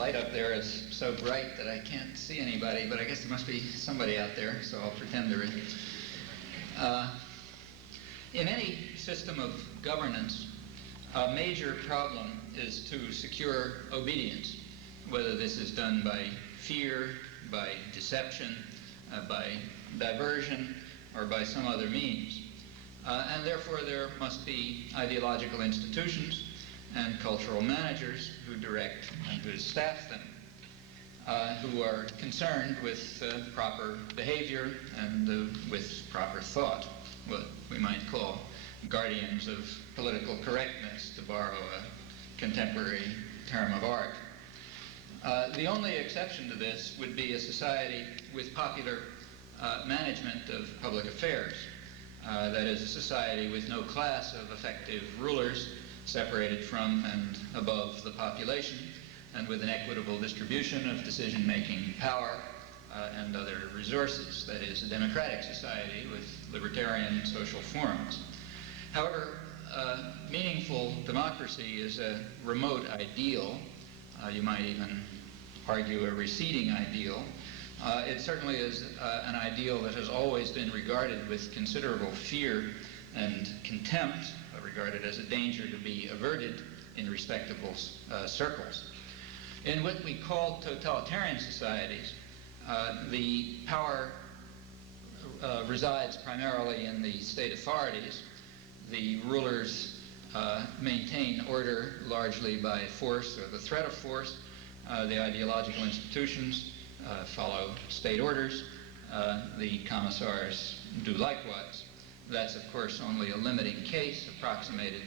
light up there is so bright that I can't see anybody, but I guess there must be somebody out there, so I'll pretend there is. In any system of governance, a major problem is to secure obedience, whether this is done by fear, by deception, by diversion, or by some other means. And therefore there must be ideological institutions and cultural managers who direct and who staff them, who are concerned with proper behavior and with proper thought, what we might call guardians of political correctness, to borrow a contemporary term of art. The only exception to this would be a society with popular management of public affairs. That is, a society with no class of effective rulers separated from and above the population, and with an equitable distribution of decision-making power and other resources. That is, a democratic society with libertarian social forms. However, meaningful democracy is a remote ideal. You might even argue a receding ideal. It certainly is an ideal that has always been regarded with considerable fear and contempt, regarded as a danger to be averted in respectable circles. In what we call totalitarian societies, the power resides primarily in the state authorities. The rulers maintain order largely by force or the threat of force. The ideological institutions follow state orders. The commissars do likewise. That's, of course, only a limiting case, approximated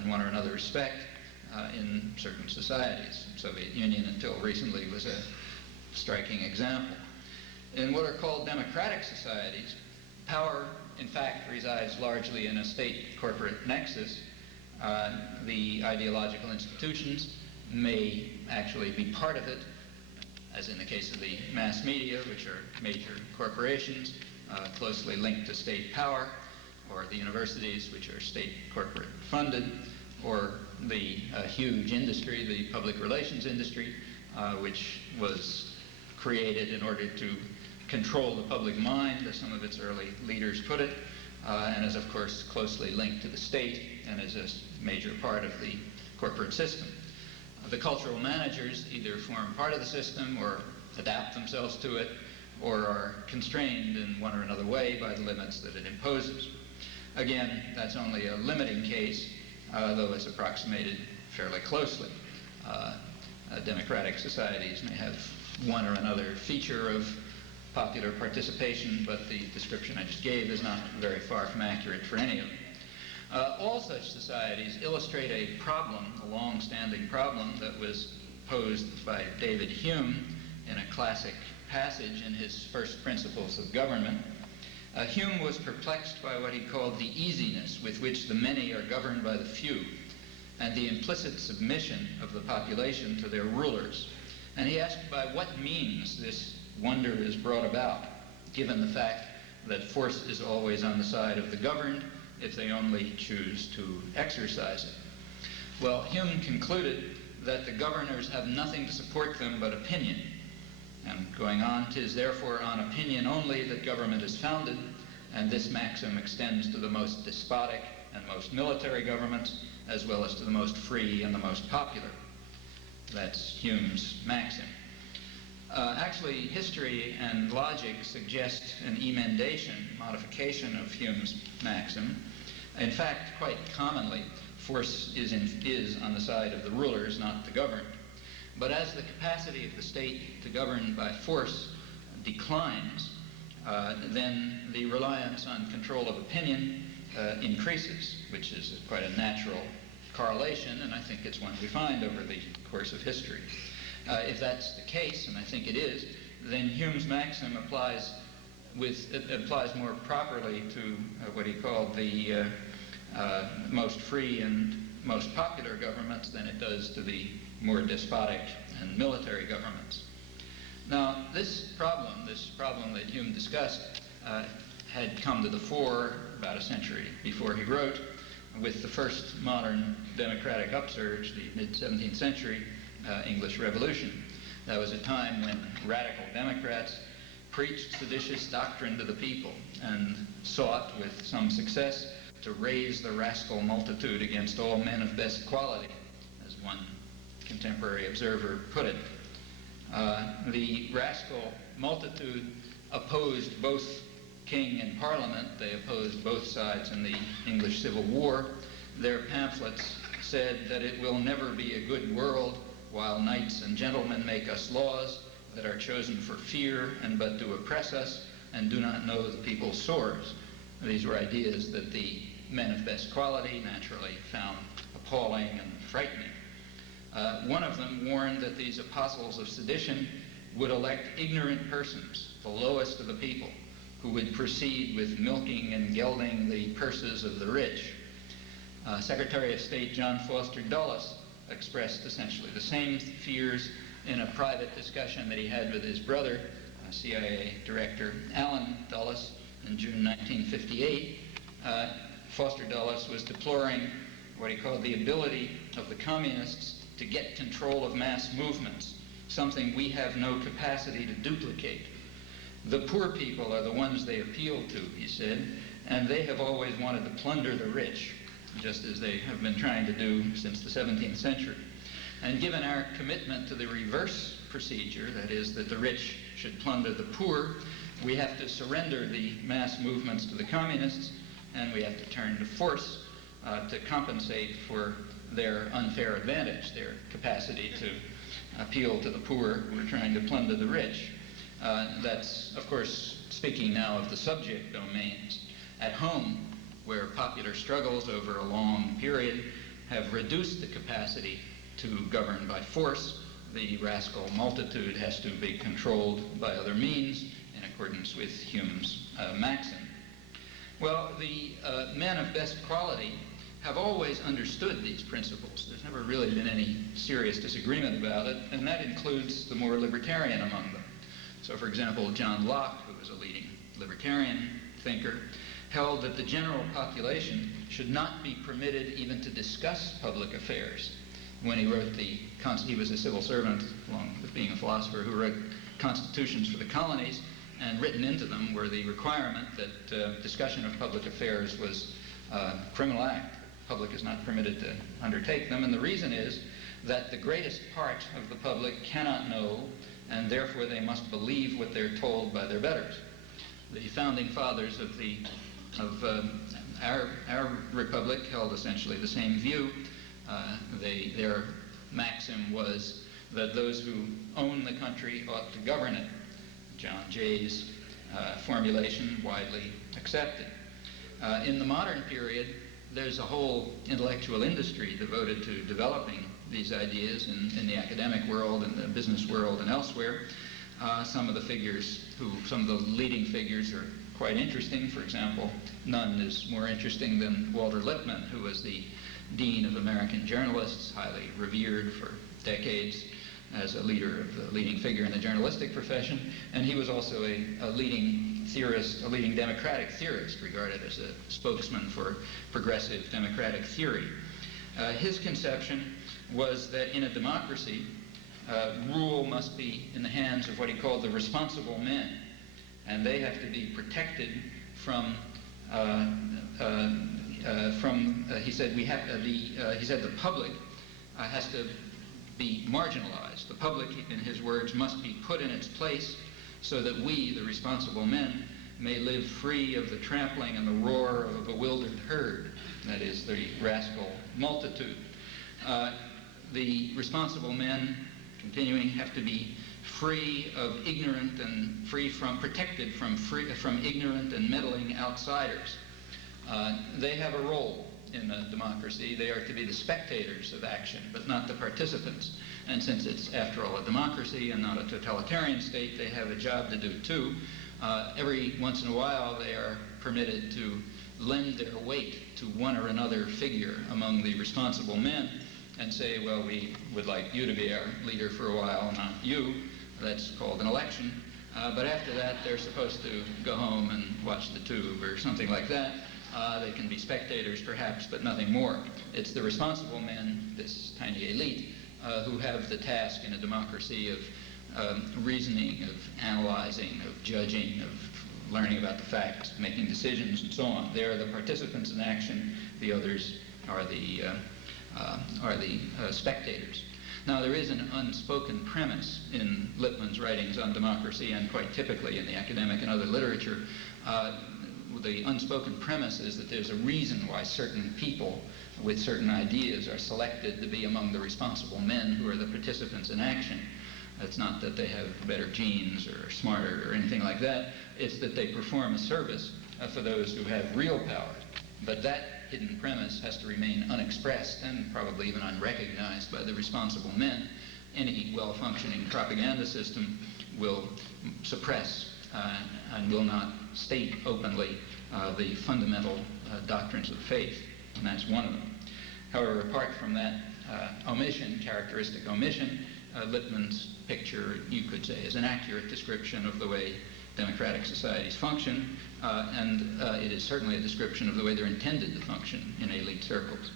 in one or another respect in certain societies. The Soviet Union, until recently, was a striking example. In what are called democratic societies, power, in fact, resides largely in a state-corporate nexus. The ideological institutions may actually be part of it, as in the case of the mass media, which are major corporations, closely linked to state power, or the universities, which are state corporate funded, or the huge industry, the public relations industry, which was created in order to control the public mind, as some of its early leaders put it, and is, of course, closely linked to the state and is a major part of the corporate system. The cultural managers either form part of the system or adapt themselves to it, or are constrained in one or another way by the limits that it imposes. Again, that's only a limiting case, though it's approximated fairly closely. Democratic societies may have one or another feature of popular participation, but the description I just gave is not very far from accurate for any of them. All such societies illustrate a problem, a long-standing problem that was posed by David Hume in a classic passage in his First Principles of Government. Hume was perplexed by what he called the easiness with which the many are governed by the few, and the implicit submission of the population to their rulers. And he asked by what means this wonder is brought about, given the fact that force is always on the side of the governed if they only choose to exercise it. Well, Hume concluded that the governors have nothing to support them but opinion. And going on, 'tis therefore on opinion only that government is founded, and this maxim extends to the most despotic and most military governments, as well as to the most free and the most popular. That's Hume's maxim. Actually, history and logic suggest an emendation, modification of Hume's maxim. In fact, quite commonly, force is on the side of the rulers, not the governed. But as the capacity of the state to govern by force declines, then the reliance on control of opinion increases, which is quite a natural correlation, and I think it's one we find over the course of history. If that's the case, and I think it is, then Hume's maxim applies more properly to what he called the most free and most popular governments than it does to the more despotic and military governments. Now, this problem that Hume discussed, had come to the fore about a century before he wrote, with the first modern democratic upsurge, the mid-17th century, English Revolution. That was a time when radical Democrats preached seditious doctrine to the people and sought, with some success, to raise the rascal multitude against all men of best quality, as one contemporary observer put it. The rascal multitude opposed both king and parliament. They opposed both sides in the English Civil War. Their pamphlets said that it will never be a good world while knights and gentlemen make us laws that are chosen for fear and but do oppress us and do not know the people's sores. These were ideas that the men of best quality naturally found appalling and frightening. One of them warned that these apostles of sedition would elect ignorant persons, the lowest of the people, who would proceed with milking and gelding the purses of the rich. Secretary of State John Foster Dulles expressed essentially the same fears in a private discussion that he had with his brother, CIA Director Allen Dulles, in June 1958. Foster Dulles was deploring what he called the ability of the communists to get control of mass movements, something we have no capacity to duplicate. The poor people are the ones they appeal to, he said, and they have always wanted to plunder the rich, just as they have been trying to do since the 17th century. And given our commitment to the reverse procedure, that is, that the rich should plunder the poor, we have to surrender the mass movements to the communists, and we have to turn to force to compensate for their unfair advantage, their capacity to appeal to the poor who are trying to plunder the rich. That's, of course, speaking now of the subject domains. At home, where popular struggles over a long period have reduced the capacity to govern by force, the rascal multitude has to be controlled by other means in accordance with Hume's maxim. Well, the men of best quality have always understood these principles. There's never really been any serious disagreement about it, and that includes the more libertarian among them. So, for example, John Locke, who was a leading libertarian thinker, held that the general population should not be permitted even to discuss public affairs. When he wrote he was a civil servant, along with being a philosopher, who wrote constitutions for the colonies, and written into them were the requirement that discussion of public affairs was a criminal act. The public is not permitted to undertake them, and the reason is that the greatest part of the public cannot know, and therefore they must believe what they're told by their betters. The founding fathers of our republic held essentially the same view. Their maxim was that those who own the country ought to govern it. John Jay's formulation, widely accepted. In the modern period, there's a whole intellectual industry devoted to developing these ideas in the academic world, in the business world, and elsewhere. Some of the leading figures are quite interesting. For example, none is more interesting than Walter Lippmann, who was the dean of American journalists, highly revered for decades as a leading figure in the journalistic profession, and he was also a leading theorist, a leading democratic theorist, regarded as a spokesman for progressive democratic theory. His conception was that in a democracy, rule must be in the hands of what he called the responsible men, and they have to be protected from he said the public has to be marginalized. The public, in his words, must be put in its place so that we, the responsible men, may live free of the trampling and the roar of a bewildered herd, that is, the rascal multitude. The responsible men, continuing, have to be free of ignorant and protected from ignorant and meddling outsiders. They have a role in a democracy. They are to be the spectators of action, but not the participants. And since it's, after all, a democracy and not a totalitarian state, they have a job to do too. Every once in a while, they are permitted to lend their weight to one or another figure among the responsible men and say, well, we would like you to be our leader for a while, not you. That's called an election. But after that, they're supposed to go home and watch the tube or something like that. They can be spectators, perhaps, but nothing more. It's the responsible men, this tiny elite, who have the task in a democracy of reasoning, of analyzing, of judging, of learning about the facts, making decisions, and so on. They are the participants in action. The others are the spectators. Now, there is an unspoken premise in Lippmann's writings on democracy, and quite typically in the academic and other literature. The unspoken premise is that there's a reason why certain people with certain ideas are selected to be among the responsible men who are the participants in action. It's not that they have better genes or are smarter or anything like that. It's that they perform a service for those who have real power. But that hidden premise has to remain unexpressed and probably even unrecognized by the responsible men. Any well-functioning propaganda system will suppress and will not state openly the fundamental doctrines of faith, and that's one of them. However, apart from that characteristic omission, Lippmann's picture, you could say, is an accurate description of the way democratic societies function, and it is certainly a description of the way they're intended to function in elite circles.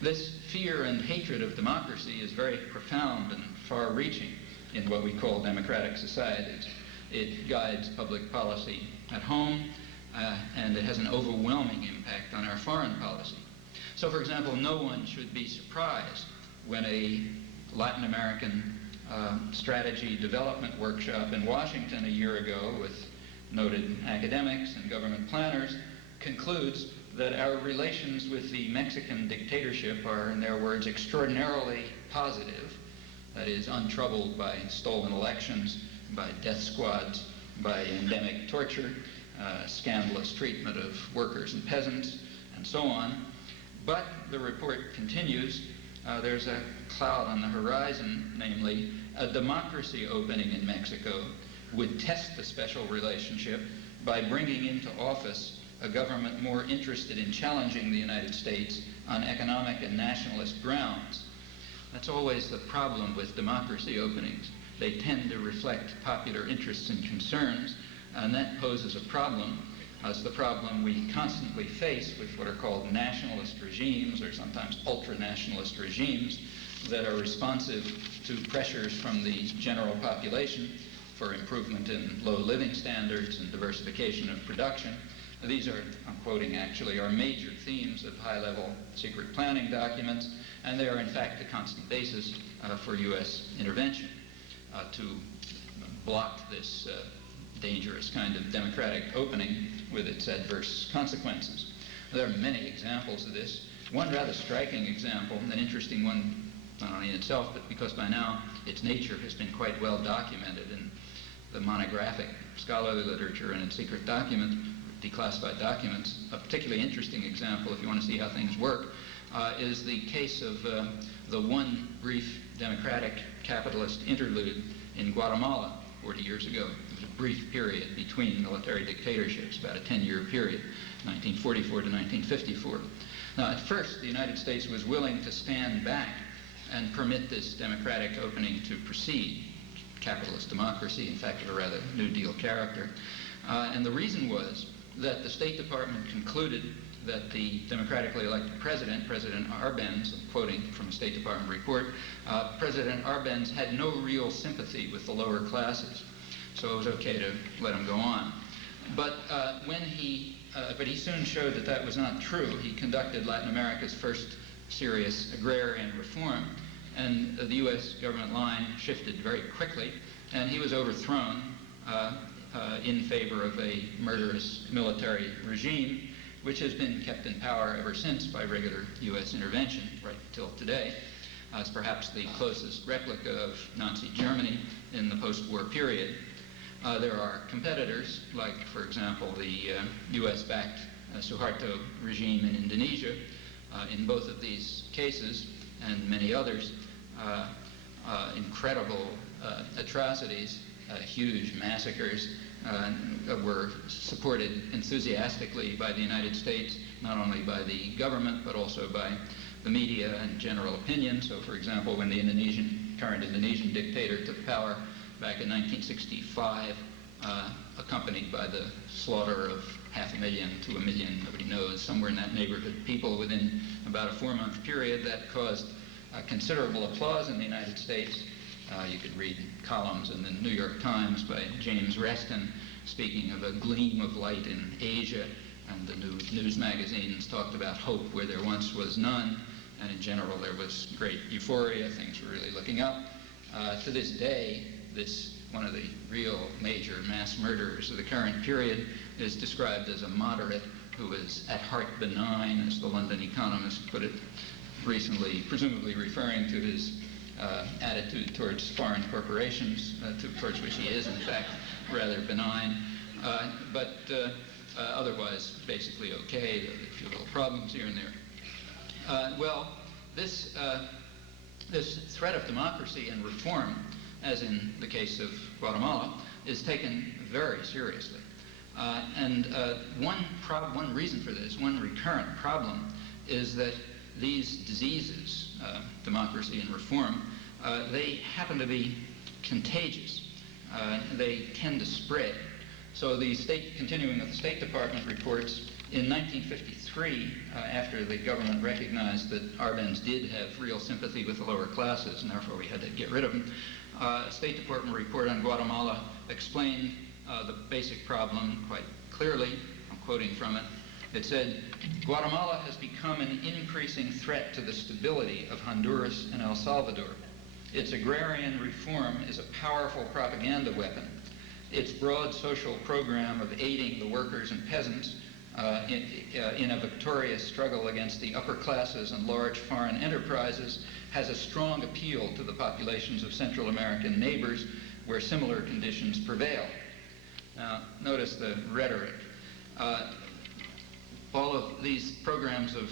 This fear and hatred of democracy is very profound and far-reaching in what we call democratic societies. It guides public policy at home, and it has an overwhelming impact on our foreign policy. So, for example, no one should be surprised when a Latin American strategy development workshop in Washington a year ago with noted academics and government planners concludes that our relations with the Mexican dictatorship are, in their words, extraordinarily positive, that is, untroubled by stolen elections, by death squads, by endemic torture, scandalous treatment of workers and peasants, and so on. But the report continues, there's a cloud on the horizon, namely a democracy opening in Mexico would test the special relationship by bringing into office a government more interested in challenging the United States on economic and nationalist grounds. That's always the problem with democracy openings. They tend to reflect popular interests and concerns, and that poses a problem. It's the problem we constantly face with what are called nationalist regimes, or sometimes ultra-nationalist regimes, that are responsive to pressures from the general population for improvement in low living standards and diversification of production. These are, I'm quoting actually, are major themes of high-level secret planning documents, and they are in fact the constant basis for U.S. intervention to block this dangerous kind of democratic opening with its adverse consequences. There are many examples of this. One rather striking example, an interesting one not only in itself, but because by now its nature has been quite well documented in the monographic scholarly literature and in secret documents, declassified documents. A particularly interesting example, if you want to see how things work, is the case of the one brief democratic capitalist interlude in Guatemala 40 years ago. It was a brief period between military dictatorships, about a 10-year period, 1944 to 1954. Now, at first, the United States was willing to stand back and permit this democratic opening to proceed. Capitalist democracy, in fact, of a rather New Deal character. And the reason was that the State Department concluded that the democratically elected president, President Arbenz, I'm quoting from a State Department report, President Arbenz had no real sympathy with the lower classes, so it was okay to let him go on. But he soon showed that that was not true. He conducted Latin America's first serious agrarian reform, and the U.S. government line shifted very quickly, and he was overthrown in favor of a murderous military regime, which has been kept in power ever since by regular U.S. intervention right till today. It's perhaps the closest replica of Nazi Germany in the post-war period. There are competitors, like, for example, the U.S.-backed Suharto regime in Indonesia. In both of these cases, and many others, incredible atrocities, huge massacres, were supported enthusiastically by the United States, not only by the government, but also by the media and general opinion. So, for example, when the current Indonesian dictator took power back in 1965, accompanied by the slaughter of 500,000 to 1 million, nobody knows, somewhere in that neighborhood, people within about a 4-month period, that caused considerable applause in the United States. You could read columns in the New York Times by James Reston speaking of a gleam of light in Asia, and the news magazines talked about hope where there once was none, and in general there was great euphoria, things were really looking up. To this day, one of the real major mass murderers of the current period is described as a moderate who is at heart benign, as the London Economist put it recently, presumably referring to his attitude towards foreign corporations, towards which he is, in fact, rather benign, but otherwise basically okay, though a few little problems here and there. Well, this threat of democracy and reform, as in the case of Guatemala, is taken very seriously. One reason for this, one recurrent problem, is that these diseases, democracy and reform, they happen to be contagious. They tend to spread. So continuing with the State Department reports, in 1953, after the government recognized that Arbenz did have real sympathy with the lower classes, and therefore we had to get rid of him, a State Department report on Guatemala explained the basic problem quite clearly. I'm quoting from it. It said, "Guatemala has become an increasing threat to the stability of Honduras and El Salvador. Its agrarian reform is a powerful propaganda weapon. Its broad social program of aiding the workers and peasants in a victorious struggle against the upper classes and large foreign enterprises has a strong appeal to the populations of Central American neighbors where similar conditions prevail." Now, notice the rhetoric. All of these programs of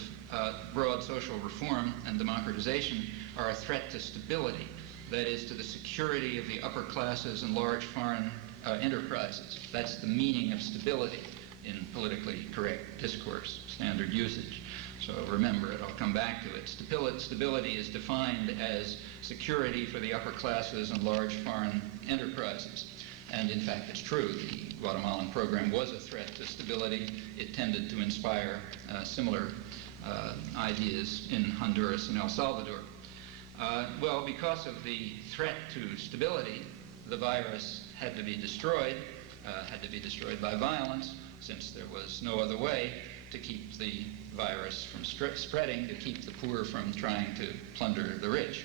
broad social reform and democratization are a threat to stability, that is, to the security of the upper classes and large foreign enterprises. That's the meaning of stability in politically correct discourse, standard usage. So remember it, I'll come back to it. Stability is defined as security for the upper classes and large foreign enterprises. And in fact, it's true. The Guatemalan program was a threat to stability. It tended to inspire similar ideas in Honduras and El Salvador. Well, because of the threat to stability, the virus had to be destroyed by violence, since there was no other way to keep the virus from spreading, to keep the poor from trying to plunder the rich.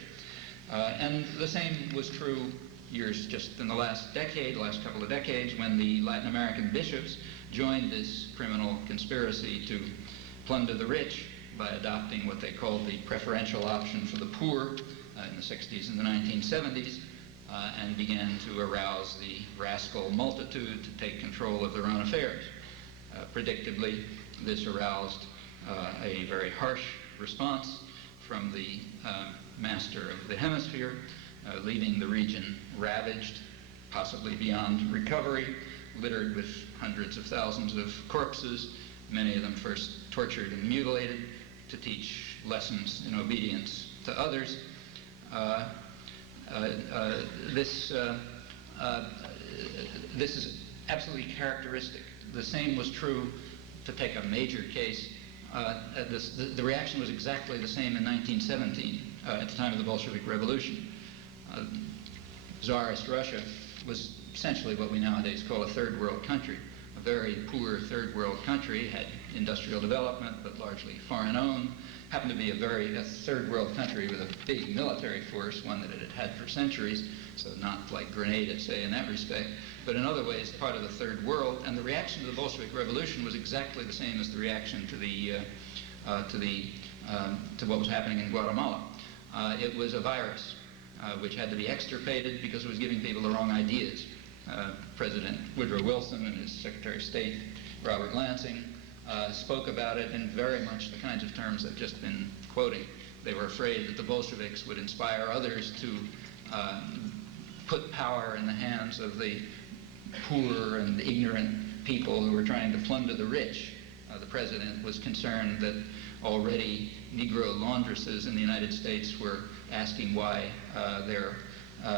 And the same was true just in the last couple of decades, when the Latin American bishops joined this criminal conspiracy to plunder the rich by adopting what they called the preferential option for the poor in the 60s and the 1970s, and began to arouse the rascal multitude to take control of their own affairs. Predictably, this aroused a very harsh response from the master of the hemisphere, leaving the region ravaged, possibly beyond recovery, littered with hundreds of thousands of corpses, many of them first tortured and mutilated to teach lessons in obedience to others. This is absolutely characteristic. The same was true, to take a major case. The reaction was exactly the same in 1917, at the time of the Bolshevik Revolution. Tsarist Russia was essentially what we nowadays call a third world country. A very poor third world country, had industrial development, but largely foreign owned. Happened to be a third world country with a big military force, one that it had had for centuries, so not like Grenada, say, in that respect, but in other ways part of the third world. And the reaction to the Bolshevik Revolution was exactly the same as the reaction to what was happening in Guatemala. It was a virus which had to be extirpated because it was giving people the wrong ideas. President Woodrow Wilson and his Secretary of State, Robert Lansing, spoke about it in very much the kinds of terms I've just been quoting. They were afraid that the Bolsheviks would inspire others to put power in the hands of the poor and ignorant people who were trying to plunder the rich. The president was concerned that already Negro laundresses in the United States were asking why their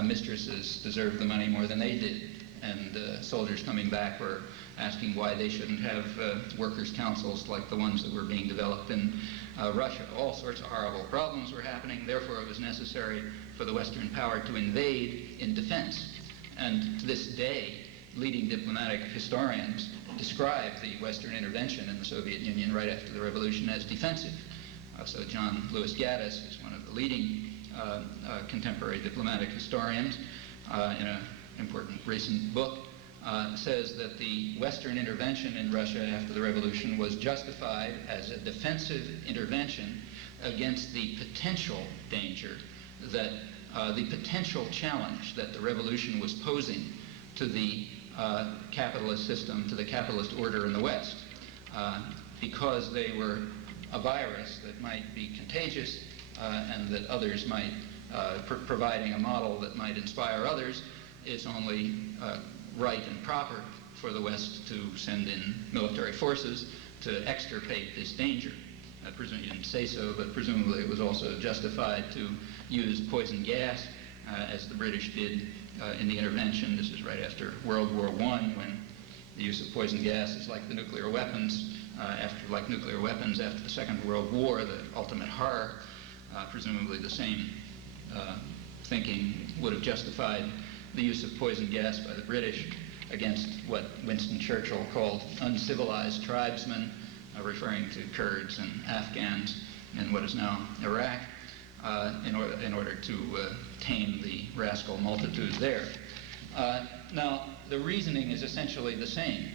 mistresses deserved the money more than they did. And soldiers coming back were asking why they shouldn't have workers' councils like the ones that were being developed in Russia. All sorts of horrible problems were happening, therefore it was necessary for the Western power to invade in defense. And to this day, leading diplomatic historians describe the Western intervention in the Soviet Union right after the revolution as defensive. So John Lewis Gaddis, who's one of the leading contemporary diplomatic historians in an important recent book, says that the Western intervention in Russia after the revolution was justified as a defensive intervention against the potential danger that the potential challenge that the revolution was posing to the capitalist system, to the capitalist order in the West, because they were a virus that might be contagious and that others might, providing a model that might inspire others. It's only right and proper for the West to send in military forces to extirpate this danger. I presume you didn't say so, but presumably it was also justified to use poison gas, as the British did in the intervention. This is right after World War I, when the use of poison gas is like the nuclear weapons, like nuclear weapons after the Second World War, the ultimate horror. Presumably the same thinking would have justified the use of poison gas by the British against what Winston Churchill called uncivilized tribesmen, referring to Kurds and Afghans in what is now Iraq, in order to tame the rascal multitudes there. Now, the reasoning is essentially the same,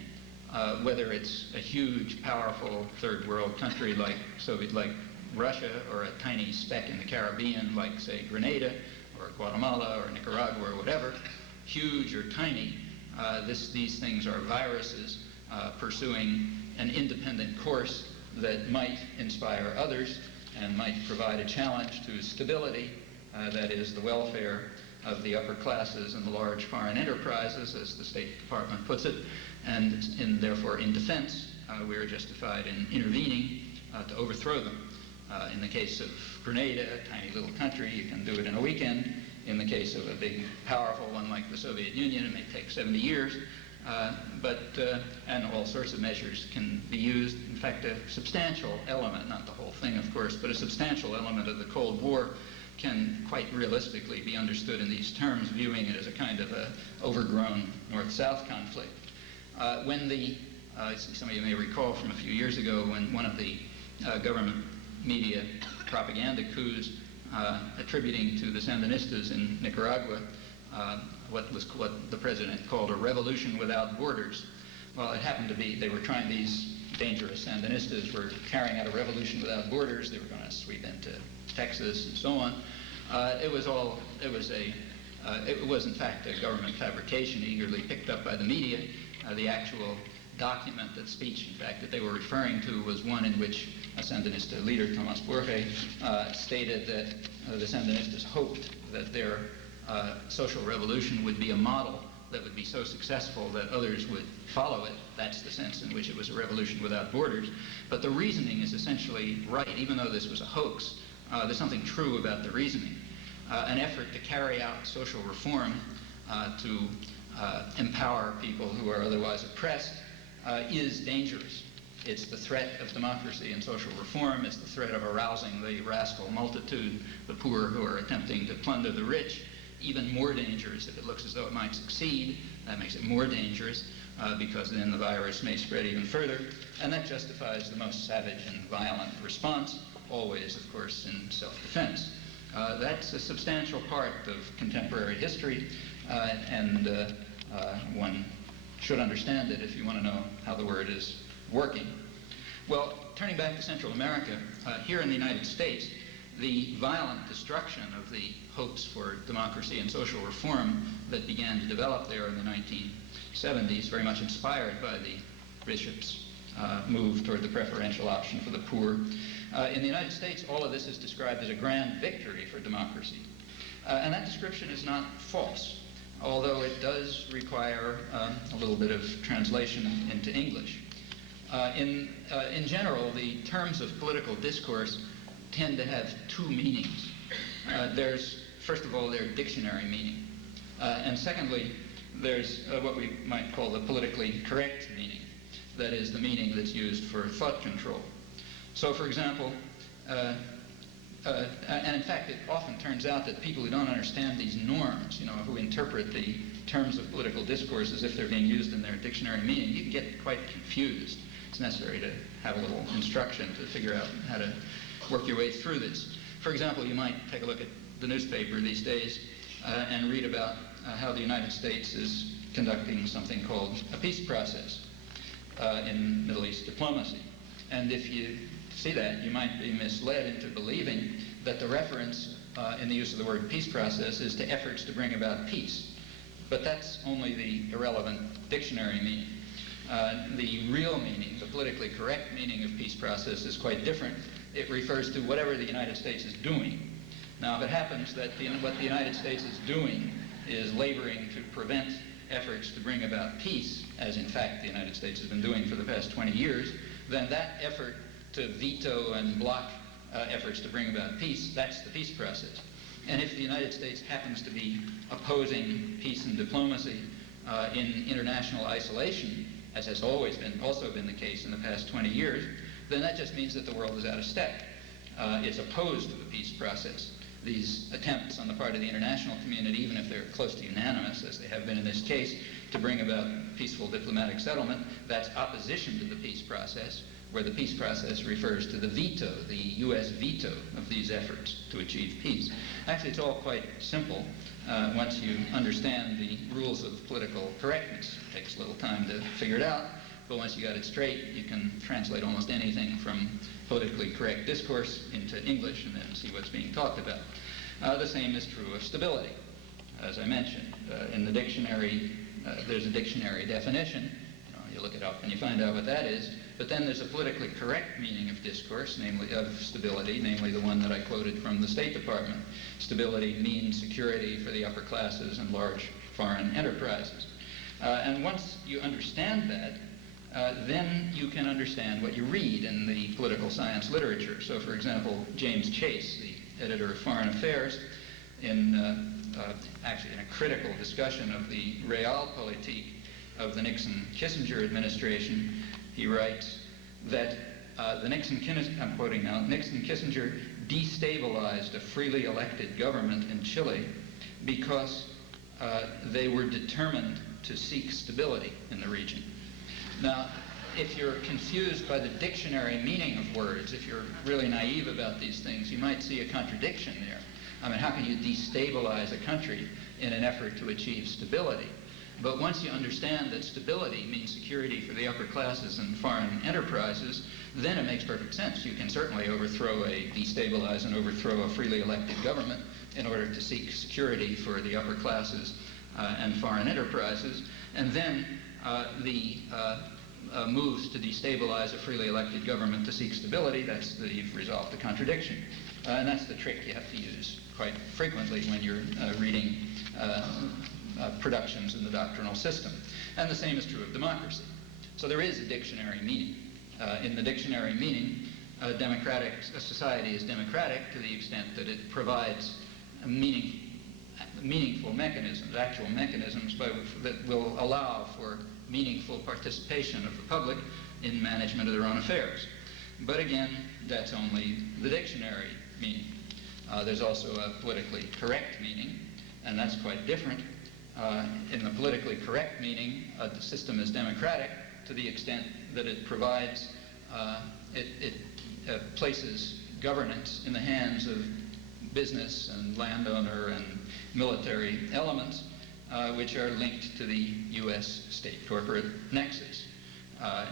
whether it's a huge, powerful third world country like Russia, or a tiny speck in the Caribbean like, say, Grenada, or Guatemala, or Nicaragua, or whatever, huge or tiny. These things are viruses pursuing an independent course that might inspire others and might provide a challenge to stability, that is, the welfare of the upper classes and the large foreign enterprises, as the State Department puts it, and therefore in defense, we are justified in intervening to overthrow them. In the case of Grenada, a tiny little country, you can do it in a weekend. In the case of a big, powerful one like the Soviet Union, it may take 70 years. And all sorts of measures can be used. In fact, a substantial element, not the whole thing, of course, but a substantial element of the Cold War can quite realistically be understood in these terms, viewing it as a kind of a overgrown North-South conflict. Some of you may recall from a few years ago when one of the government media propaganda coups attributing to the sandinistas in Nicaragua what the president called a revolution without borders. Well, it happened to be these dangerous sandinistas were carrying out a revolution without borders. They were going to sweep into Texas and so on. It was in fact a government fabrication eagerly picked up by the media. The actual document, that speech, in fact, that they were referring to was one in which a Sandinista leader, Tomás Borge, stated that the Sandinistas hoped that their social revolution would be a model that would be so successful that others would follow it. That's the sense in which it was a revolution without borders. But the reasoning is essentially right. Even though this was a hoax, there's something true about the reasoning. An effort to carry out social reform, to empower people who are otherwise oppressed, is dangerous. It's the threat of democracy and social reform. It's the threat of arousing the rascal multitude, the poor who are attempting to plunder the rich. Even more dangerous if it looks as though it might succeed. That makes it more dangerous because then the virus may spread even further. And that justifies the most savage and violent response, always, of course, in self-defense. That's a substantial part of contemporary history, and one should understand it if you want to know how the word is working. Well, turning back to Central America, here in the United States, the violent destruction of the hopes for democracy and social reform that began to develop there in the 1970s, very much inspired by the bishop's move toward the preferential option for the poor. In the United States, all of this is described as a grand victory for democracy. And that description is not false, although it does require a little bit of translation into English. In general, the terms of political discourse tend to have two meanings. First of all, their dictionary meaning. And secondly, there's what we might call the politically correct meaning. That is the meaning that's used for thought control. So, for example, and in fact, it often turns out that people who don't understand these norms, who interpret the terms of political discourse as if they're being used in their dictionary meaning, you can get quite confused. It's necessary to have a little instruction to figure out how to work your way through this. For example, you might take a look at the newspaper these days and read about how the United States is conducting something called a peace process in Middle East diplomacy. And if you see that, you might be misled into believing that the reference in the use of the word peace process is to efforts to bring about peace. But that's only the irrelevant dictionary meaning. The real meaning, the politically correct meaning of peace process is quite different. It refers to whatever the United States is doing. Now, if it happens that what the United States is doing is laboring to prevent efforts to bring about peace, as in fact the United States has been doing for the past 20 years, then that effort to veto and block efforts to bring about peace, that's the peace process. And if the United States happens to be opposing peace and diplomacy in international isolation, as has always also been the case in the past 20 years, then that just means that the world is out of step. It's opposed to the peace process. These attempts on the part of the international community, even if they're close to unanimous, as they have been in this case, to bring about peaceful diplomatic settlement, that's opposition to the peace process, where the peace process refers to the veto, the U.S. veto of these efforts to achieve peace. Actually, it's all quite simple once you understand the rules of political correctness. It takes a little time to figure it out, but once you got it straight, you can translate almost anything from politically correct discourse into English and then see what's being talked about. The same is true of stability. As I mentioned, in the dictionary, there's a dictionary definition. You look it up and you find out what that is. But then there's a politically correct meaning of discourse, namely of stability, namely the one that I quoted from the State Department. Stability means security for the upper classes and large foreign enterprises. And once you understand that, then you can understand what you read in the political science literature. So, for example, James Chase, the editor of Foreign Affairs, actually in a critical discussion of the realpolitik of the Nixon-Kissinger administration, he writes that I'm quoting now, Nixon-Kissinger destabilized a freely elected government in Chile because they were determined to seek stability in the region. Now, if you're confused by the dictionary meaning of words, if you're really naive about these things, you might see a contradiction there. I mean, how can you destabilize a country in an effort to achieve stability? But once you understand that stability means security for the upper classes and foreign enterprises, then it makes perfect sense. You can certainly destabilize and overthrow a freely elected government in order to seek security for the upper classes and foreign enterprises. And then the moves to destabilize a freely elected government to seek stability, you've resolved the contradiction. And that's the trick you have to use quite frequently when you're reading productions in the doctrinal system. And the same is true of democracy. So there is a dictionary meaning. In the dictionary meaning, a society is democratic to the extent that it provides meaningful mechanisms, actual mechanisms that will allow for meaningful participation of the public in management of their own affairs. But again, that's only the dictionary meaning. There's also a politically correct meaning, and that's quite different. In the politically correct meaning, the system is democratic to the extent that it provides, it places governance in the hands of business and landowner and military elements, which are linked to the U.S. state corporate nexus.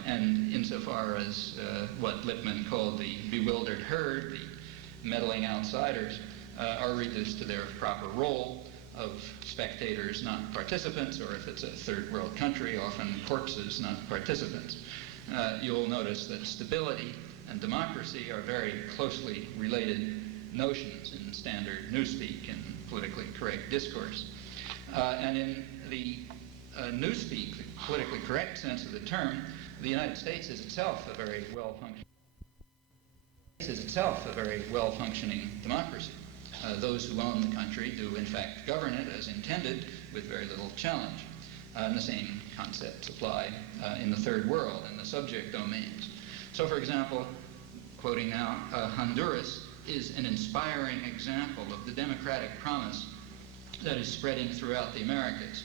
And insofar as what Lippmann called the bewildered herd, the meddling outsiders, are reduced to their proper role of spectators, not participants, or if it's a third world country, often corpses, not participants. You'll notice that stability and democracy are very closely related notions in standard newspeak and politically correct discourse. And in the newspeak, the politically correct sense of the term, the United States is itself a very well-functioning democracy. Those who own the country do in fact govern it as intended with very little challenge. And the same concepts apply in the third world, in the subject domains. So, for example, quoting now, Honduras is an inspiring example of the democratic promise that is spreading throughout the Americas.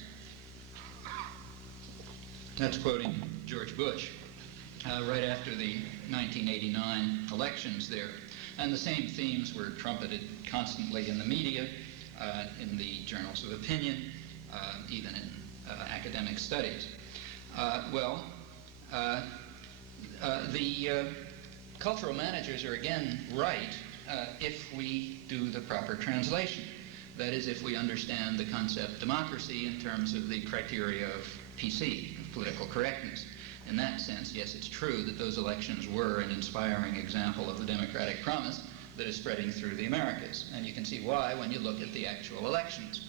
That's quoting George Bush, right after the 1989 elections there. And the same themes were trumpeted constantly in the media, in the journals of opinion, even in academic studies. The cultural managers are again right if we do the proper translation. That is, if we understand the concept democracy in terms of the criteria of PC, of political correctness. In that sense, yes, it's true that those elections were an inspiring example of the democratic promise that is spreading through the Americas. And you can see why when you look at the actual elections.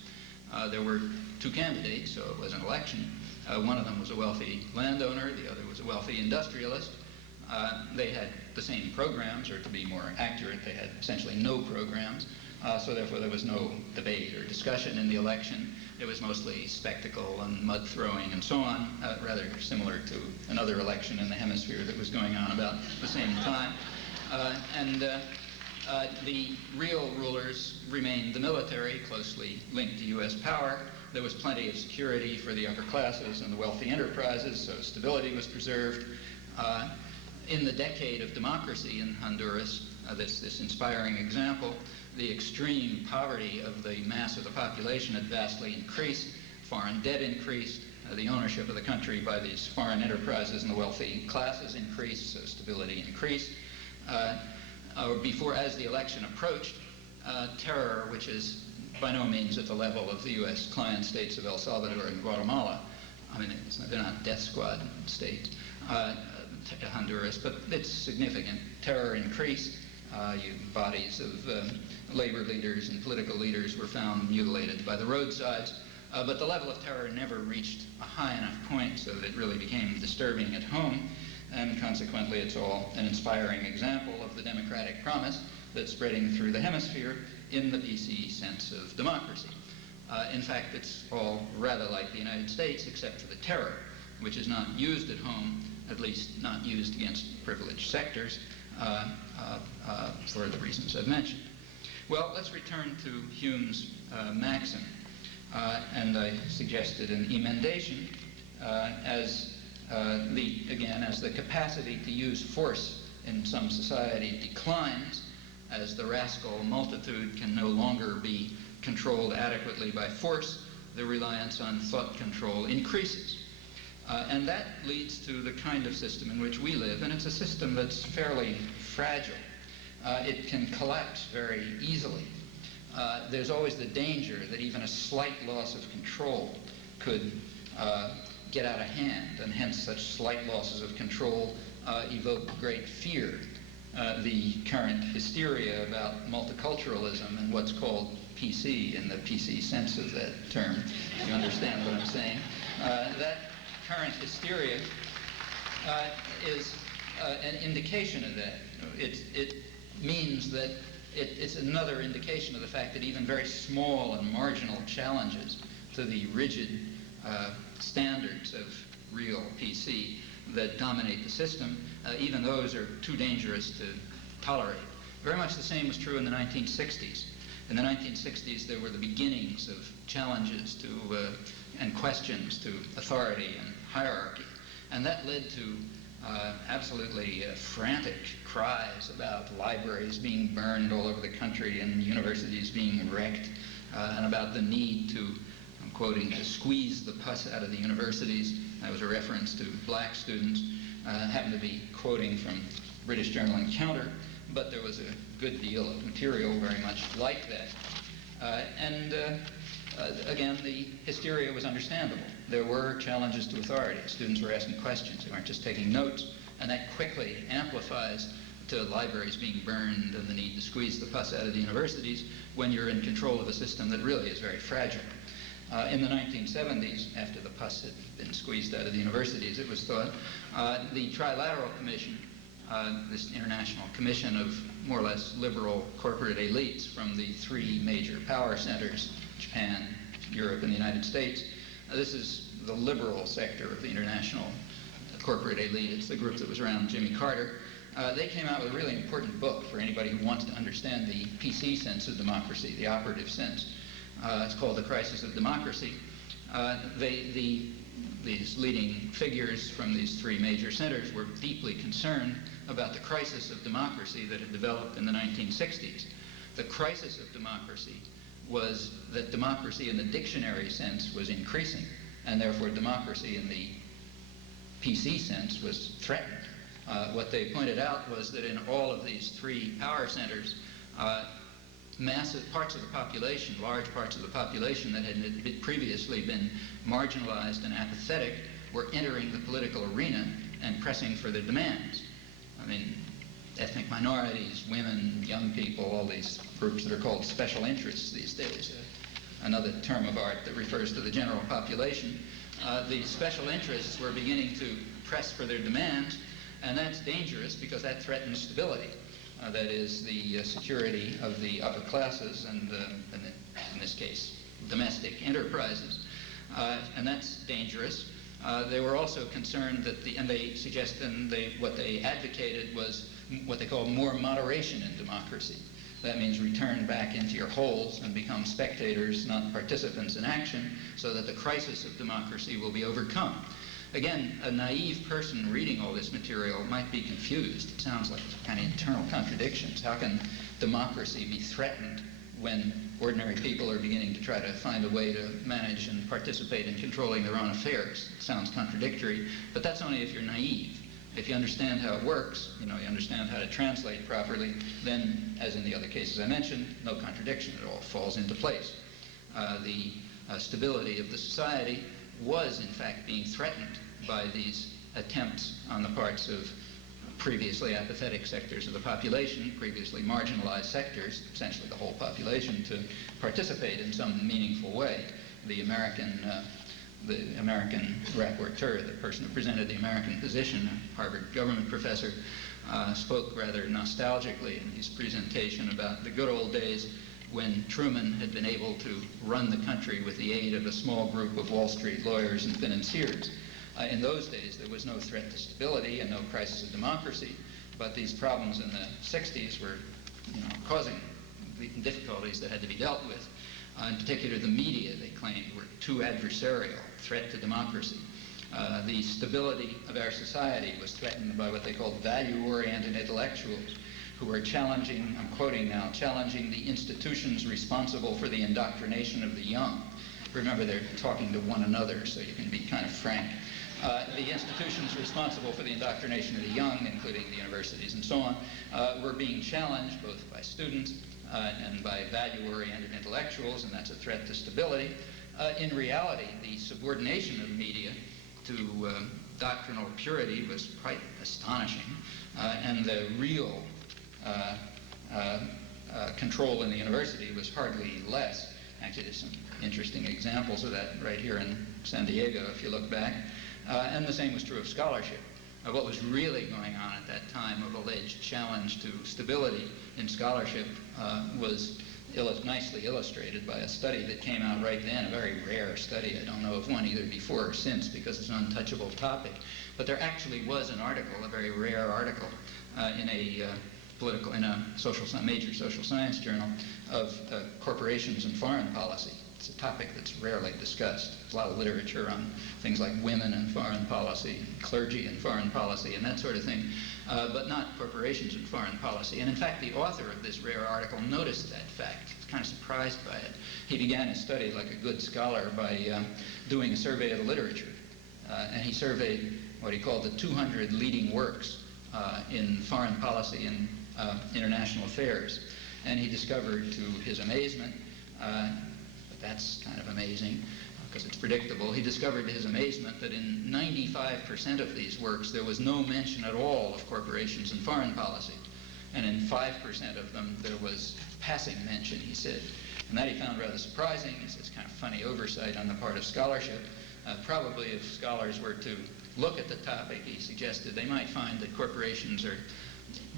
There were two candidates, so it was an election. One of them was a wealthy landowner, the other was a wealthy industrialist. They had the same programs, or to be more accurate, they had essentially no programs. So therefore there was no debate or discussion in the election. It was mostly spectacle and mud throwing and so on, rather similar to another election in the hemisphere that was going on about the same time. The real rulers remained the military, closely linked to U.S. power. There was plenty of security for the upper classes and the wealthy enterprises, so stability was preserved. In the decade of democracy in Honduras, this inspiring example, the extreme poverty of the mass of the population had vastly increased, foreign debt increased, the ownership of the country by these foreign enterprises and the wealthy classes increased, so stability increased. As the election approached, terror, which is by no means at the level of the U.S. client states of El Salvador and Guatemala. I mean, they're not death squad states, Honduras, but it's significant. Terror increased. Bodies of labor leaders and political leaders were found mutilated by the roadsides. But the level of terror never reached a high enough point so that it really became disturbing at home. And consequently, it's all an inspiring example of the democratic promise that's spreading through the hemisphere in the PC sense of democracy. In fact, it's all rather like the United States, except for the terror, which is not used at home, at least not used against privileged sectors, for the reasons I've mentioned. Well, let's return to Hume's maxim. And I suggested an emendation as the capacity to use force in some society declines, as the rascal multitude can no longer be controlled adequately by force, the reliance on thought control increases. And that leads to the kind of system in which we live, and it's a system that's fairly fragile. It can collapse very easily. There's always the danger that even a slight loss of control could get out of hand, and hence such slight losses of control evoke great fear. The current hysteria about multiculturalism and what's called PC, in the PC sense of that term, you understand what I'm saying, that current hysteria is an indication of that. It means that it's another indication of the fact that even very small and marginal challenges to the rigid standards of real PC that dominate the system, even those are too dangerous to tolerate. Very much the same was true in the 1960s. In the 1960s, there were the beginnings of challenges to and questions to authority and hierarchy. And that led to absolutely frantic cries about libraries being burned all over the country and universities being wrecked, and about the need to, I'm quoting, to squeeze the pus out of the universities. That was a reference to black students. Happened to be quoting from British Journal Encounter, but there was a good deal of material very much like that. Again, the hysteria was understandable. There were challenges to authority. Students were asking questions. They weren't just taking notes. And that quickly amplifies to libraries being burned and the need to squeeze the pus out of the universities when you're in control of a system that really is very fragile. In the 1970s, after the pus had been squeezed out of the universities, it was thought, the Trilateral Commission, this international commission of more or less liberal corporate elites from the three major power centers, Japan, Europe, and the United States. This is the liberal sector of the international corporate elite. It's the group that was around Jimmy Carter. They came out with a really important book for anybody who wants to understand the PC sense of democracy, the operative sense. It's called The Crisis of Democracy. These leading figures from these three major centers were deeply concerned about the crisis of democracy that had developed in the 1960s. The crisis of democracy was that democracy in the dictionary sense was increasing, and therefore democracy in the PC sense was threatened. What they pointed out was that in all of these three power centers, massive parts of the population, large parts of the population that had previously been marginalized and apathetic, were entering the political arena and pressing for their demands. I mean, ethnic minorities, women, young people, all these groups that are called special interests these days, another term of art that refers to the general population. The special interests were beginning to press for their demands, and that's dangerous because that threatens stability. That is the security of the upper classes and, in this case, domestic enterprises. And that's dangerous. They were also concerned that and they suggested, what they advocated was what they call more moderation in democracy. That means return back into your holes and become spectators, not participants in action, so that the crisis of democracy will be overcome. Again, a naive person reading all this material might be confused. It sounds like kind of internal contradictions. How can democracy be threatened when ordinary people are beginning to try to find a way to manage and participate in controlling their own affairs? It sounds contradictory, but that's only if you're naive. If you understand how it works, you understand how to translate properly, then, as in the other cases I mentioned, no contradiction at all, falls into place. The stability of the society was, in fact, being threatened by these attempts on the parts of previously apathetic sectors of the population, previously marginalized sectors, essentially the whole population, to participate in some meaningful way. The American rapporteur, the person who presented the American position, a Harvard government professor, spoke rather nostalgically in his presentation about the good old days when Truman had been able to run the country with the aid of a small group of Wall Street lawyers and financiers. In those days, there was no threat to stability and no crisis of democracy, but these problems in the 60s were causing the difficulties that had to be dealt with. In particular, the media, they claimed, were too adversarial, threat to democracy. The stability of our society was threatened by what they called value-oriented intellectuals, who were challenging, I'm quoting now, challenging the institutions responsible for the indoctrination of the young. Remember, they're talking to one another, so you can be kind of frank. The institutions responsible for the indoctrination of the young, including the universities and so on, were being challenged both by students and by value-oriented intellectuals, and that's a threat to stability. In reality, the subordination of the media to doctrinal purity was quite astonishing, and the real control in the university was hardly less. Actually, there's some interesting examples of that right here in San Diego, if you look back. And the same was true of scholarship. What was really going on at that time of alleged challenge to stability in scholarship was nicely illustrated by a study that came out right then, a very rare study. I don't know of one either before or since because it's an untouchable topic. But there actually was an article, a very rare article, in a major social science journal of corporations and foreign policy. It's a topic that's rarely discussed. There's a lot of literature on things like women and foreign policy, clergy and foreign policy, and that sort of thing, but not corporations and foreign policy. And in fact, the author of this rare article noticed that fact. He was kind of surprised by it. He began his study like a good scholar by doing a survey of the literature. And he surveyed what he called the 200 leading works in foreign policy and international affairs. And he discovered, to his amazement, that's kind of amazing because it's predictable. He discovered to his amazement that in 95% of these works there was no mention at all of corporations and foreign policy. And in 5% of them there was passing mention, he said. And that he found rather surprising. It's kind of funny oversight on the part of scholarship. Probably if scholars were to look at the topic, he suggested they might find that corporations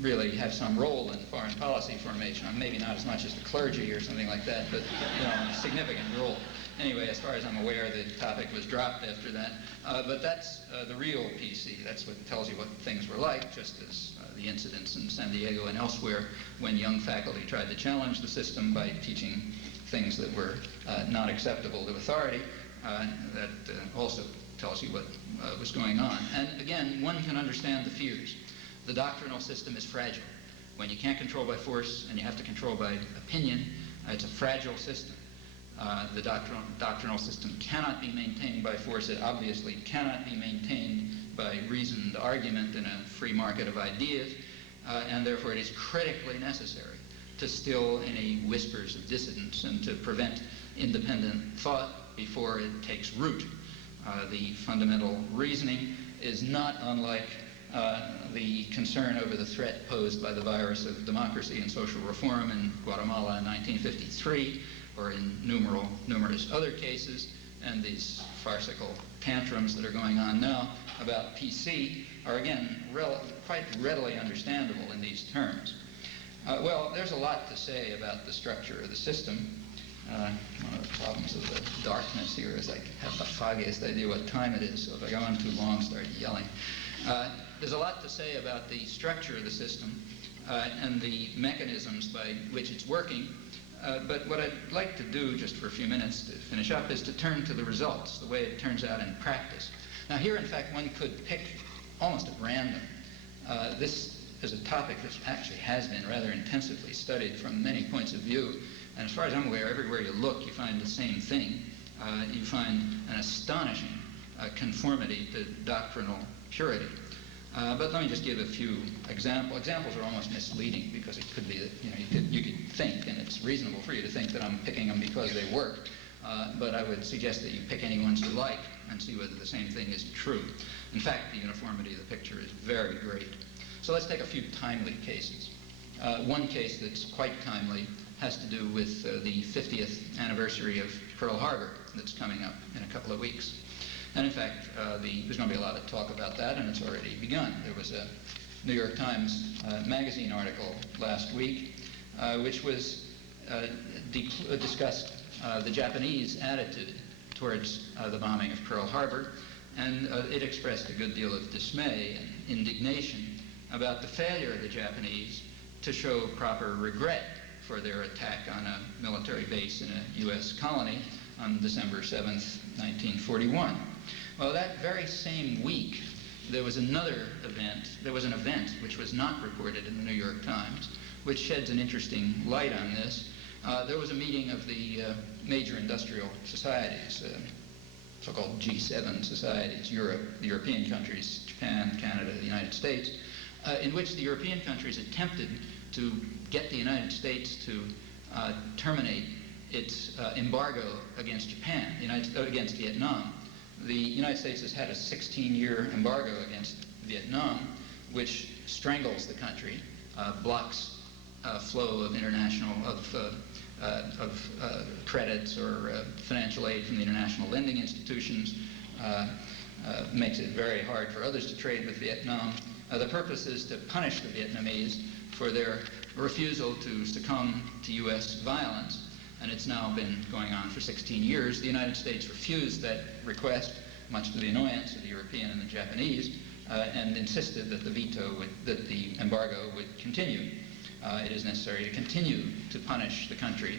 really have some role in foreign policy formation. Maybe not as much as the clergy or something like that, but a significant role. Anyway, as far as I'm aware, the topic was dropped after that. But that's the real PC. That's what tells you what things were like, just as the incidents in San Diego and elsewhere when young faculty tried to challenge the system by teaching things that were not acceptable to authority. That also tells you what was going on. And again, one can understand the fears. The doctrinal system is fragile. When you can't control by force and you have to control by opinion, it's a fragile system. The doctrinal system cannot be maintained by force. It obviously cannot be maintained by reasoned argument in a free market of ideas, and therefore it is critically necessary to still any whispers of dissidence and to prevent independent thought before it takes root. The fundamental reasoning is not unlike the concern over the threat posed by the virus of democracy and social reform in Guatemala in 1953, or in numerous other cases, and these farcical tantrums that are going on now about PC are, again, quite readily understandable in these terms. Well, there's a lot to say about the structure of the system. One of the problems of the darkness here is I have the foggiest idea what time it is, so if I go on too long, start yelling. There's a lot to say about the structure of the system and the mechanisms by which it's working. But what I'd like to do, just for a few minutes to finish up, is to turn to the results, the way it turns out in practice. Now here, in fact, one could pick almost at random. This is a topic that actually has been rather intensively studied from many points of view. And as far as I'm aware, everywhere you look, you find the same thing. You find an astonishing conformity to doctrinal purity. But let me just give a few examples. Examples are almost misleading because it could be that you could think, and it's reasonable for you to think that I'm picking them because they work. But I would suggest that you pick any ones you like and see whether the same thing is true. In fact, the uniformity of the picture is very great. So let's take a few timely cases. One case that's quite timely has to do with the 50th anniversary of Pearl Harbor that's coming up in a couple of weeks. And in fact, there's going to be a lot of talk about that, and it's already begun. There was a New York Times magazine article last week which was discussed the Japanese attitude towards the bombing of Pearl Harbor, and it expressed a good deal of dismay and indignation about the failure of the Japanese to show proper regret for their attack on a military base in a U.S. colony on December 7th, 1941. Well, that very same week, there was another event. There was an event which was not reported in the New York Times, which sheds an interesting light on this. There was a meeting of the major industrial societies, so-called G7 societies, Europe, the European countries, Japan, Canada, the United States, in which the European countries attempted to get the United States to terminate its embargo against Japan, against Vietnam. The United States has had a 16-year embargo against Vietnam, which strangles the country, blocks flow of international credits or financial aid from the international lending institutions, makes it very hard for others to trade with Vietnam. The purpose is to punish the Vietnamese for their refusal to succumb to U.S. violence. And it's now been going on for 16 years. The United States refused that request, much to the annoyance of the European and the Japanese, and insisted that the embargo would continue. It is necessary to continue to punish the country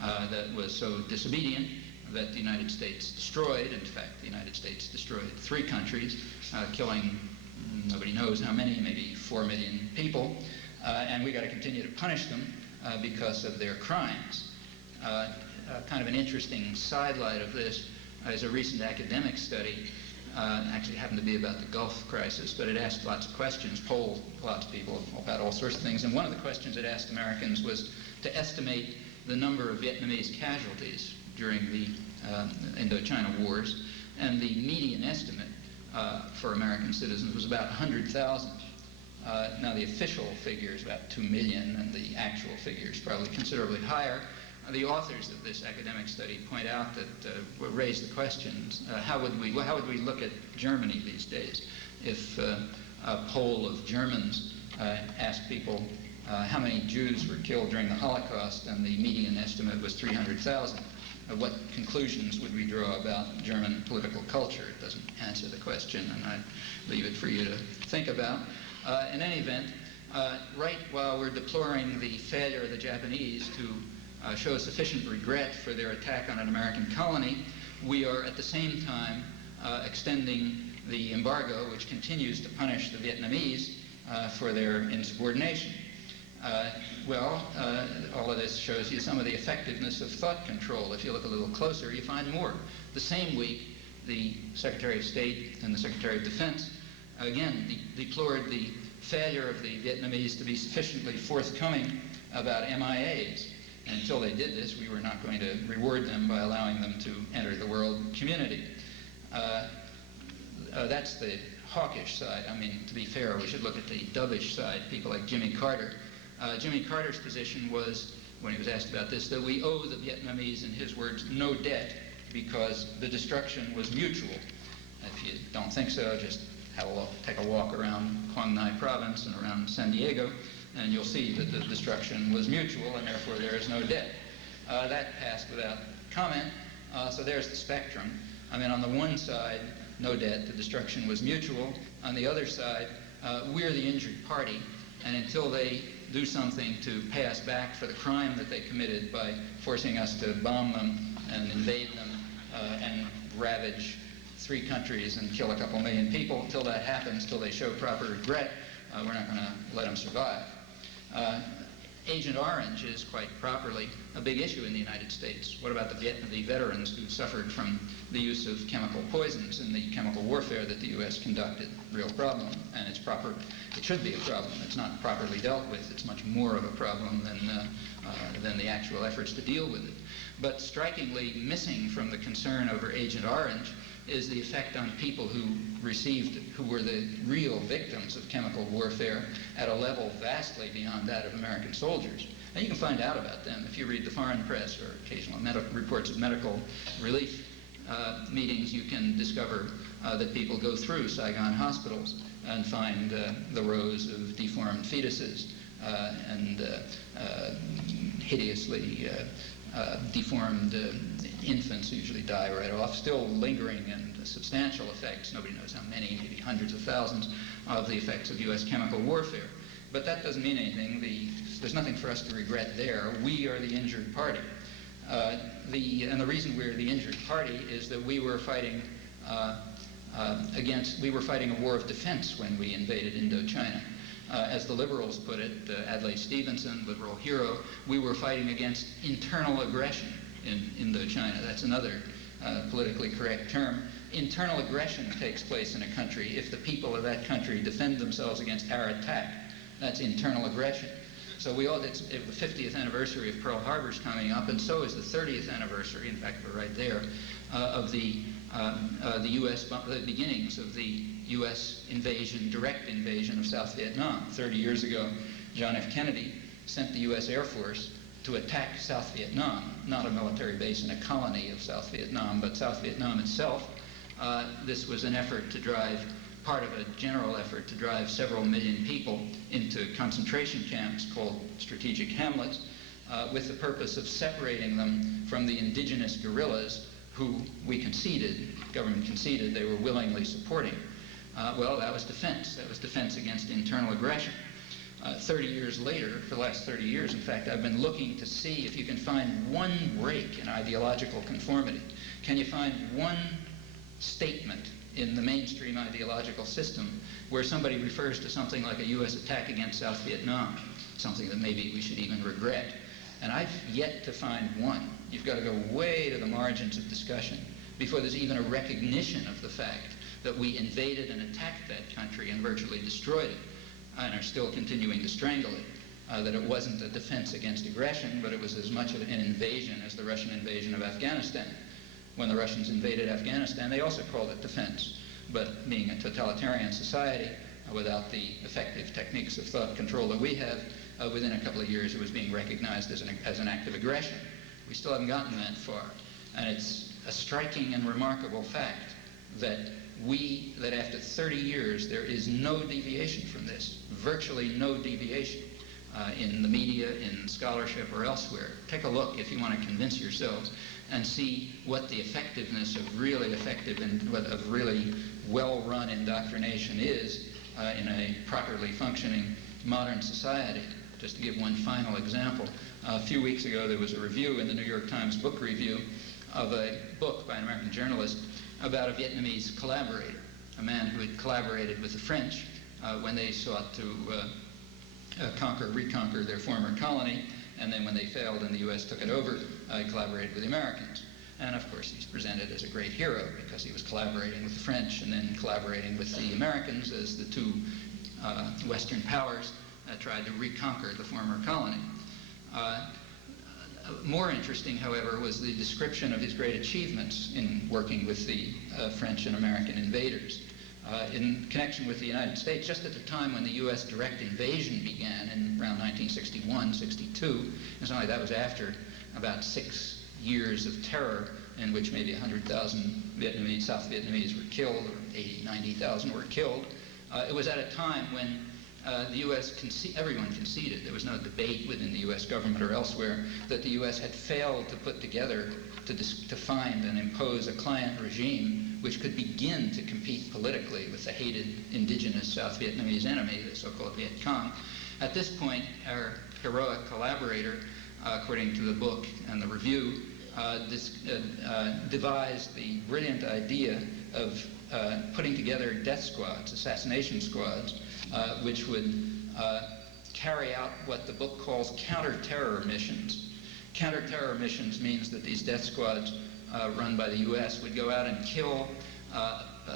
that was so disobedient that the United States destroyed. In fact, the United States destroyed 3 countries, killing nobody knows how many, maybe 4 million people, and we got to continue to punish them because of their crimes. Kind of an interesting sidelight of this is a recent academic study, actually happened to be about the Gulf crisis, but it asked lots of questions, polled lots of people about all sorts of things, and one of the questions it asked Americans was to estimate the number of Vietnamese casualties during the Indochina wars, and the median estimate for American citizens was about 100,000. Now the official figure is about 2 million, and the actual figure is probably considerably higher. The authors of this academic study point out that raise the questions: how would we look at Germany these days if a poll of Germans asked people how many Jews were killed during the Holocaust, and the median estimate was 300,000? what conclusions would we draw about German political culture? It doesn't answer the question, and I leave it for you to think about. In any event, right while we're deploring the failure of the Japanese to show sufficient regret for their attack on an American colony, we are at the same time extending the embargo, which continues to punish the Vietnamese for their insubordination. All of this shows you some of the effectiveness of thought control. If you look a little closer, you find more. The same week, the Secretary of State and the Secretary of Defense again deplored the failure of the Vietnamese to be sufficiently forthcoming about MIAs. And until they did this, we were not going to reward them by allowing them to enter the world community. That's the hawkish side. I mean, to be fair, we should look at the dovish side, people like Jimmy Carter. Jimmy Carter's position was, when he was asked about this, that we owe the Vietnamese, in his words, no debt because the destruction was mutual. If you don't think so, just take a walk around Quang Ngai province and around San Diego, and you'll see that the destruction was mutual, and therefore there is no debt. That passed without comment, so there's the spectrum. I mean, on the one side, no debt, the destruction was mutual. On the other side, we're the injured party, and until they do something to pay us back for the crime that they committed by forcing us to bomb them and invade them and ravage 3 countries and kill a couple million people, until that happens, till they show proper regret, we're not going to let them survive. Agent Orange is quite properly a big issue in the United States. What about the veterans who suffered from the use of chemical poisons in the chemical warfare that the U.S. conducted? Real problem, and it's proper. It should be a problem. It's not properly dealt with. It's much more of a problem than the actual efforts to deal with it. But strikingly missing from the concern over Agent Orange is the effect on people who were the real victims of chemical warfare at a level vastly beyond that of American soldiers. And you can find out about them if you read the foreign press or occasional reports of medical relief meetings. You can discover that people go through Saigon hospitals and find the rows of deformed fetuses and hideously deformed infants usually die right off, still lingering and substantial effects. Nobody knows how many, maybe hundreds of thousands, of the effects of U.S. chemical warfare. But that doesn't mean anything. There's nothing for us to regret there. We are the injured party. And the reason we're the injured party is that we were fighting a war of defense when we invaded Indochina. As the liberals put it, Adlai Stevenson, liberal hero, we were fighting against internal aggression in Indochina. That's another politically correct term. Internal aggression takes place in a country if the people of that country defend themselves against our attack. That's internal aggression. So it's the 50th anniversary of Pearl Harbor's coming up, and so is the 30th anniversary, in fact we're right there, of the beginnings of the U.S. invasion, direct invasion of South Vietnam. 30 years ago, John F. Kennedy sent the U.S. Air Force to attack South Vietnam, not a military base in a colony of South Vietnam, but South Vietnam itself. This was an effort to drive, part of a general effort to drive several million people into concentration camps called strategic hamlets, with the purpose of separating them from the indigenous guerrillas who we conceded, government conceded, they were willingly supporting. Well, that was defense. That was defense against internal aggression. 30 years later, for the last 30 years, in fact, I've been looking to see if you can find one break in ideological conformity. Can you find one statement in the mainstream ideological system where somebody refers to something like a U.S. attack against South Vietnam, something that maybe we should even regret? And I've yet to find one. You've got to go way to the margins of discussion before there's even a recognition of the fact that we invaded and attacked that country and virtually destroyed it, and are still continuing to strangle it. That it wasn't a defense against aggression, but it was as much of an invasion as the Russian invasion of Afghanistan. When the Russians invaded Afghanistan, they also called it defense. But being a totalitarian society, without the effective techniques of thought control that we have, within a couple of years it was being recognized as an act of aggression. We still haven't gotten that far. And it's a striking and remarkable fact that after 30 years there is no deviation from this, virtually no deviation in the media, in scholarship, or elsewhere. Take a look if you want to convince yourselves and see what the effectiveness of really effective and of really well-run indoctrination is in a properly functioning modern society. Just to give one final example, a few weeks ago there was a review in the New York Times Book Review of a book by an American journalist about a Vietnamese collaborator, a man who had collaborated with the French when they sought to reconquer their former colony, and then when they failed and the U.S. took it over, collaborated with the Americans. And of course he's presented as a great hero because he was collaborating with the French and then collaborating with the Americans as the two Western powers tried to reconquer the former colony. More interesting, however, was the description of his great achievements in working with the French and American invaders. In connection with the United States, just at the time when the U.S. direct invasion began in around 1961, 62, and something like that was after about 6 years of terror in which maybe 100,000 Vietnamese, South Vietnamese were killed, or 80, 90,000 were killed. It was at a time when the U.S. everyone conceded, there was no debate within the U.S. government or elsewhere, that the U.S. had failed to put together, to find and impose a client regime which could begin to compete politically with the hated indigenous South Vietnamese enemy, the so-called Viet Cong. At this point, our heroic collaborator, according to the book and the review, devised the brilliant idea of putting together death squads, assassination squads, which would carry out what the book calls counter-terror missions. Counter-terror missions means that these death squads run by the U.S. would go out and kill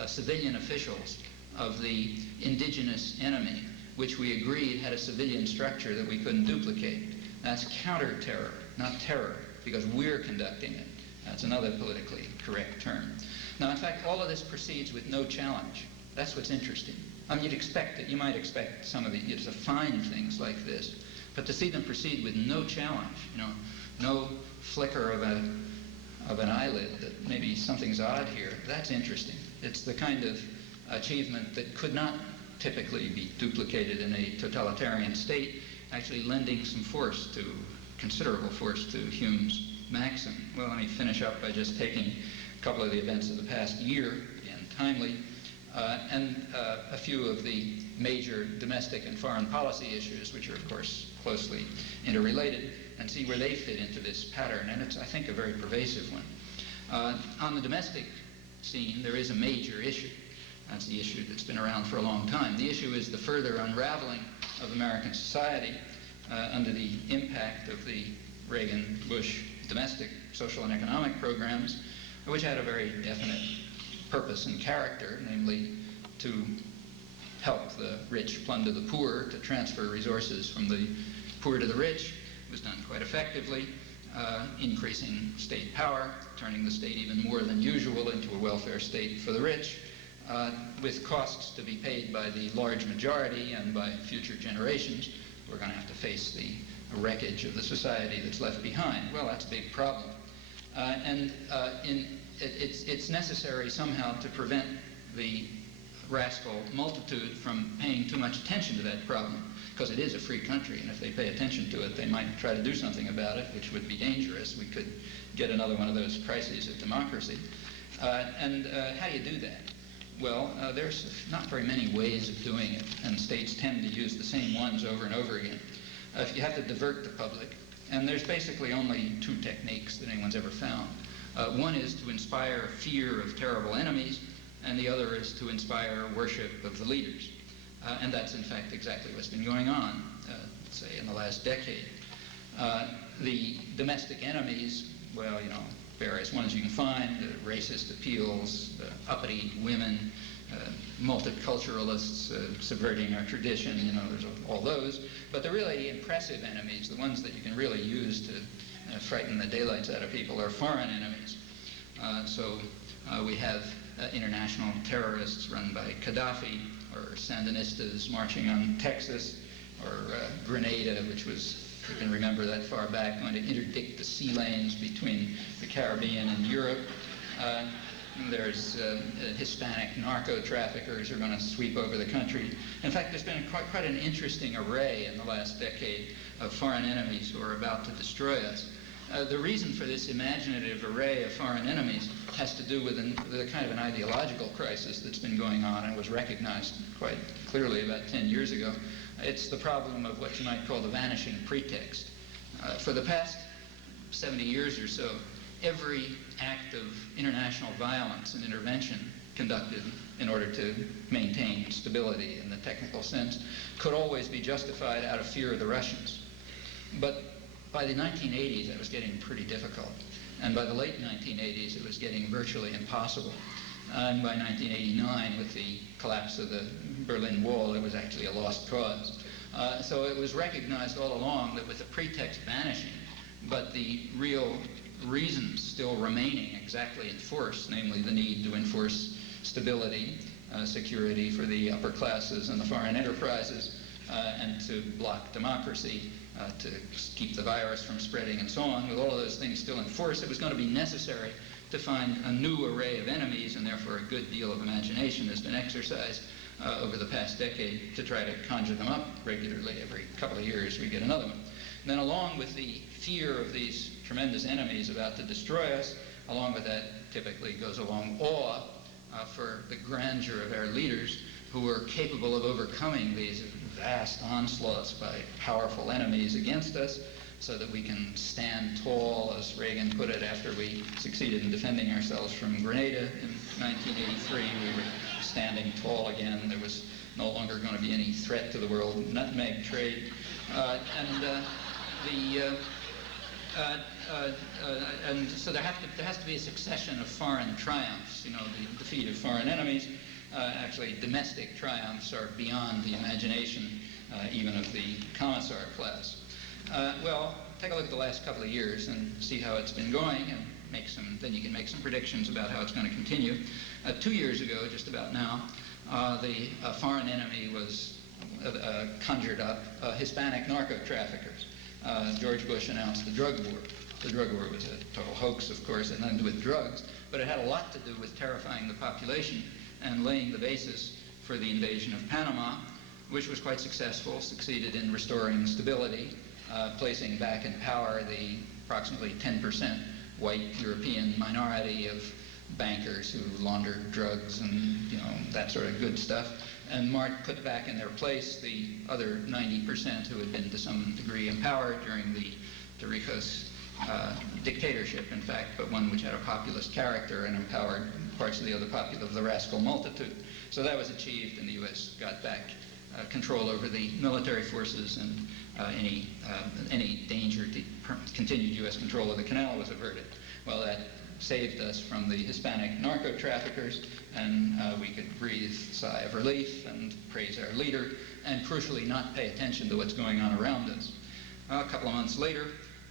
civilian officials of the indigenous enemy, which we agreed had a civilian structure that we couldn't duplicate. That's counter-terror, not terror, because we're conducting it. That's another politically correct term. Now, in fact, all of this proceeds with no challenge. That's what's interesting. I mean, you'd expect it. You might expect some of you to find things like this, but to see them proceed with no challenge, no flicker of an eyelid that maybe something's odd here, that's interesting. It's the kind of achievement that could not typically be duplicated in a totalitarian state, actually lending some force to, considerable force to Hume's maxim. Well, let me finish up by just taking a couple of the events of the past year, again, timely, and a few of the major domestic and foreign policy issues, which are, of course, closely interrelated, and see where they fit into this pattern. And it's, I think, a very pervasive one. On the domestic scene, there is a major issue. That's the issue that's been around for a long time. The issue is the further unraveling of American society under the impact of the Reagan-Bush domestic social and economic programs, which had a very definite purpose and character, namely to help the rich plunder the poor, to transfer resources from the poor to the rich. It was done quite effectively, increasing state power, turning the state even more than usual into a welfare state for the rich, with costs to be paid by the large majority and by future generations. We're going to have to face the wreckage of the society that's left behind. Well, that's a big problem. It's necessary somehow to prevent the rascal multitude from paying too much attention to that problem, because it is a free country, and if they pay attention to it, they might try to do something about it, which would be dangerous. We could get another one of those crises of democracy. How do you do that? Well, there's not very many ways of doing it, and states tend to use the same ones over and over again. You have to divert the public, and there's basically only two techniques that anyone's ever found. One is to inspire fear of terrible enemies, and the other is to inspire worship of the leaders. And that's, in fact, exactly what's been going on, say, in the last decade. The domestic enemies, well, various ones you can find, racist appeals, uppity women, multiculturalists subverting our tradition, there's all those. But the really impressive enemies, the ones that you can really use to frighten the daylights out of people, are foreign enemies. So we have international terrorists run by Gaddafi, or sandinistas marching on Texas, or Grenada, which was, you can remember that far back, going to interdict the sea lanes between the Caribbean and Europe. There's Hispanic narco-traffickers who are going to sweep over the country. In fact, there's been quite an interesting array in the last decade of foreign enemies who are about to destroy us. The reason for this imaginative array of foreign enemies has to do with a kind of an ideological crisis that's been going on and was recognized quite clearly about 10 years ago. It's the problem of what you might call the vanishing pretext. For the past 70 years or so, every act of international violence and intervention conducted in order to maintain stability in the technical sense could always be justified out of fear of the Russians. But by the 1980s, it was getting pretty difficult. And by the late 1980s, it was getting virtually impossible. And by 1989, with the collapse of the Berlin Wall, it was actually a lost cause. So it was recognized all along that with the pretext vanishing, but the real reasons still remaining exactly in force, namely the need to enforce stability, security for the upper classes and the foreign enterprises, and to block democracy, to keep the virus from spreading and so on. With all of those things still in force, it was going to be necessary to find a new array of enemies, and therefore a good deal of imagination has been exercised over the past decade to try to conjure them up regularly. Every couple of years we get another one. And then along with the fear of these tremendous enemies about to destroy us, along with that typically goes along awe for the grandeur of our leaders who are capable of overcoming these vast onslaughts by powerful enemies against us, so that we can stand tall, as Reagan put it after we succeeded in defending ourselves from Grenada in 1983. We were standing tall again. There was no longer going to be any threat to the world nutmeg trade. And so there has to be a succession of foreign triumphs, you know, the defeat of foreign enemies. Actually, domestic triumphs are beyond the imagination even of the commissar class. Well, take a look at the last couple of years and see how it's been going, and then you can make some predictions about how it's going to continue. 2 years ago, just about now, the foreign enemy was conjured up, Hispanic narco-traffickers. George Bush announced the drug war. The drug war was a total hoax, of course, it had nothing to do with drugs, but it had a lot to do with terrifying the population and laying the basis for the invasion of Panama, which was quite successful, succeeded in restoring stability, placing back in power the approximately 10% white European minority of bankers who laundered drugs and, you know, that sort of good stuff, and put back in their place the other 90% who had been to some degree empowered during the Torrijos dictatorship, in fact, but one which had a populist character and empowered parts of the other of the rascal multitude. So that was achieved, and the U.S. got back control over the military forces, and any danger to continued U.S. control of the canal was averted. Well, that saved us from the Hispanic narco-traffickers, and we could breathe a sigh of relief and praise our leader, and crucially not pay attention to what's going on around us. A couple of months later,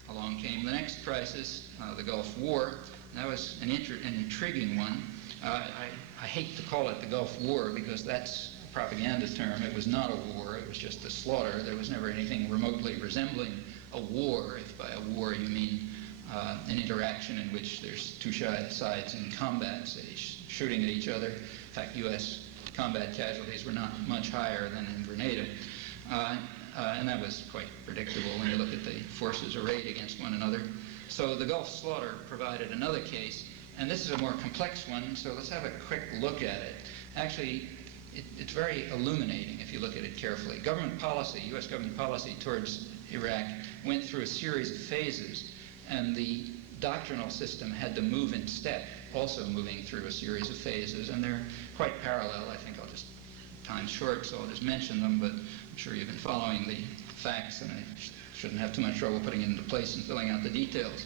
along came the next crisis, the Gulf War. That was an intriguing one. I hate to call it the Gulf War because that's a propaganda term. It was not a war, it was just a slaughter. There was never anything remotely resembling a war, if by a war you mean an interaction in which there's two sides in combat, say, shooting at each other. In fact, U.S. combat casualties were not much higher than in Grenada. And that was quite predictable when you look at the forces arrayed against one another. So the Gulf slaughter provided another case, and this is a more complex one, so let's have a quick look at it. Actually, it's very illuminating if you look at it carefully. Government policy, U.S. government policy towards Iraq went through a series of phases, and the doctrinal system had to move in step, also moving through a series of phases, and they're quite parallel. I think time's short, so I'll just mention them, but I'm sure you've been following the facts, and I shouldn't have too much trouble putting it into place and filling out the details.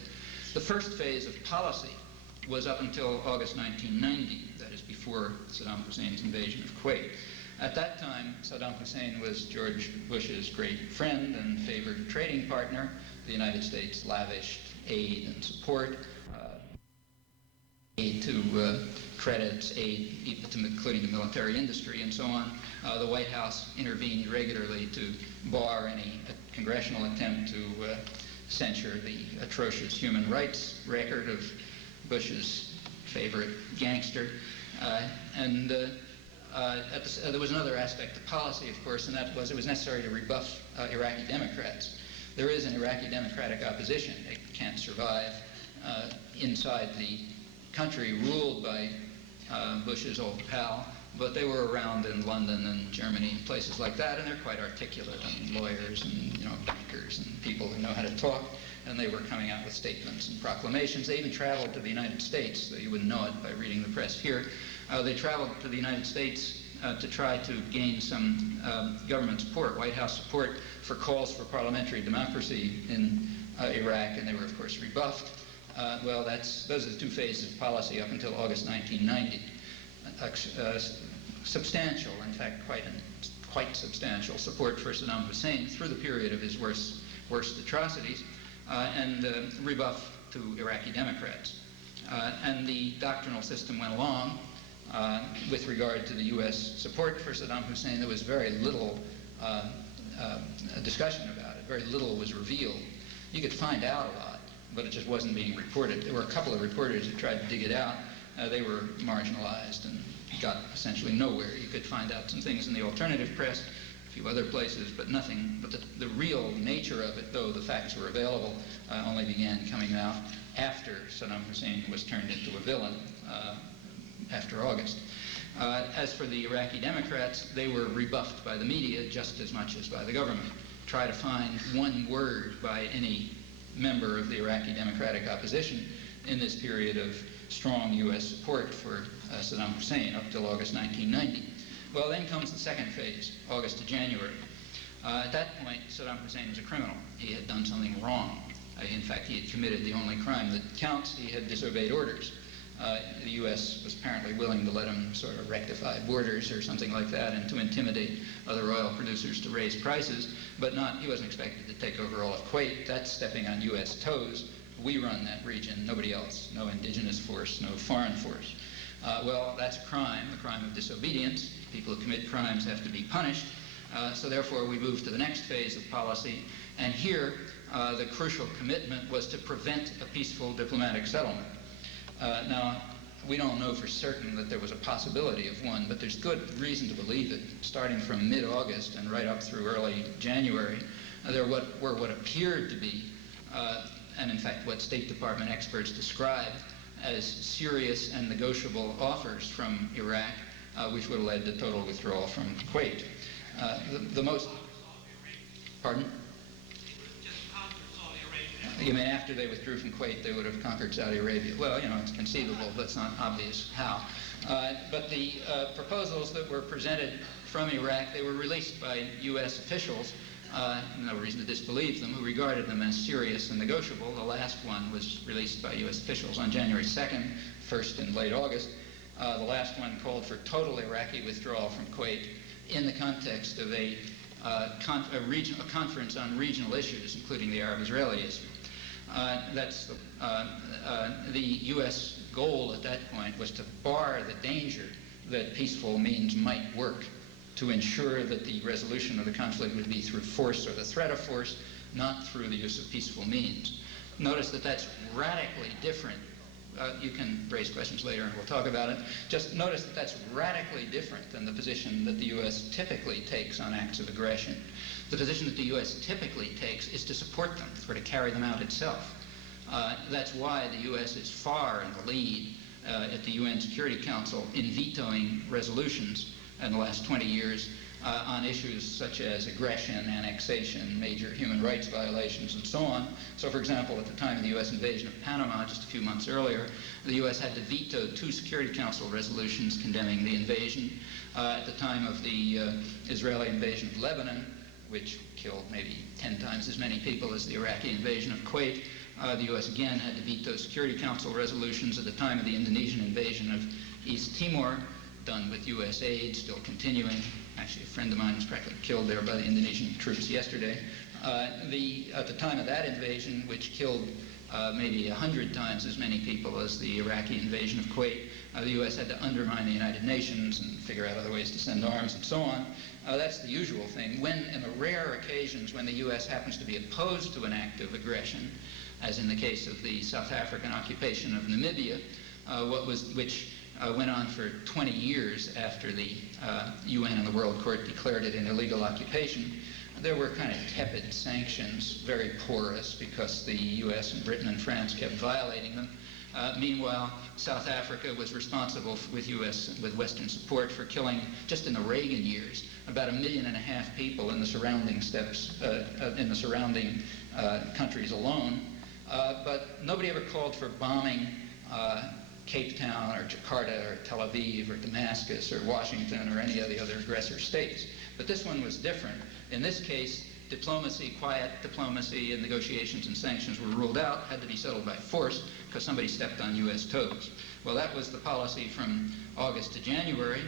The first phase of policy was up until August 1990, that is before Saddam Hussein's invasion of Kuwait. At that time, Saddam Hussein was George Bush's great friend and favored trading partner. The United States lavished aid and support, aid to credits, aid including the military industry and so on. The White House intervened regularly to bar any congressional attempt to censure the atrocious human rights record of Bush's favorite gangster. There was another aspect of policy, of course, and that was it was necessary to rebuff Iraqi Democrats. There is an Iraqi democratic opposition. It can't survive inside the country ruled by Bush's old pal, but they were around in London and Germany and places like that, and they're quite articulate, and lawyers and bankers and people who know how to talk, and they were coming out with statements and proclamations. They even traveled to the United States, though you wouldn't know it by reading the press here. They traveled to the United States to try to gain some government support, White House support, for calls for parliamentary democracy in Iraq, and they were, of course, rebuffed. Well, those are the two phases of policy up until August 1990. Substantial, in fact, quite substantial support for Saddam Hussein through the period of his worst atrocities, and rebuff to Iraqi Democrats. And the doctrinal system went along. With regard to the U.S. support for Saddam Hussein, there was very little discussion about it. Very little was revealed. You could find out a lot, but it just wasn't being reported. There were a couple of reporters who tried to dig it out. They were marginalized and got essentially nowhere. You could find out some things in the alternative press, a few other places, but nothing. But the real nature of it, though the facts were available, only began coming out after Saddam Hussein was turned into a villain after August. As for the Iraqi Democrats, they were rebuffed by the media just as much as by the government. Try to find one word by any member of the Iraqi Democratic opposition in this period of strong U.S. support for Saddam Hussein up till August 1990. Well, then comes the second phase, August to January. At that point, Saddam Hussein was a criminal. He had done something wrong. In fact, he had committed the only crime that counts. He had disobeyed orders. The U.S. was apparently willing to let him sort of rectify borders or something like that, and to intimidate other oil producers to raise prices, but he wasn't expected to take over all of Kuwait. That's stepping on U.S. toes. We run that region, nobody else. No indigenous force, no foreign force. Well, that's a crime of disobedience. People who commit crimes have to be punished. So therefore, we move to the next phase of policy, and here the crucial commitment was to prevent a peaceful diplomatic settlement. Now, we don't know for certain that there was a possibility of one, but there's good reason to believe it. Starting from mid-August and right up through early January, there were what appeared to be, and in fact what State Department experts described as serious and negotiable offers from Iraq, which would have led to total withdrawal from Kuwait. The most... Pardon? You mean after they withdrew from Kuwait, they would have conquered Saudi Arabia? Well, it's conceivable, but it's not obvious how. But the proposals that were presented from Iraq, they were released by U.S. officials, no reason to disbelieve them, who regarded them as serious and negotiable. The last one was released by U.S. officials on January 2nd, first in late August. The last one called for total Iraqi withdrawal from Kuwait in the context of a conference on regional issues, including the Arab-Israeli issue. The U.S. goal at that point was to bar the danger that peaceful means might work, to ensure that the resolution of the conflict would be through force or the threat of force, not through the use of peaceful means. Notice that that's radically different. You can raise questions later and we'll talk about it. Just notice that that's radically different than the position that the U.S. typically takes on acts of aggression. The position that the U.S. typically takes is to support them or to carry them out itself. That's why the U.S. is far in the lead at the UN Security Council in vetoing resolutions in the last 20 years on issues such as aggression, annexation, major human rights violations, and so on. So, for example, at the time of the U.S. invasion of Panama just a few months earlier, the U.S. had to veto 2 Security Council resolutions condemning the invasion. At the time of the Israeli invasion of Lebanon, which killed maybe 10 times as many people as the Iraqi invasion of Kuwait, the U.S. again had to veto Security Council resolutions. At the time of the Indonesian invasion of East Timor, done with U.S. aid, still continuing. Actually, a friend of mine was practically killed there by the Indonesian troops yesterday. At the time of that invasion, which killed maybe 100 times as many people as the Iraqi invasion of Kuwait, the U.S. had to undermine the United Nations and figure out other ways to send arms and so on. That's the usual thing. When, in the rare occasions when the U.S. happens to be opposed to an act of aggression, as in the case of the South African occupation of Namibia, which went on for 20 years after the UN and the World Court declared it an illegal occupation, There were kind of tepid sanctions, very porous, because the US and Britain and France kept violating them. Meanwhile, South Africa was responsible with Western support for killing, just in the Reagan years, about 1.5 million people in the surrounding countries alone. But nobody ever called for bombing Cape Town or Jakarta or Tel Aviv or Damascus or Washington or any of the other aggressor states. But this one was different. In this case, diplomacy, quiet diplomacy, and negotiations and sanctions were ruled out, had to be settled by force because somebody stepped on US toes. Well, that was the policy from August to January,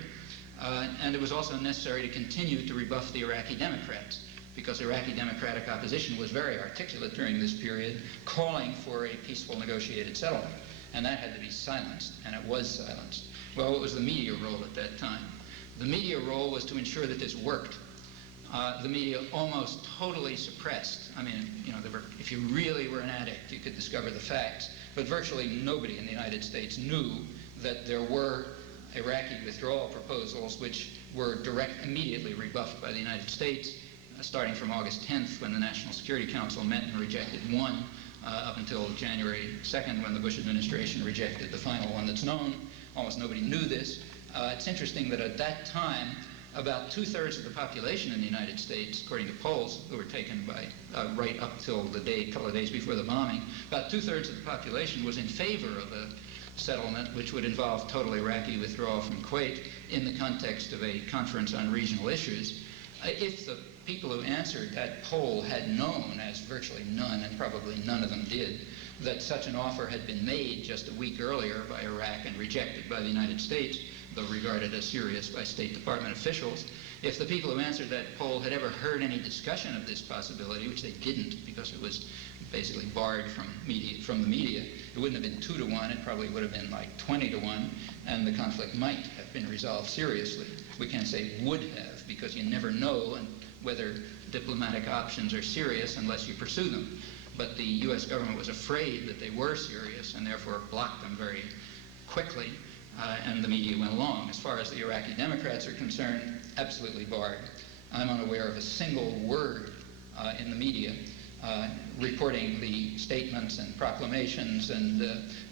and it was also necessary to continue to rebuff the Iraqi Democrats, because Iraqi democratic opposition was very articulate during this period, calling for a peaceful negotiated settlement. And that had to be silenced, and it was silenced. Well, what was the media role at that time? The media role was to ensure that this worked. The media almost totally suppressed. I mean, if you really were an addict, you could discover the facts. But virtually nobody in the United States knew that there were Iraqi withdrawal proposals which were immediately rebuffed by the United States, starting from August 10th, when the National Security Council met and rejected one, up until January 2nd, when the Bush administration rejected the final one that's known. Almost nobody knew this. It's interesting that at that time, about 2/3 of the population in the United States, according to polls that were taken by right up till the couple of days before the bombing, about 2/3 of the population was in favor of a settlement which would involve total Iraqi withdrawal from Kuwait in the context of a conference on regional issues. If the people who answered that poll had known, as virtually none, and probably none of them did, that such an offer had been made just a week earlier by Iraq and rejected by the United States, though regarded as serious by State Department officials, if the people who answered that poll had ever heard any discussion of this possibility, which they didn't because it was basically barred from the media, it wouldn't have been 2-to-1, it probably would have been like 20-to-1, and the conflict might have been resolved seriously. We can't say would have, because you never know whether diplomatic options are serious unless you pursue them. But the US government was afraid that they were serious and therefore blocked them very quickly, and the media went along. As far as the Iraqi Democrats are concerned, absolutely barred. I'm unaware of a single word in the media reporting the statements and proclamations and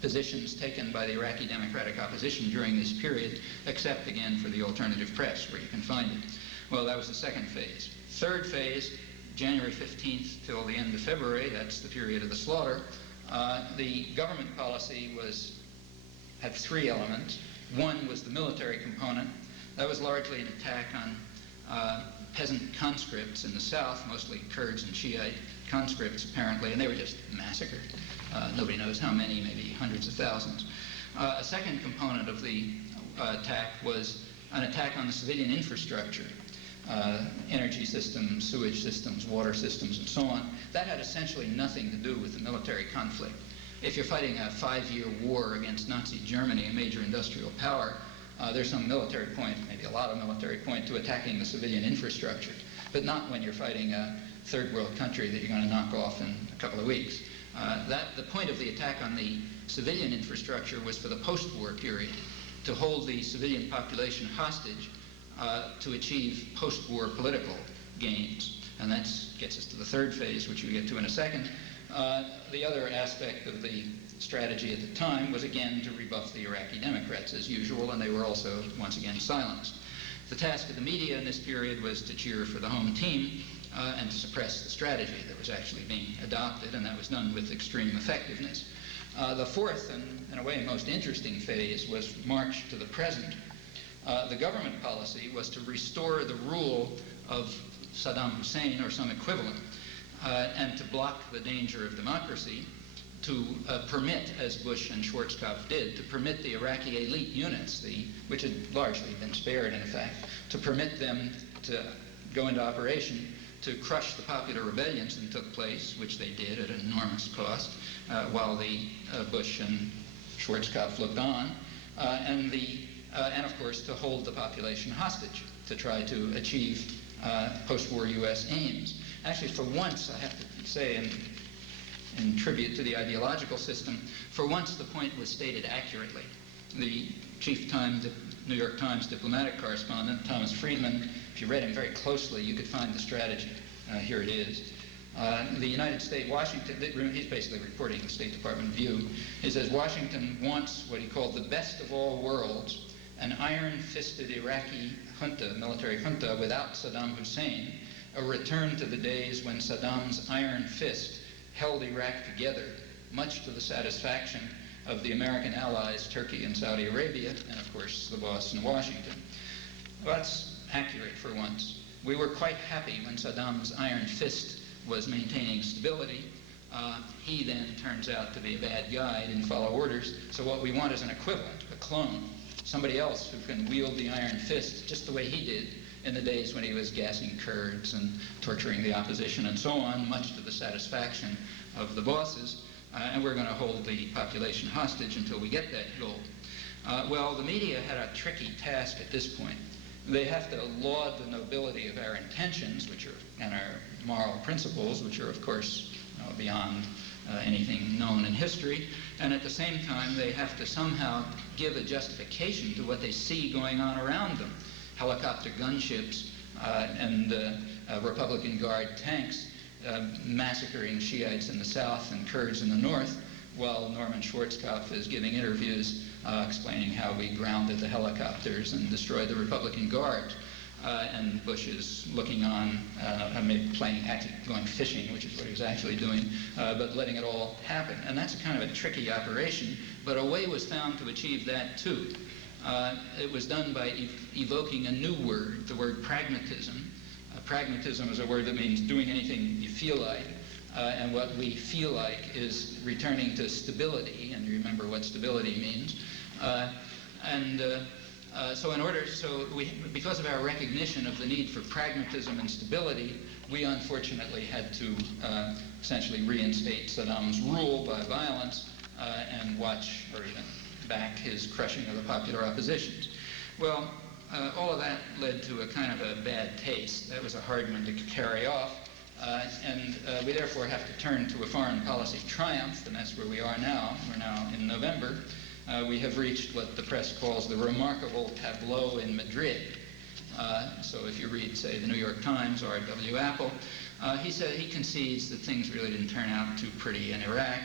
positions taken by the Iraqi Democratic opposition during this period, except again for the alternative press where you can find it. Well, that was the second phase. Third phase, January 15th till the end of February, that's the period of the slaughter. The government policy had 3 elements. One was the military component. That was largely an attack on peasant conscripts in the south, mostly Kurds and Shiite conscripts apparently, and they were just massacred. Nobody knows how many, maybe hundreds of thousands. A second component of the attack was an attack on the civilian infrastructure. Energy systems, sewage systems, water systems, and so on. That had essentially nothing to do with the military conflict. If you're fighting a 5-year war against Nazi Germany, a major industrial power, there's some military point, maybe a lot of military point, to attacking the civilian infrastructure, but not when you're fighting a third world country that you're going to knock off in a couple of weeks. The point of the attack on the civilian infrastructure was for the post-war period, to hold the civilian population hostage to achieve post-war political gains. And that gets us to the third phase, which we'll get to in a second. The other aspect of the strategy at the time was again to rebuff the Iraqi Democrats as usual, and they were also once again silenced. The task of the media in this period was to cheer for the home team and to suppress the strategy that was actually being adopted, and that was done with extreme effectiveness. The fourth and in a way most interesting phase was March to the present. The government policy was to restore the rule of Saddam Hussein or some equivalent, and to block the danger of democracy, to permit, as Bush and Schwarzkopf did, to permit the Iraqi elite units, which had largely been spared in effect, to permit them to go into operation to crush the popular rebellions that took place, which they did at an enormous cost, while the Bush and Schwarzkopf looked on, and of course to hold the population hostage to try to achieve post-war U.S. aims. Actually, for once, I have to say, in tribute to the ideological system, for once the point was stated accurately. The chief New York Times diplomatic correspondent, Thomas Friedman, if you read him very closely, you could find the strategy. Here it is. The United States, Washington, he's basically reporting the State Department view. He says Washington wants what he called the best of all worlds, an iron-fisted Iraqi junta, military junta, without Saddam Hussein, a return to the days when Saddam's iron fist held Iraq together, much to the satisfaction of the American allies, Turkey and Saudi Arabia, and of course the boss in Washington. Well, that's accurate for once. We were quite happy when Saddam's iron fist was maintaining stability. He then turns out to be a bad guy, didn't follow orders, so what we want is an equivalent, a clone, somebody else who can wield the iron fist just the way he did in the days when he was gassing Kurds and torturing the opposition and so on, much to the satisfaction of the bosses, and we're going to hold the population hostage until we get that goal. Well, the media had a tricky task at this point. They have to laud the nobility of our intentions, and our moral principles, which are, of course, beyond anything known in history, and at the same time, they have to somehow give a justification to what they see going on around them. Helicopter gunships and Republican Guard tanks massacring Shiites in the south and Kurds in the north, while Norman Schwarzkopf is giving interviews explaining how we grounded the helicopters and destroyed the Republican Guard. And Bush is looking on, maybe actually going fishing, which is what he was actually doing, but letting it all happen. And that's a kind of a tricky operation, but a way was found to achieve that too. It was done by evoking a new word, the word pragmatism. Pragmatism is a word that means doing anything you feel like, and what we feel like is returning to stability, and you remember what stability means. Because of our recognition of the need for pragmatism and stability, we unfortunately had to essentially reinstate Saddam's rule by violence and watch, or even back, his crushing of the popular oppositions. Well, all of that led to a kind of a bad taste. That was a hard one to carry off, and we therefore have to turn to a foreign policy triumph, and that's where we are now. We're now in November. We have reached what the press calls the remarkable tableau in Madrid. So if you read, say, the New York Times or R.W. Apple, he concedes that things really didn't turn out too pretty in Iraq.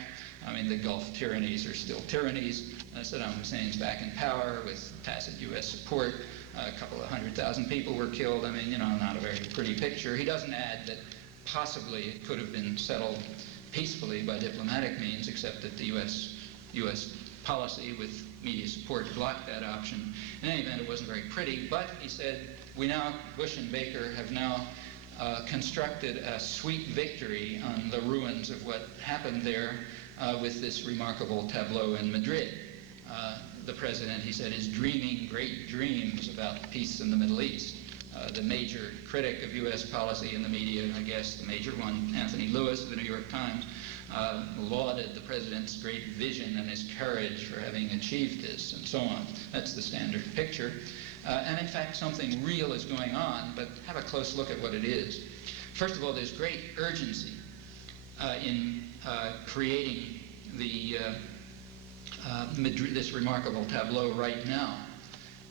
I mean, the Gulf tyrannies are still tyrannies. Saddam Hussein's back in power with tacit U.S. support. A couple of 100,000 people were killed. I mean, not a very pretty picture. He doesn't add that possibly it could have been settled peacefully by diplomatic means, except that the U.S. policy with media support blocked that option. In any event, it wasn't very pretty, but he said, Bush and Baker have now constructed a sweet victory on the ruins of what happened there with this remarkable tableau in Madrid. The president, he said, is dreaming great dreams about peace in the Middle East. The major critic of U.S. policy in the media, I guess the major one, Anthony Lewis of the New York Times, lauded the president's great vision and his courage for having achieved this, and so on. That's the standard picture. And in fact, something real is going on, but have a close look at what it is. First of all, there's great urgency in creating this remarkable tableau right now.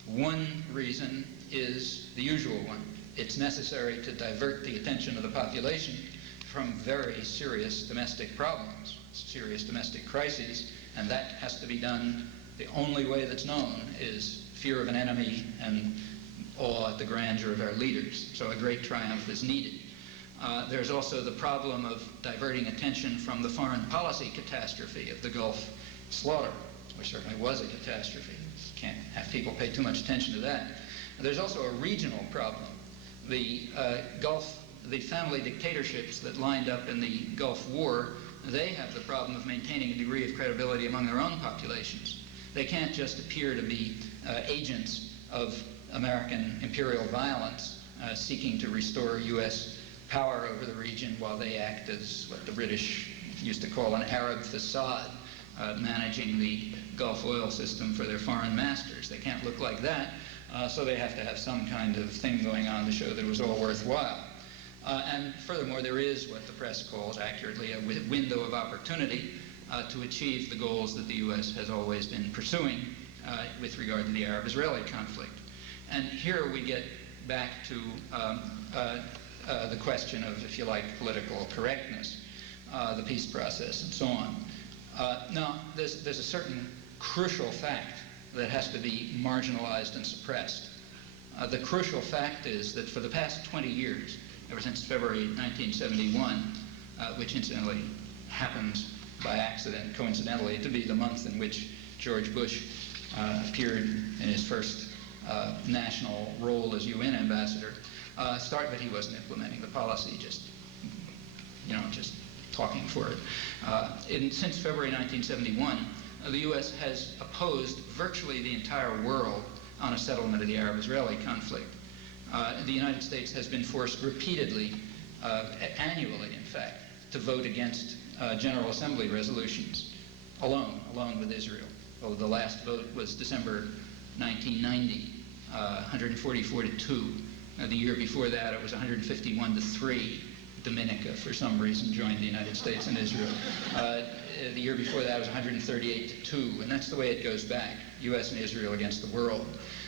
One reason is the usual one. It's necessary to divert the attention of the population from very serious domestic problems, serious domestic crises, and that has to be done. The only way that's known is fear of an enemy and awe at the grandeur of our leaders. So a great triumph is needed. There's also the problem of diverting attention from the foreign policy catastrophe of the Gulf slaughter, which certainly was a catastrophe. Can't have people pay too much attention to that. There's also a regional problem. The family dictatorships that lined up in the Gulf War, they have the problem of maintaining a degree of credibility among their own populations. They can't just appear to be agents of American imperial violence seeking to restore U.S. power over the region while they act as what the British used to call an Arab facade, managing the Gulf oil system for their foreign masters. They can't look like that, so they have to have some kind of thing going on to show that it was all worthwhile. And furthermore, there is what the press calls accurately a window of opportunity to achieve the goals that the U.S. has always been pursuing with regard to the Arab-Israeli conflict. And here we get back to the question of, if you like, political correctness, the peace process, and so on. Now, there's a certain crucial fact that has to be marginalized and suppressed. The crucial fact is that for the past 20 years, ever since February 1971, which incidentally happens by accident, coincidentally, to be the month in which George Bush appeared in his first national role as UN ambassador, but he wasn't implementing the policy, just talking for it. Since February 1971, the U.S. has opposed virtually the entire world on a settlement of the Arab-Israeli conflict. The United States has been forced repeatedly, annually in fact, to vote against General Assembly resolutions, alone with Israel. Well, the last vote was December 1990, 144 to 2. The year before that, it was 151 to 3. Dominica, for some reason, joined the United States and Israel. The year before that, it was 138 to 2, and that's the way it goes back, U.S. and Israel against the world.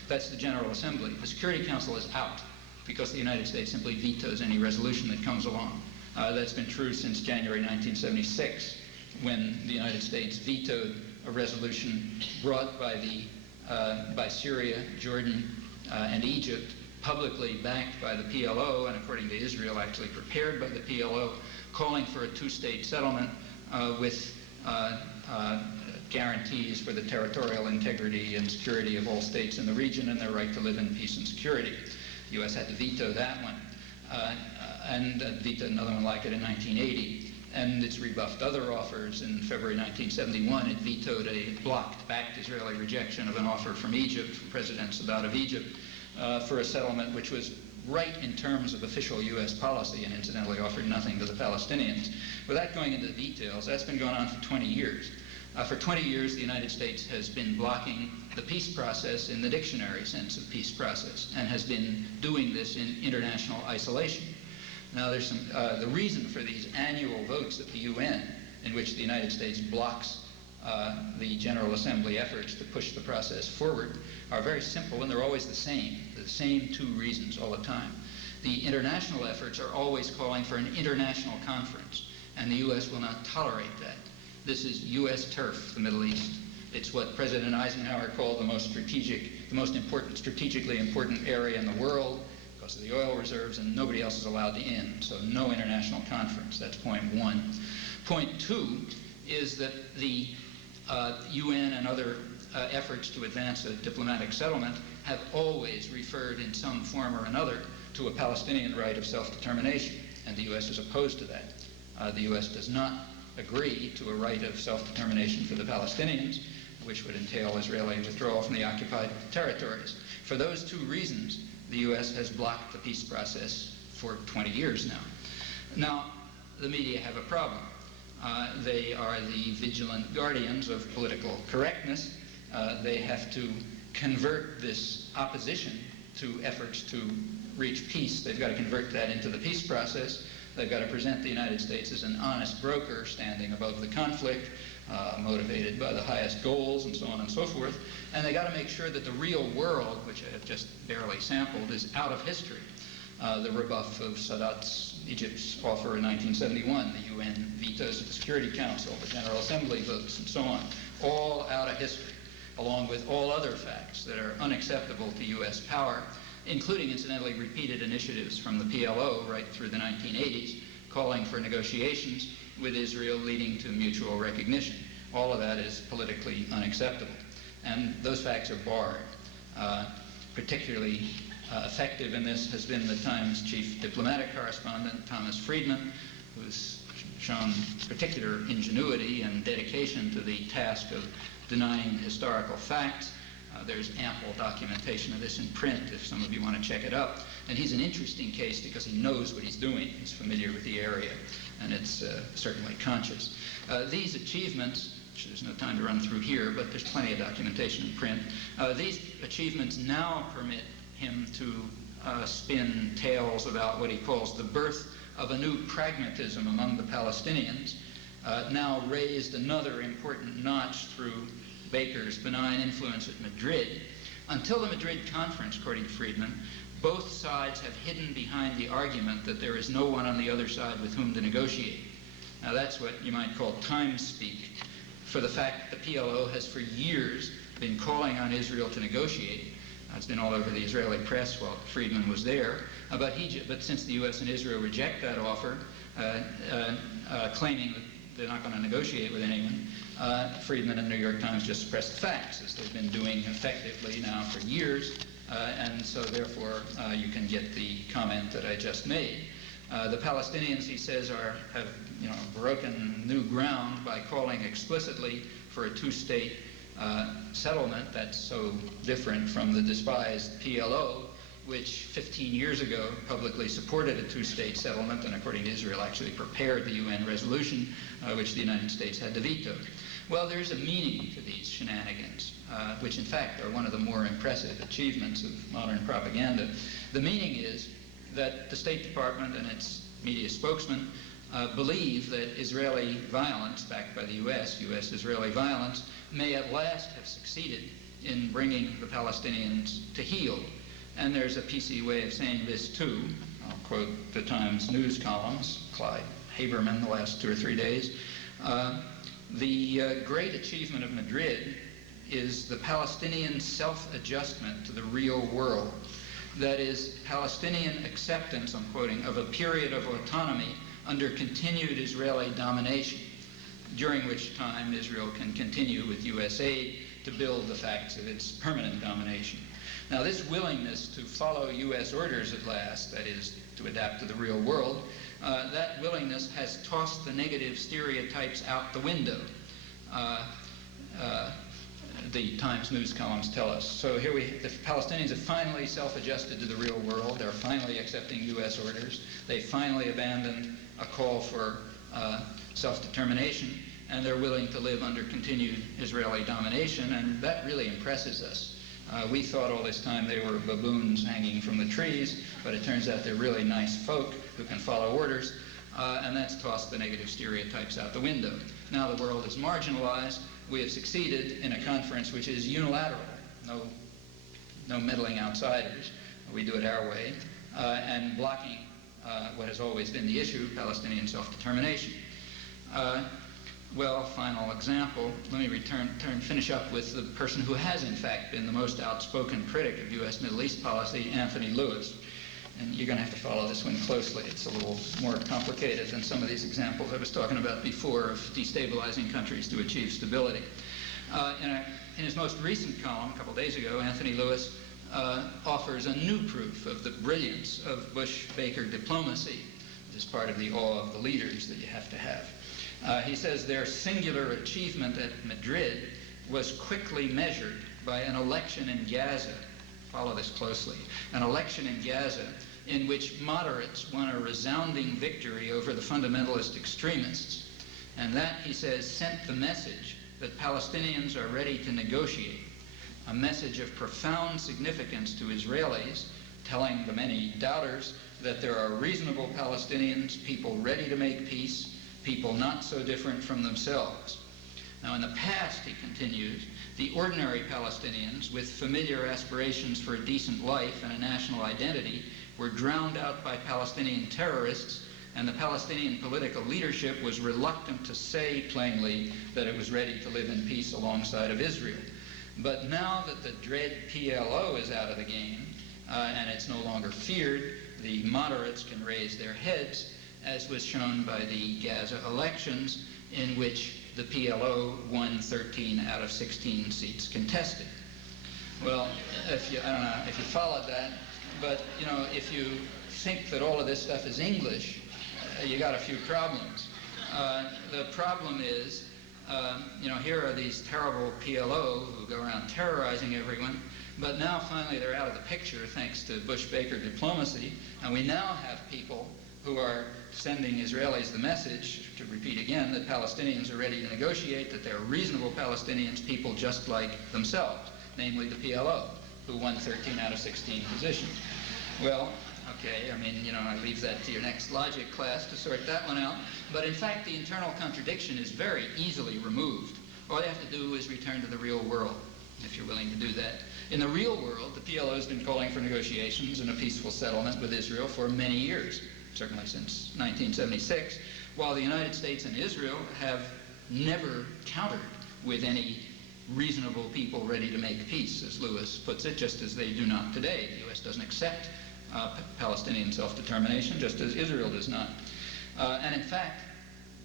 That's the General Assembly. The Security Council is out because the United States simply vetoes any resolution that comes along. That's been true since January 1976, when the United States vetoed a resolution brought by Syria, Jordan, and Egypt, publicly backed by the PLO, and according to Israel, actually prepared by the PLO, calling for a two-state settlement with guarantees for the territorial integrity and security of all states in the region and their right to live in peace and security. The U.S. had to veto that one, and vetoed another one like it in 1980. And it's rebuffed other offers. In February 1971, it vetoed backed Israeli rejection of an offer from Egypt, from President Sadat of Egypt, for a settlement which was right in terms of official U.S. policy and incidentally offered nothing to the Palestinians. Without going into the details, that's been going on for 20 years. For 20 years, the United States has been blocking the peace process in the dictionary sense of peace process, and has been doing this in international isolation. Now, there's the reason for these annual votes at the UN, in which the United States blocks the General Assembly efforts to push the process forward, are very simple, and they're always the same two reasons all the time. The international efforts are always calling for an international conference, and the U.S. will not tolerate that. This is U.S. turf, the Middle East. It's what President Eisenhower called the most strategically important area in the world because of the oil reserves, and nobody else is allowed to in, so no international conference. That's point one. Point two is that the UN and other efforts to advance a diplomatic settlement have always referred in some form or another to a Palestinian right of self-determination, and the U.S. is opposed to that. The U.S. does not agree to a right of self-determination for the Palestinians, which would entail Israeli withdrawal from the occupied territories. For those two reasons, the U.S. has blocked the peace process for 20 years now. Now, the media have a problem. They are the vigilant guardians of political correctness. They have to convert this opposition to efforts to reach peace. They've got to convert that into the peace process. They've got to present the United States as an honest broker standing above the conflict, motivated by the highest goals, and so on and so forth. And they've got to make sure that the real world, which I have just barely sampled, is out of history. The rebuff of Sadat's Egypt's offer in 1971, the UN vetoes of the Security Council, the General Assembly votes, and so on, all out of history, along with all other facts that are unacceptable to U.S. power, including, incidentally, repeated initiatives from the PLO right through the 1980s, calling for negotiations with Israel leading to mutual recognition. All of that is politically unacceptable. And those facts are barred. Particularly effective in this has been the Times chief diplomatic correspondent, Thomas Friedman, who's shown particular ingenuity and dedication to the task of denying historical facts. There's ample documentation of this in print if some of you want to check it up. And he's an interesting case because he knows what he's doing. He's familiar with the area, and it's certainly conscious. These achievements, which there's no time to run through here, but there's plenty of documentation in print. These achievements now permit him to spin tales about what he calls the birth of a new pragmatism among the Palestinians, now raised another important notch through Baker's benign influence at Madrid. Until the Madrid conference, according to Friedman, both sides have hidden behind the argument that there is no one on the other side with whom to negotiate. Now that's what you might call time speak for the fact that the PLO has for years been calling on Israel to negotiate. It's been all over the Israeli press while Friedman was there. But since the U.S. and Israel reject that offer, claiming that they're not going to negotiate with anyone, Friedman and the New York Times just suppress the facts, as they've been doing effectively now for years. And so therefore, you can get the comment that I just made. The Palestinians, he says, have broken new ground by calling explicitly for a two-state settlement. That's so different from the despised PLO, which 15 years ago publicly supported a two-state settlement, and according to Israel actually prepared the UN resolution, which the United States had to veto. Well, there's a meaning to these shenanigans, which in fact are one of the more impressive achievements of modern propaganda. The meaning is that the State Department and its media spokesman believe that Israeli violence, backed by the U.S.-Israeli violence, may at last have succeeded in bringing the Palestinians to heel. And there's a PC way of saying this too. I'll quote the Times news columns, Clyde Haberman, the last 2 or 3 days. The great achievement of Madrid is the Palestinian self-adjustment to the real world. That is, Palestinian acceptance, I'm quoting, of a period of autonomy under continued Israeli domination, during which time Israel can continue with U.S. aid to build the facts of its permanent domination. Now, this willingness to follow U.S. orders at last, that is, to adapt to the real world, that willingness has tossed the negative stereotypes out the window. The Times news columns tell us. So here the Palestinians have finally self-adjusted to the real world. They're finally accepting U.S. orders. They finally abandoned a call for self-determination, and they're willing to live under continued Israeli domination, and that really impresses us. We thought all this time they were baboons hanging from the trees, but it turns out they're really nice folk who can follow orders, and that's tossed the negative stereotypes out the window. Now the world is marginalized. We have succeeded in a conference which is unilateral, no meddling outsiders. We do it our way, and blocking what has always been the issue, Palestinian self-determination. Well, final example. Let me finish up with the person who has, in fact, been the most outspoken critic of U.S. Middle East policy, Anthony Lewis. And you're going to have to follow this one closely. It's a little more complicated than some of these examples I was talking about before of destabilizing countries to achieve stability. In his most recent column, a couple days ago, Anthony Lewis offers a new proof of the brilliance of Bush-Baker diplomacy. This is part of the awe of the leaders that you have to have. He says their singular achievement at Madrid was quickly measured by an election in Gaza. Follow this closely. An election in Gaza in which moderates won a resounding victory over the fundamentalist extremists. And that, he says, sent the message that Palestinians are ready to negotiate, a message of profound significance to Israelis, telling the many doubters that there are reasonable Palestinians, people ready to make peace, people not so different from themselves. Now, in the past, he continues, the ordinary Palestinians with familiar aspirations for a decent life and a national identity were drowned out by Palestinian terrorists, and the Palestinian political leadership was reluctant to say plainly that it was ready to live in peace alongside of Israel. But now that the dread PLO is out of the game, and it's no longer feared, the moderates can raise their heads, as was shown by the Gaza elections, in which the PLO won 13 out of 16 seats contested. Well, I don't know if you followed that, but if you think that all of this stuff is English, you got a few problems. The problem is, here are these terrible PLO who go around terrorizing everyone, but now finally they're out of the picture thanks to Bush-Baker diplomacy, and we now have people who are sending Israelis the message, to repeat again, that Palestinians are ready to negotiate, that they're reasonable Palestinians, people just like themselves, namely the PLO, who won 13 out of 16 positions. Well, okay, I leave that to your next logic class to sort that one out. But in fact, the internal contradiction is very easily removed. All you have to do is return to the real world. if you're willing to do that. In the real world, the PLO has been calling for negotiations and a peaceful settlement with Israel for many years, certainly since 1976, while the United States and Israel have never countered with any reasonable people ready to make peace, as Lewis puts it, just as they do not today. The U.S. doesn't accept Palestinian self-determination, just as Israel does not. And in fact,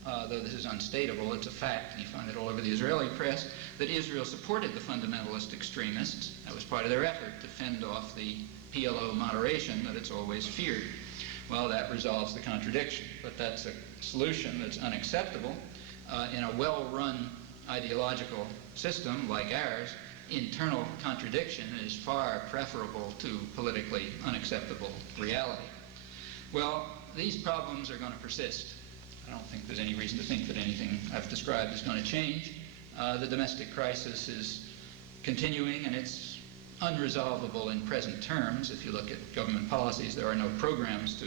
though this is unstatable, it's a fact, and you find it all over the Israeli press, that Israel supported the fundamentalist extremists. That was part of their effort to fend off the PLO moderation that it's always feared. Well, that resolves the contradiction, but that's a solution that's unacceptable. In a well-run ideological system like ours, internal contradiction is far preferable to politically unacceptable reality. Well, these problems are going to persist. I don't think there's any reason to think that anything I've described is going to change. The domestic crisis is continuing, and it's unresolvable in present terms. If you look at government policies, there are no programs to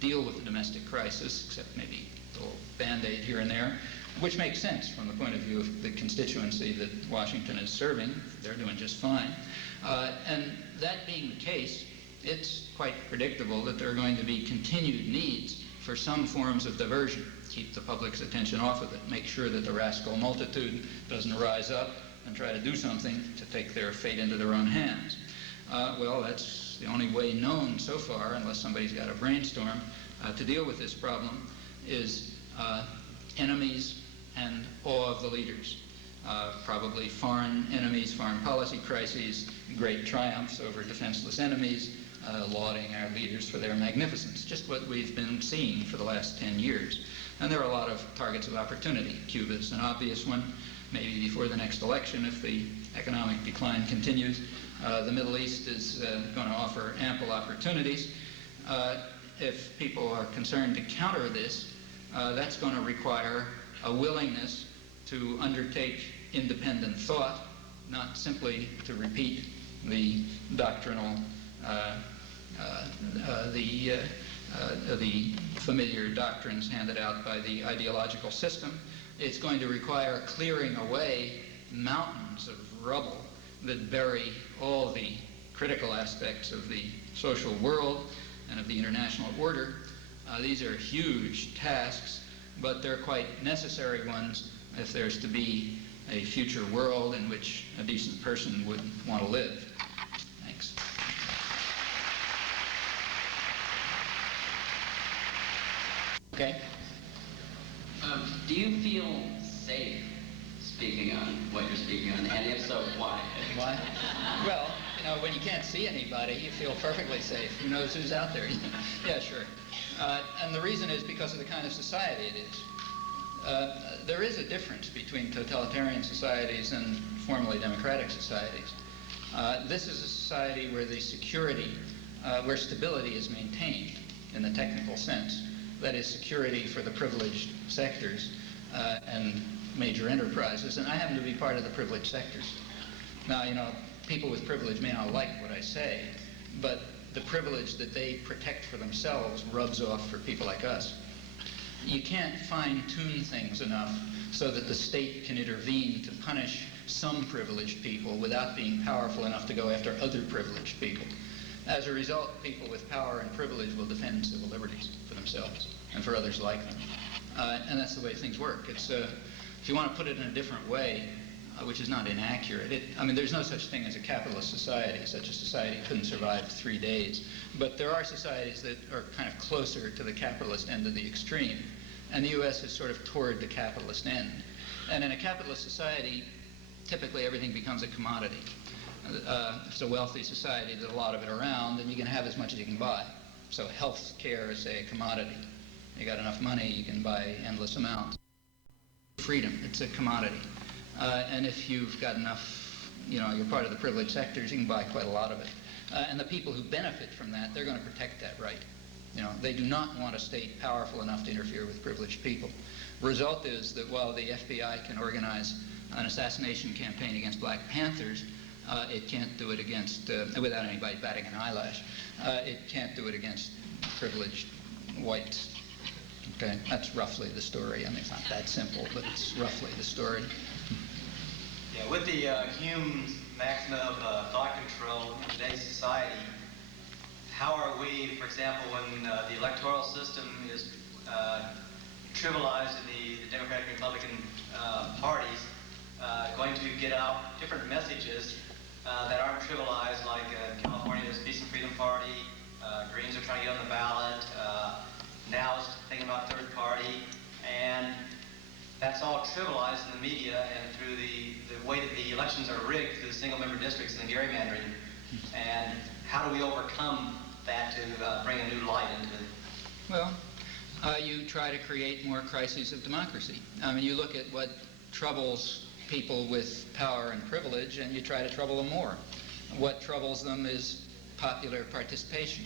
deal with the domestic crisis, except maybe a little Band-Aid here and there, which makes sense from the point of view of the constituency that Washington is serving. They're doing just fine. And that being the case, it's quite predictable that there are going to be continued needs for some forms of diversion. Keep the public's attention off of it. Make sure that the rascal multitude doesn't rise up and try to do something to take their fate into their own hands. Well, that's the only way known so far, unless somebody's got a brainstorm, to deal with this problem, is enemies and awe of the leaders. Probably foreign enemies, foreign policy crises, great triumphs over defenseless enemies, lauding our leaders for their magnificence, just what we've been seeing for the last 10 years. And there are a lot of targets of opportunity. Cuba's an obvious one, maybe before the next election if the economic decline continues. The Middle East is going to offer ample opportunities. If people are concerned to counter this, that's going to require a willingness to undertake independent thought, not simply to repeat the doctrinal, the familiar doctrines handed out by the ideological system. It's going to require clearing away mountains of rubble that bury all the critical aspects of the social world and of the international order. These are huge tasks, but they're quite necessary ones if there's to be a future world in which a decent person would want to live. Thanks. Okay. Do you feel safe speaking on what you're speaking on, and if so, why? Why? Well, you know, when you can't see anybody, you feel perfectly safe. Who knows who's out there? Yeah, sure. And the reason is because of the kind of society it is. There is a difference between totalitarian societies and formally democratic societies. This is a society where the security, where stability is maintained in the technical sense. That is security for the privileged sectors and major enterprises. And I happen to be part of the privileged sectors. Now, you know, people with privilege may not like what I say, but the privilege that they protect for themselves rubs off for people like us. You can't fine-tune things enough so that the state can intervene to punish some privileged people without being powerful enough to go after other privileged people. As a result, people with power and privilege will defend civil liberties for themselves and for others like them. And that's the way things work. It's, if you want to put it in a different way, which is not inaccurate, I mean, there's no such thing as a capitalist society. Such a society couldn't survive 3 days. But there are societies that are kind of closer to the capitalist end of the extreme. And the U.S. is sort of toward the capitalist end. And in a capitalist society, typically everything becomes a commodity. If it's a wealthy society, there's a lot of it around, and you can have as much as you can buy. So health care is a commodity. You got enough money, you can buy endless amounts. Freedom, it's a commodity. And if you've got enough, you know, you're part of the privileged sectors, you can buy quite a lot of it. And the people who benefit from that, they're going to protect that right. You know, they do not want a state powerful enough to interfere with privileged people. Result is that while the FBI can organize an assassination campaign against Black Panthers, it can't do it against, without anybody batting an eyelash, it can't do it against privileged whites. Okay, that's roughly the story. I mean, it's not that simple, but it's roughly the story. Yeah, with the Hume maximum of thought control in today's society, how are we, for example, when the electoral system is trivialized in the Democratic and Republican parties, going to get out different messages that aren't trivialized, like in California there's Peace and Freedom Party, Greens are trying to get on the ballot, now it's thinking about third party, and that's all trivialized in the media and through the way that the elections are rigged through the single-member districts and the gerrymandering. And how do we overcome that to bring a new light into it? Well, you try to create more crises of democracy. I mean, you look at what troubles people with power and privilege, and you try to trouble them more. What troubles them is popular participation,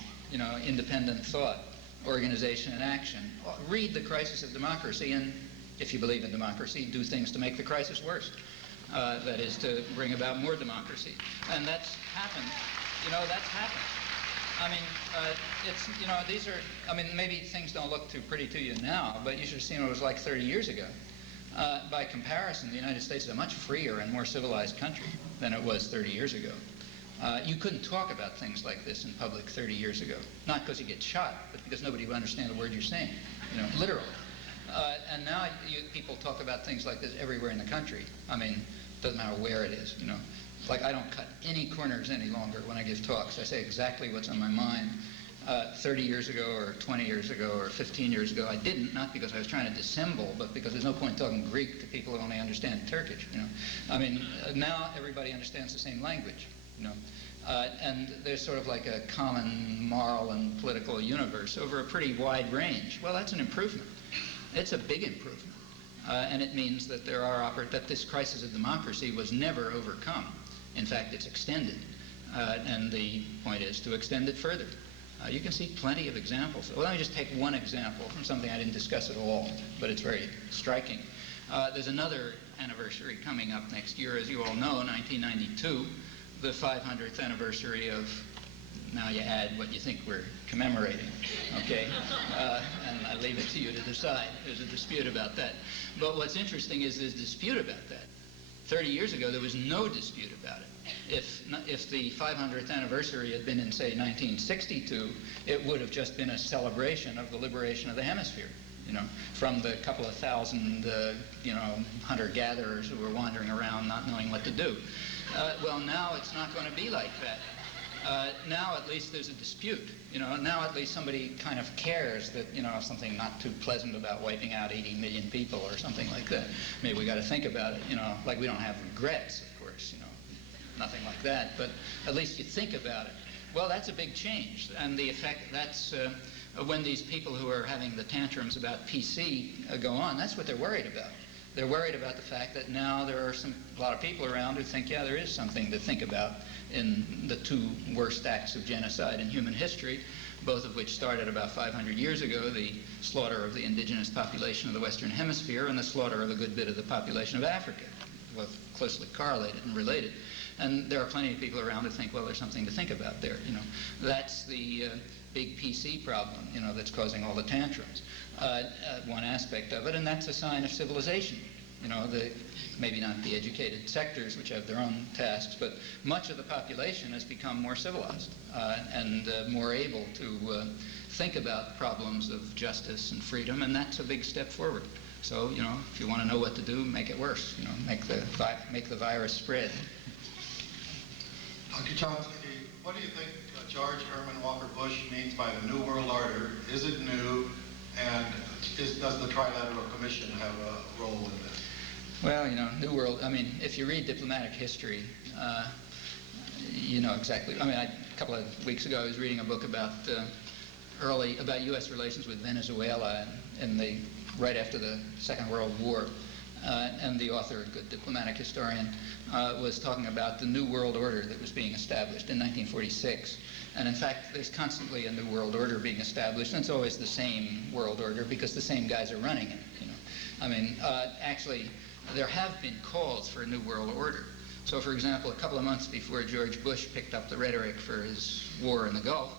independent thought, organization and action. Read The Crisis of Democracy, and if you believe in democracy, do things to make the crisis worse. That is, to bring about more democracy. And that's happened. That's happened. I mean, these are, maybe things don't look too pretty to you now, but you should have seen what it was like 30 years ago. By comparison, the United States is a much freer and more civilized country than it was 30 years ago. You couldn't talk about things like this in public 30 years ago. Not because you get shot, but because nobody would understand the word you're saying, literally. And now people talk about things like this everywhere in the country. I mean, doesn't matter where it is, Like, I don't cut any corners any longer when I give talks. I say exactly what's on my mind. 30 years ago or 20 years ago or 15 years ago, I didn't, not because I was trying to dissemble, but because there's no point talking Greek to people who only understand Turkish, I mean, now everybody understands the same language, and there's sort of like a common moral and political universe over a pretty wide range. Well, that's an improvement. It's a big improvement. And it means that that this crisis of democracy was never overcome. In fact, it's extended. And the point is to extend it further. You can see plenty of examples. Well, let me just take one example from something I didn't discuss at all, but it's very striking. There's another anniversary coming up next year, as you all know, 1992, the 500th anniversary of, now you add what you think we're commemorating, okay? And I leave it to you to decide. There's a dispute about that. But what's interesting is there's a dispute about that. 30 years ago, there was no dispute about it. If the 500th anniversary had been in, say, 1962, it would have just been a celebration of the liberation of the hemisphere, from the couple of thousand, hunter-gatherers who were wandering around not knowing what to do. Well, now it's not going to be like that. Now at least there's a dispute. Now at least somebody kind of cares that, something not too pleasant about wiping out 80 million people or something like that. Maybe we got to think about it, like we don't have regrets, of course, nothing like that, but at least you think about it. Well, that's a big change, and the effect, that's when these people who are having the tantrums about PC go on, that's what they're worried about. They're worried about the fact that now there are a lot of people around who think, yeah, there is something to think about in the two worst acts of genocide in human history, both of which started about 500 years ago, the slaughter of the indigenous population of the Western Hemisphere and the slaughter of a good bit of the population of Africa, both closely correlated and related. And there are plenty of people around who think, well, there's something to think about there. That's the big PC problem, that's causing all the tantrums. One aspect of it, and that's a sign of civilization. Maybe not the educated sectors, which have their own tasks, but much of the population has become more civilized and more able to think about problems of justice and freedom, and that's a big step forward. So, if you want to know what to do, make it worse. Make the virus spread. Dr. Chomsky, what do you think George Herman Walker Bush means by the New World Order? Is it new? And does the Trilateral Commission have a role in this? Well, New World, if you read diplomatic history, you know exactly. A couple of weeks ago I was reading a book about about U.S. relations with Venezuela right after the Second World War. And the author, a good diplomatic historian, was talking about the New World Order that was being established in 1946. And in fact, there's constantly a New World Order being established, and it's always the same world order because the same guys are running it. Actually, there have been calls for a New World Order. So, for example, a couple of months before George Bush picked up the rhetoric for his war in the Gulf,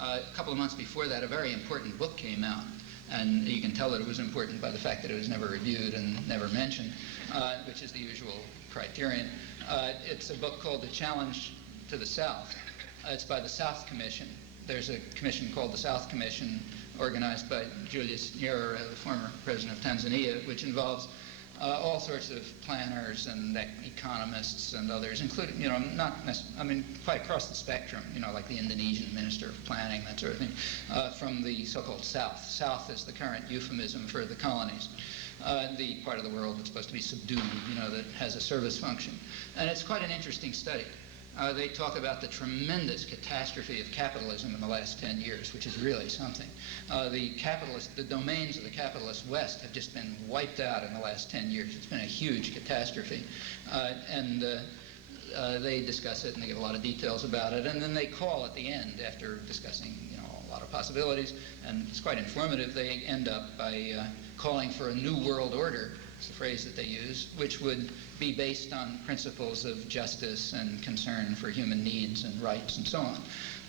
a couple of months before that, a very important book came out And you can tell that it was important by the fact that it was never reviewed and never mentioned, which is the usual criterion. It's a book called The Challenge to the South. It's by the South Commission. There's a commission called the South Commission, organized by Julius Nyerere, the former president of Tanzania, which involves all sorts of planners and economists and others, including, quite across the spectrum, like the Indonesian Minister of Planning, that sort of thing, from the so-called South. South is the current euphemism for the colonies, the part of the world that's supposed to be subdued, that has a service function. And it's quite an interesting study. They talk about the tremendous catastrophe of capitalism in the last 10 years, which is really something. The domains of the capitalist West have just been wiped out in the last 10 years. It's been a huge catastrophe. They discuss it and they give a lot of details about it. And then they call at the end, after discussing a lot of possibilities, and it's quite informative, they end up by calling for a new world order. It's the phrase that they use, which would be based on principles of justice and concern for human needs and rights and so on.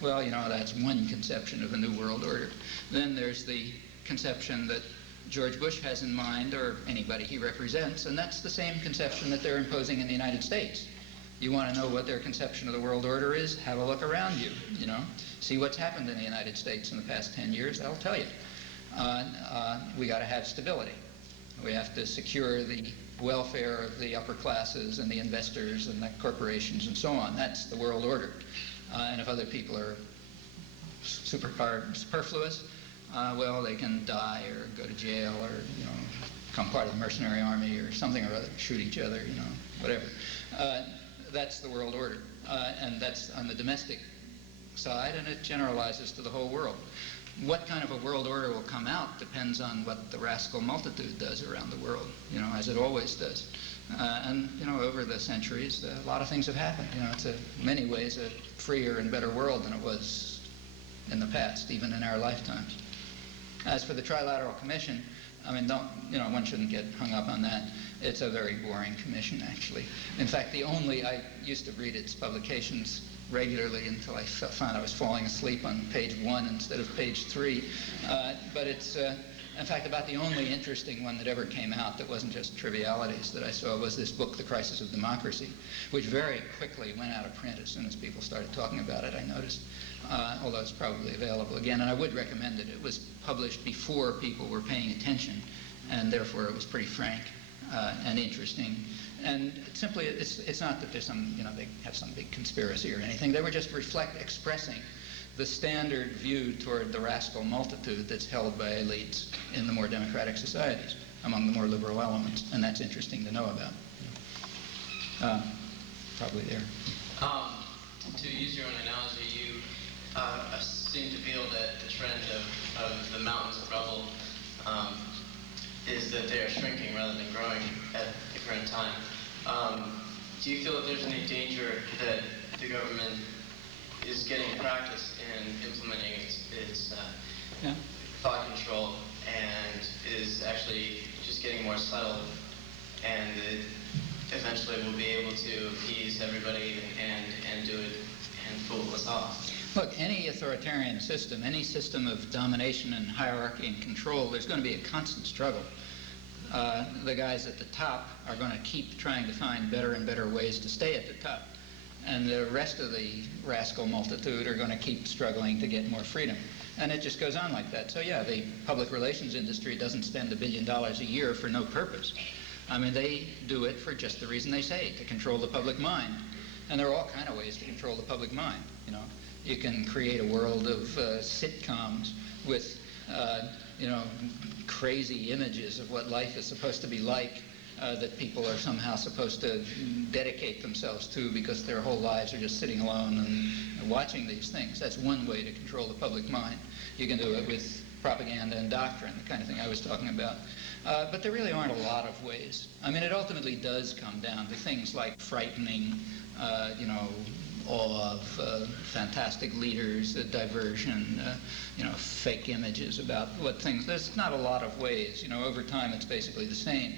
Well, that's one conception of a new world order. Then there's the conception that George Bush has in mind, or anybody he represents, and that's the same conception that they're imposing in the United States. You want to know what their conception of the world order is? Have a look around you, See what's happened in the United States in the past 10 years. That'll tell you. We got to have stability. We have to secure the welfare of the upper classes and the investors and the corporations and so on. That's the world order. And if other people are superfluous, well, they can die or go to jail or, become part of the mercenary army or something or other, shoot each other, whatever. That's the world order. And that's on the domestic side, and it generalizes to the whole world. What kind of a world order will come out depends on what the rascal multitude does around the world, as it always does. And over the centuries, a lot of things have happened. It's in many ways a freer and better world than it was in the past, even in our lifetimes. As for the Trilateral Commission, one shouldn't get hung up on that. It's a very boring commission, actually. In fact, I used to read its publications regularly until I found I was falling asleep on page 1 instead of page 3. But it's, in fact, about the only interesting one that ever came out that wasn't just trivialities that I saw was this book, The Crisis of Democracy, which very quickly went out of print as soon as people started talking about it, I noticed, although it's probably available again. And I would recommend it. It was published before people were paying attention, and therefore it was pretty frank and interesting. And simply, it's not that there's some, they have some big conspiracy or anything. They were just expressing the standard view toward the rascal multitude that's held by elites in the more democratic societies, among the more liberal elements. And that's interesting to know about. Probably there. To use your own analogy, you seem to feel that the trend of the mountains of rubble is that they are shrinking rather than growing at the current time. Do you feel that there's any danger that the government is getting practice in implementing its thought control and is actually just getting more subtle, and it eventually will be able to appease everybody and do it and fool us off? Look, any authoritarian system, any system of domination and hierarchy and control, there's going to be a constant struggle. The guys at the top are going to keep trying to find better and better ways to stay at the top. And the rest of the rascal multitude are going to keep struggling to get more freedom. And it just goes on like that. So yeah, the public relations industry doesn't spend $1 billion a year for no purpose. They do it for just the reason they say, to control the public mind. And there are all kinds of ways to control the public mind. You can create a world of sitcoms with, crazy images of what life is supposed to be like, that people are somehow supposed to dedicate themselves to because their whole lives are just sitting alone and watching these things. That's one way to control the public mind. You can do it with propaganda and doctrine, the kind of thing I was talking about. But there really aren't a lot of ways. It ultimately does come down to things like frightening, awe of fantastic leaders, diversion, fake images about what things. There's not a lot of ways. Over time it's basically the same.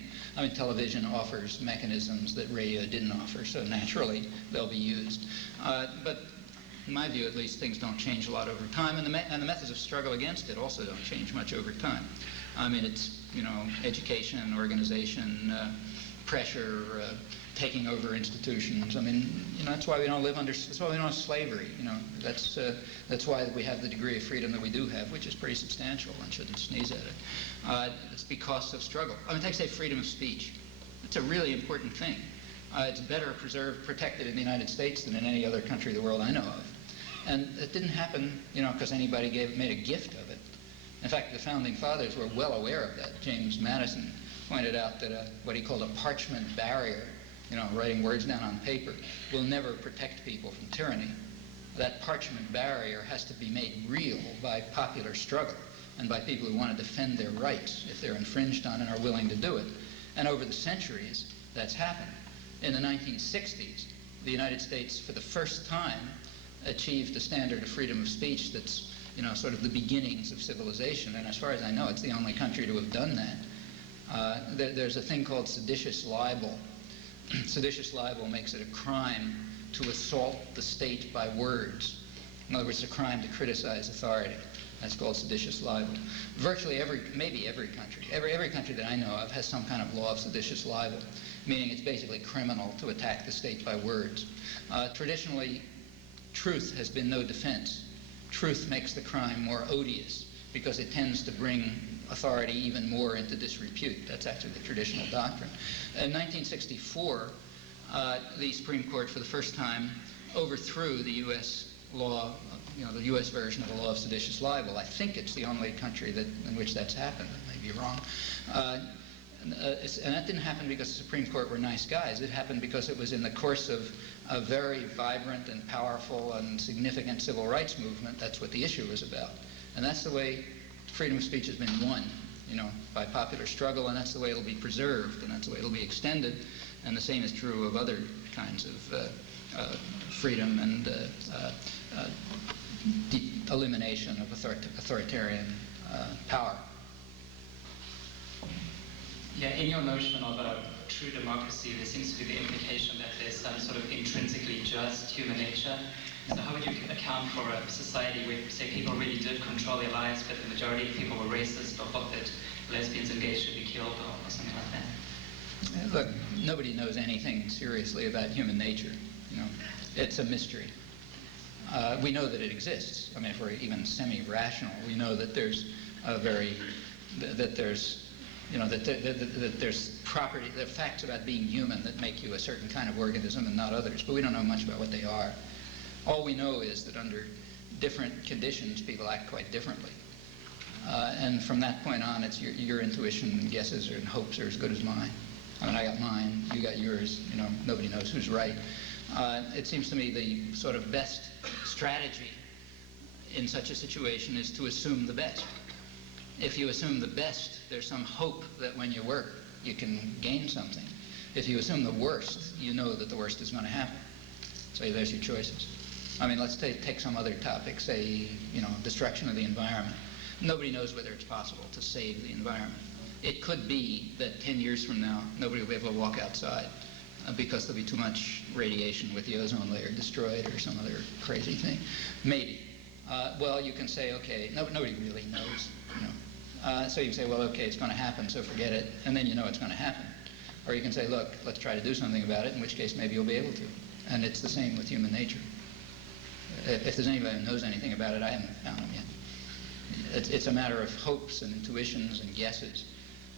Television offers mechanisms that radio didn't offer, so naturally they'll be used. But in my view at least, things don't change a lot over time, and the methods of struggle against it also don't change much over time. I mean, it's, education, organization, pressure, taking over institutions. I mean, that's why we don't live under, that's why we don't have slavery. That's why we have the degree of freedom that we do have, which is pretty substantial. One shouldn't sneeze at it. It's because of struggle. I mean, take, say, freedom of speech. It's a really important thing. It's better preserved, protected in the United States than in any other country of the world I know of. And it didn't happen, because anybody made a gift of it. In fact, the Founding Fathers were well aware of that. James Madison pointed out that what he called a parchment barrier, writing words down on paper, will never protect people from tyranny. That parchment barrier has to be made real by popular struggle and by people who want to defend their rights if they're infringed on and are willing to do it. And over the centuries, that's happened. In the 1960s, the United States, for the first time, achieved a standard of freedom of speech that's, sort of the beginnings of civilization. And as far as I know, it's the only country to have done that. There's a thing called seditious libel. Seditious libel makes it a crime to assault the state by words. In other words, it's a crime to criticize authority. That's called seditious libel. Virtually maybe every country, every country that I know of has some kind of law of seditious libel, meaning it's basically criminal to attack the state by words. Traditionally, truth has been no defense. Truth makes the crime more odious because it tends to bring authority even more into disrepute. That's actually the traditional doctrine. In 1964, the Supreme Court, for the first time, overthrew the U.S. law, the U.S. version of the law of seditious libel. I think it's the only country in which that's happened. I may be wrong. And that didn't happen because the Supreme Court were nice guys. It happened because it was in the course of a very vibrant and powerful and significant civil rights movement. That's what the issue was about. And that's the way freedom of speech has been won, by popular struggle, and that's the way it'll be preserved, and that's the way it'll be extended. And the same is true of other kinds of freedom and elimination of authoritarian power. Yeah, in your notion of a true democracy, there seems to be the implication that there's some sort of intrinsically just human nature. So how would you account for a society where, say, people really did control their lives, but the majority of people were racist or thought that lesbians and gays should be killed or something like that? Look, nobody knows anything seriously about human nature. It's a mystery. We know that it exists. I mean, if we're even semi-rational, we know that there's there's property, there are facts about being human that make you a certain kind of organism and not others, but we don't know much about what they are. All we know is that under different conditions, people act quite differently. And from that point on, it's your intuition and guesses and hopes are as good as mine. I mean, I got mine, you got yours, nobody knows who's right. It seems to me the sort of best strategy in such a situation is to assume the best. If you assume the best, there's some hope that when you work, you can gain something. If you assume the worst, you know that the worst is going to happen. So there's your choices. I mean, let's take some other topic, say, destruction of the environment. Nobody knows whether it's possible to save the environment. It could be that 10 years from now, nobody will be able to walk outside because there'll be too much radiation with the ozone layer destroyed or some other crazy thing. Maybe. Well, you can say, okay, nobody really knows. So you can say, well, okay, it's going to happen, so forget it, and then you know it's going to happen. Or you can say, look, let's try to do something about it, in which case maybe you'll be able to. And it's the same with human nature. If there's anybody who knows anything about it, I haven't found them yet. It's a matter of hopes and intuitions and guesses.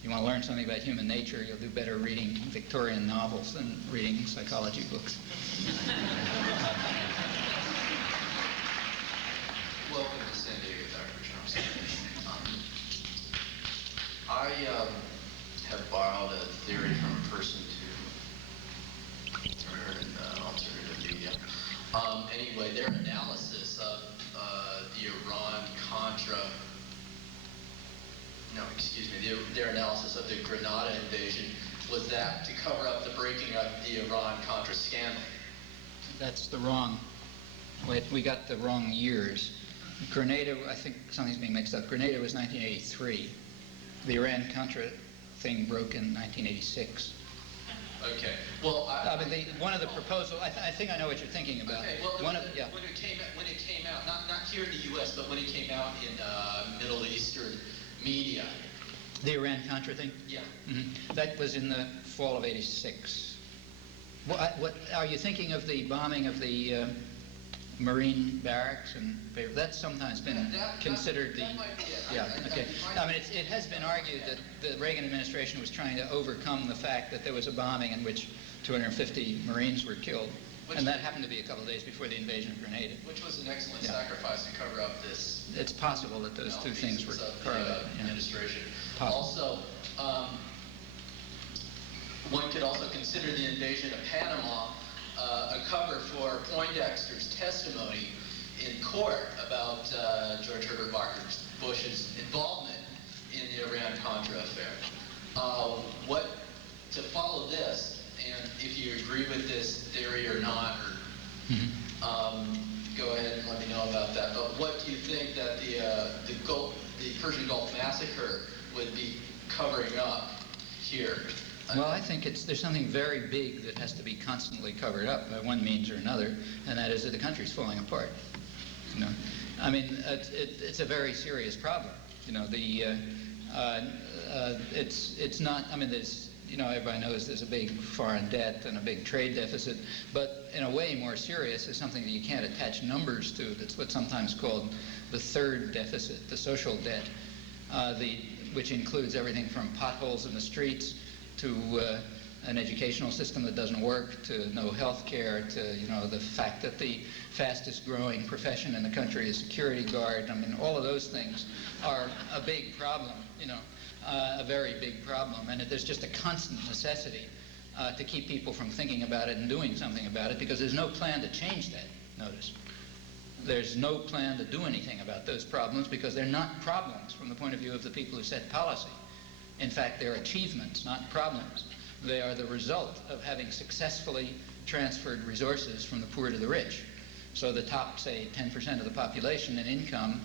You want to learn something about human nature, you'll do better reading Victorian novels than reading psychology books. Welcome to San Diego, Dr. Chomsky. I have borrowed a theory from a person who heard in alternative media. Anyway, their analysis of the Iran-Contra, their analysis of the Grenada invasion was that to cover up the breaking of the Iran-Contra scandal. That's the wrong, we got the wrong years. Grenada, I think something's being mixed up. Grenada was 1983. The Iran-Contra thing broke in 1986. Okay. Well, I mean, one of the proposals, I think I know what you're thinking about. Okay, well, When it came out, not here in the U.S., but when it came out in Middle Eastern media. The Iran-Contra thing? Yeah. Mm-hmm. That was in the fall of '86. What are you thinking of the bombing of the Marine barracks? And that's sometimes been considered that might be it. Yeah, okay. I mean, it has been argued that the Reagan administration was trying to overcome the fact that there was a bombing in which 250 Marines were killed. And that happened to be a couple of days before the invasion of Grenada. Which was an excellent sacrifice to cover up this. It's possible that those two things were correlated. Administration. Possible. Also, one could also consider the invasion of Panama a cover for Poindexter's testimony in court about George Herbert Walker Bush's involvement in the Iran-Contra affair. To follow this, and if you agree with this theory or not, or go ahead and let me know about that. But what do you think that the Persian Gulf massacre would be covering up here? Well, I think there's something very big that has to be constantly covered up by one means or another, and that is that the country's falling apart. You know, I mean, it's a very serious problem. You know, it's not. I mean, there's. You know, everybody knows there's a big foreign debt and a big trade deficit, but in a way more serious is something that you can't attach numbers to. That's what's sometimes called the third deficit, the social debt, which includes everything from potholes in the streets to an educational system that doesn't work, to no health care, to the fact that the fastest growing profession in the country is security guard. I mean, all of those things are a big problem, a very big problem, and there's just a constant necessity to keep people from thinking about it and doing something about it, because there's no plan to change that, notice. There's no plan to do anything about those problems because they're not problems from the point of view of the people who set policy. In fact, they're achievements, not problems. They are the result of having successfully transferred resources from the poor to the rich. So the top, say, 10% of the population in income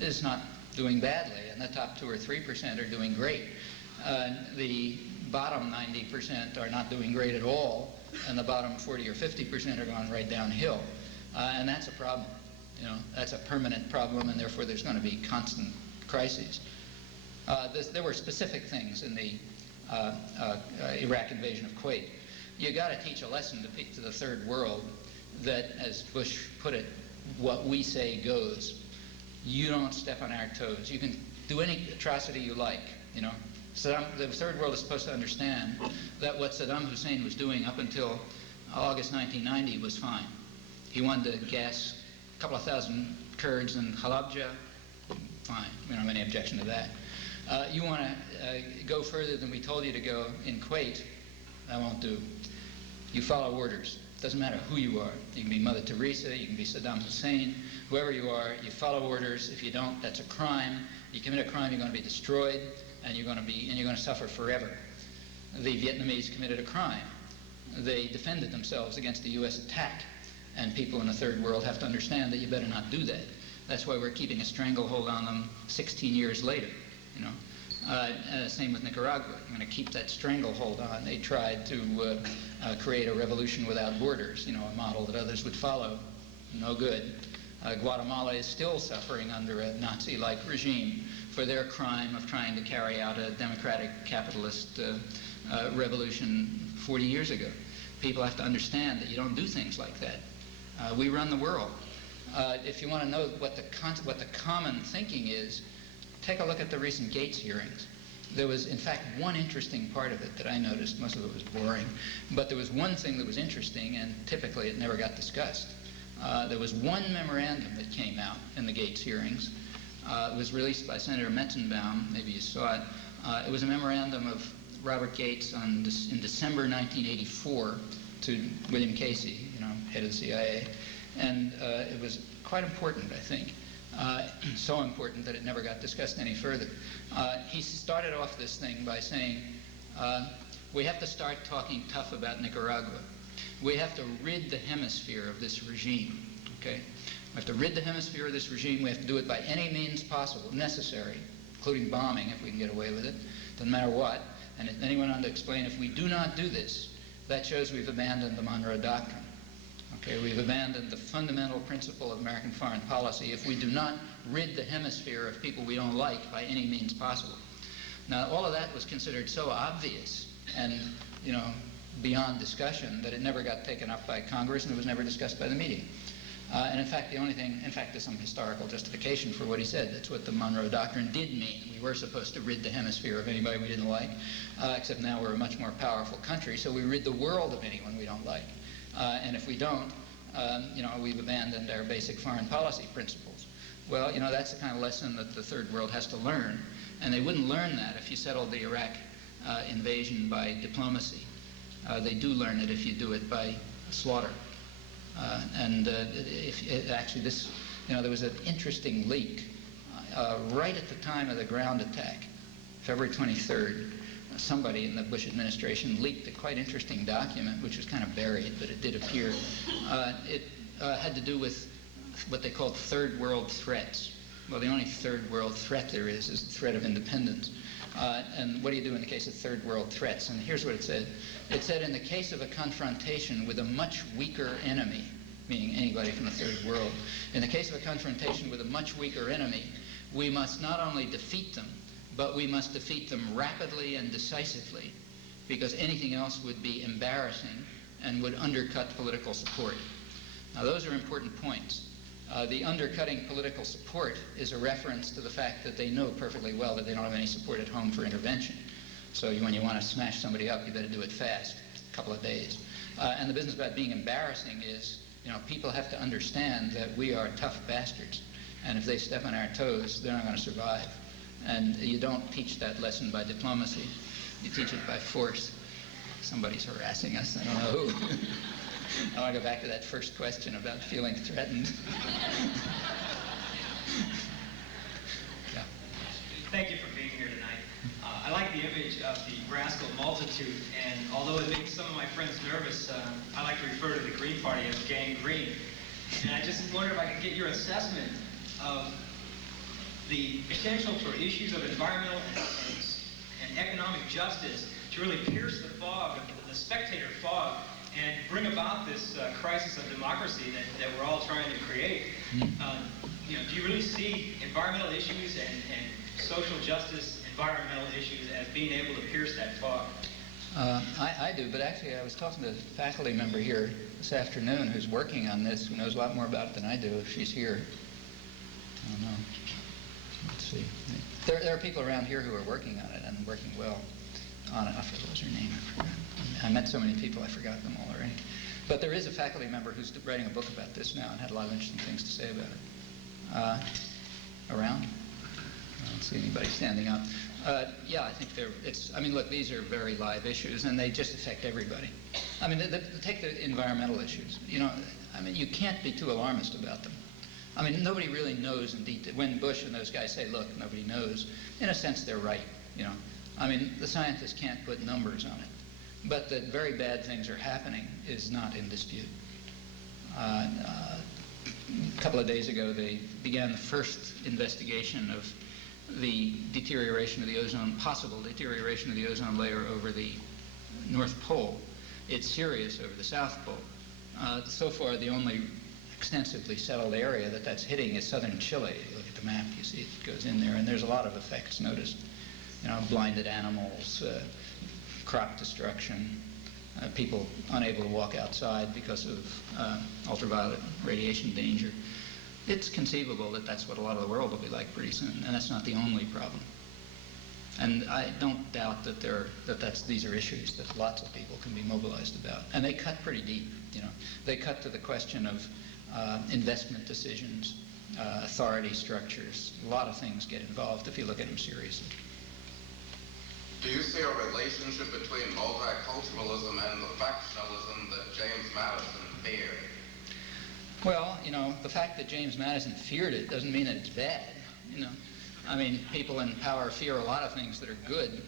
is not doing badly, and the top 2 or 3% are doing great. The bottom 90% are not doing great at all, and the bottom 40 or 50% are going right downhill. And that's a problem. That's a permanent problem, and therefore there's going to be constant crises. There were specific things in the Iraq invasion of Kuwait. You got to teach a lesson to the third world that, as Bush put it, what we say goes. You don't step on our toes. You can do any atrocity you like. The third world is supposed to understand that what Saddam Hussein was doing up until August 1990 was fine. He wanted to gas a couple of thousand Kurds in Halabja, fine. We don't have any objection to that. You want to go further than we told you to go in Kuwait, that won't do. You follow orders. Doesn't matter who you are. You can be Mother Teresa, you can be Saddam Hussein, whoever you are, you follow orders. If you don't, that's a crime. You commit a crime, you're going to be destroyed, and you're going to suffer forever. The Vietnamese committed a crime. They defended themselves against the U.S. attack, and people in the third world have to understand that you better not do that. That's why we're keeping a stranglehold on them 16 years later. Same with Nicaragua. We're going to keep that stranglehold on. They tried to create a revolution without borders, a model that others would follow. No good. Guatemala is still suffering under a Nazi-like regime for their crime of trying to carry out a democratic capitalist revolution 40 years ago. People have to understand that you don't do things like that. We run the world. If you want to know what the common thinking is, take a look at the recent Gates hearings. There was, in fact, one interesting part of it that I noticed. Most of it was boring. But there was one thing that was interesting, and typically it never got discussed. There was one memorandum that came out in the Gates hearings. It was released by Senator Metzenbaum. Maybe you saw it. It was a memorandum of Robert Gates in December 1984 to William Casey, head of the CIA. And it was quite important, I think. So important that it never got discussed any further. He started off this thing by saying, we have to start talking tough about Nicaragua. We have to rid the hemisphere of this regime, okay? We have to rid the hemisphere of this regime. We have to do it by any means possible, necessary, including bombing if we can get away with it. Doesn't matter what. And then he went on to explain, if we do not do this, that shows we've abandoned the Monroe Doctrine. Okay, we've abandoned the fundamental principle of American foreign policy if we do not rid the hemisphere of people we don't like by any means possible. Now, all of that was considered so obvious and, you know, beyond discussion that it never got taken up by Congress and it was never discussed by the media. And in fact, the only thing, in fact, there's some historical justification for what he said. That's what the Monroe Doctrine did mean. We were supposed to rid the hemisphere of anybody we didn't like, except now we're a much more powerful country, so we rid the world of anyone we don't like. And if we don't, you know, we've abandoned our basic foreign policy principles. Well, you know, that's the kind of lesson that the third world has to learn, and they wouldn't learn that if you settled the Iraq invasion by diplomacy. They do learn it if you do it by slaughter. Actually this, you know, there was an interesting leak right at the time of the ground attack, February 23rd. Somebody in the Bush administration leaked a quite interesting document, which was kind of buried, but it did appear. It had to do with what they called third world threats. Well, the only third world threat there is the threat of independence. And what do you do in the case of third world threats? And here's what it said. It said, in the case of a confrontation with a much weaker enemy, meaning anybody from the third world, in the case of a confrontation with a much weaker enemy, we must not only defeat them, but we must defeat them rapidly and decisively, because anything else would be embarrassing and would undercut political support. Now, those are important points. The undercutting political support is a reference to the fact that they know perfectly well that they don't have any support at home for intervention. So when you want to smash somebody up, you better do it fast, a couple of days. And the business about being embarrassing is, you know, people have to understand that we are tough bastards. And if they step on our toes, they're not going to survive. And you don't teach that lesson by diplomacy. You teach it by force. Somebody's harassing us. I don't know who. I want to go back to that first question about feeling threatened. Yeah. Thank you for being here tonight. I like the image of the rascal multitude, and although it makes some of my friends nervous, I like to refer to the Green Party as Gang Green. And I just wonder if I could get your assessment of the potential for issues of environmental and economic justice to really pierce the fog, the spectator fog, and bring about this crisis of democracy that we're all trying to create. You know, do you really see environmental issues and social justice environmental issues as being able to pierce that fog? I do, but actually I was talking to a faculty member here this afternoon who's working on this, who knows a lot more about it than I do, if she's here. I don't know. Let's see. There are people around here who are working on it and working well on it. I forgot what was her name. I forgot. I met so many people I forgot them all already. But there is a faculty member who's writing a book about this now and had a lot of interesting things to say about it. Around? I don't see anybody standing up. Yeah, I think I mean, look, these are very live issues and they just affect everybody. I mean, take the environmental issues. You know, I mean, you can't be too alarmist about them. I mean, nobody really knows in detail. When Bush and those guys say, look, nobody knows, in a sense they're right, you know. I mean, the scientists can't put numbers on it. But that very bad things are happening is not in dispute. A couple of days ago, they began the first investigation of the deterioration of the ozone, possible deterioration of the ozone layer over the North Pole. It's serious over the South Pole. So far, the only extensively settled area that's hitting is southern Chile. You look at the map, you see it goes in there, and there's a lot of effects noticed. You know, blinded animals, crop destruction, people unable to walk outside because of ultraviolet radiation danger. It's conceivable that that's what a lot of the world will be like pretty soon, and that's not the only problem. And I don't doubt that these are issues that lots of people can be mobilized about. And they cut pretty deep, you know. They cut to the question of investment decisions, authority structures. A lot of things get involved if you look at them seriously. Do you see a relationship between multiculturalism and the factionalism that James Madison feared? Well, you know, the fact that James Madison feared it doesn't mean that it's bad, you know. I mean, people in power fear a lot of things that are good.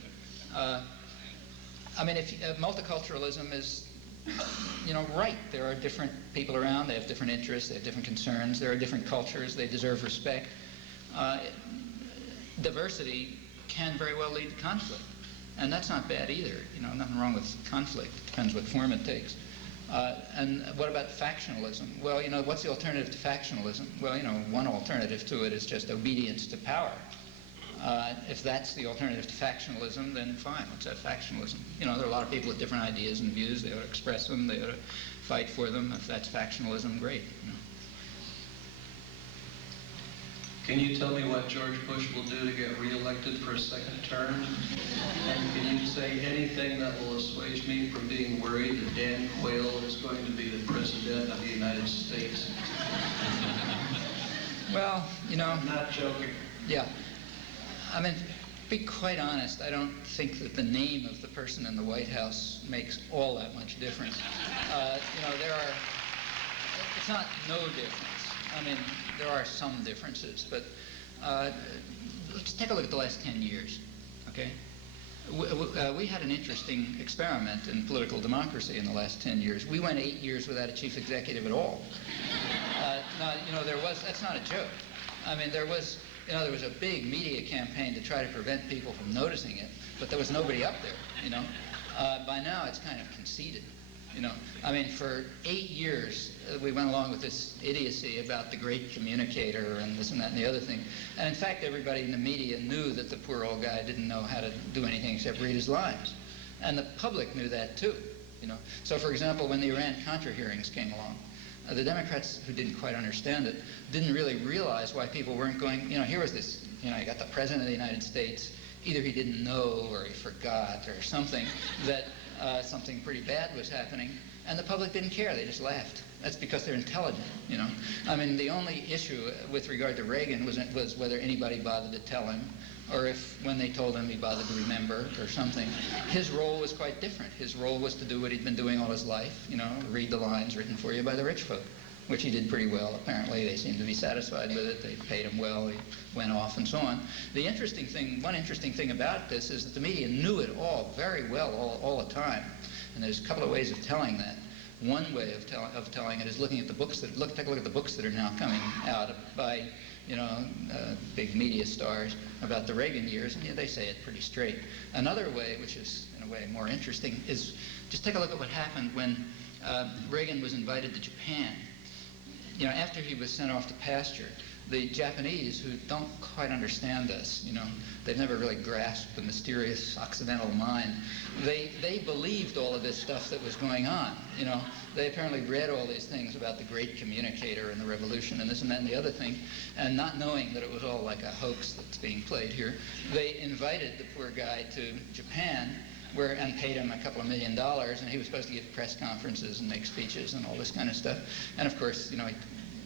I mean, multiculturalism is, you know, right. There are different people around. They have different interests. They have different concerns. There are different cultures. They deserve respect. Diversity can very well lead to conflict. And that's not bad either. Nothing wrong with conflict. Depends what form it takes. And what about factionalism? Well, what's the alternative to factionalism? Well, one alternative to it is just obedience to power. If that's the alternative to factionalism, then fine, let's have factionalism. There are a lot of people with different ideas and views. They ought to express them. They ought to fight for them. If that's factionalism, great. Can you tell me what George Bush will do to get reelected for a second term? And can you say anything that will assuage me from being worried that Dan Quayle is going to be the President of the United States? Well, I'm not joking. Yeah. I mean, to be quite honest, I don't think that the name of the person in the White House makes all that much difference. It's not no difference. I mean, there are some differences, but let's take a look at the last 10 years, okay? We had an interesting experiment in political democracy in the last 10 years. We went 8 years without a chief executive at all. That's not a joke. I mean, there was a big media campaign to try to prevent people from noticing it, but there was nobody up there, By now, it's kind of conceded. I mean, for 8 years, we went along with this idiocy about the great communicator and this and that and the other thing. And in fact, everybody in the media knew that the poor old guy didn't know how to do anything except read his lines. And the public knew that too, So, for example, when the Iran-Contra hearings came along, the Democrats, who didn't quite understand it, didn't really realize why people weren't going, here was this, you got the President of the United States, either he didn't know or he forgot or something, that something pretty bad was happening, and the public didn't care. They just laughed. That's because they're intelligent, I mean, the only issue with regard to Reagan was whether anybody bothered to tell him, or if when they told him he bothered to remember or something. His role was quite different. His role was to do what he'd been doing all his life, read the lines written for you by the rich folk, which he did pretty well. Apparently, they seemed to be satisfied with it. They paid him well. He went off and so on. One interesting thing about this is that the media knew it all very well all the time. And there's a couple of ways of telling that. One way of telling it is looking at the books take a look at the books that are now coming out by big media stars about the Reagan years, and they say it pretty straight. Another way, which is in a way more interesting, is just take a look at what happened when Reagan was invited to Japan. After he was sent off to pasture, the Japanese, who don't quite understand us, they've never really grasped the mysterious Occidental mind, they believed all of this stuff that was going on, They apparently read all these things about the great communicator and the revolution and this and that and the other thing, and not knowing that it was all like a hoax that's being played here, they invited the poor guy to Japan, and paid him $2 million, and he was supposed to give press conferences and make speeches and all this kind of stuff. And of course,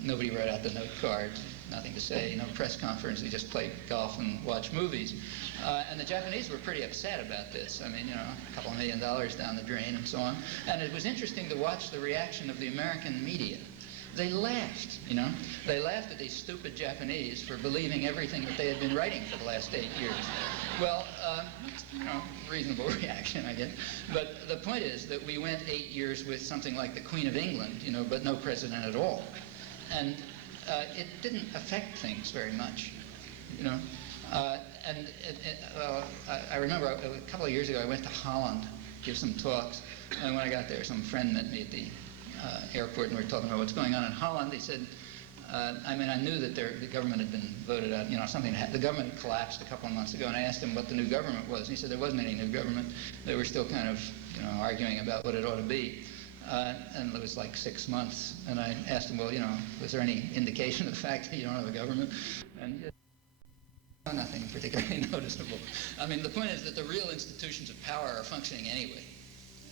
nobody wrote out the note cards, nothing to say, no press conference. He just played golf and watched movies. And the Japanese were pretty upset about this. I mean, $2 million down the drain and so on. And it was interesting to watch the reaction of the American media. They laughed, They laughed at these stupid Japanese for believing everything that they had been writing for the last 8 years. Well, reasonable reaction, I guess. But the point is that we went 8 years with something like the Queen of England, but no president at all. And it didn't affect things very much, I remember a couple of years ago I went to Holland to give some talks, and when I got there, some friend met me at the airport, and we were talking about what's going on in Holland. He said, I knew that the government had been voted out, the government collapsed a couple of months ago, and I asked him what the new government was, and he said there wasn't any new government. They were still kind of, arguing about what it ought to be. And it was like 6 months, and I asked him, well, was there any indication of the fact that you don't have a government? And nothing particularly noticeable. I mean, the point is that the real institutions of power are functioning anyway.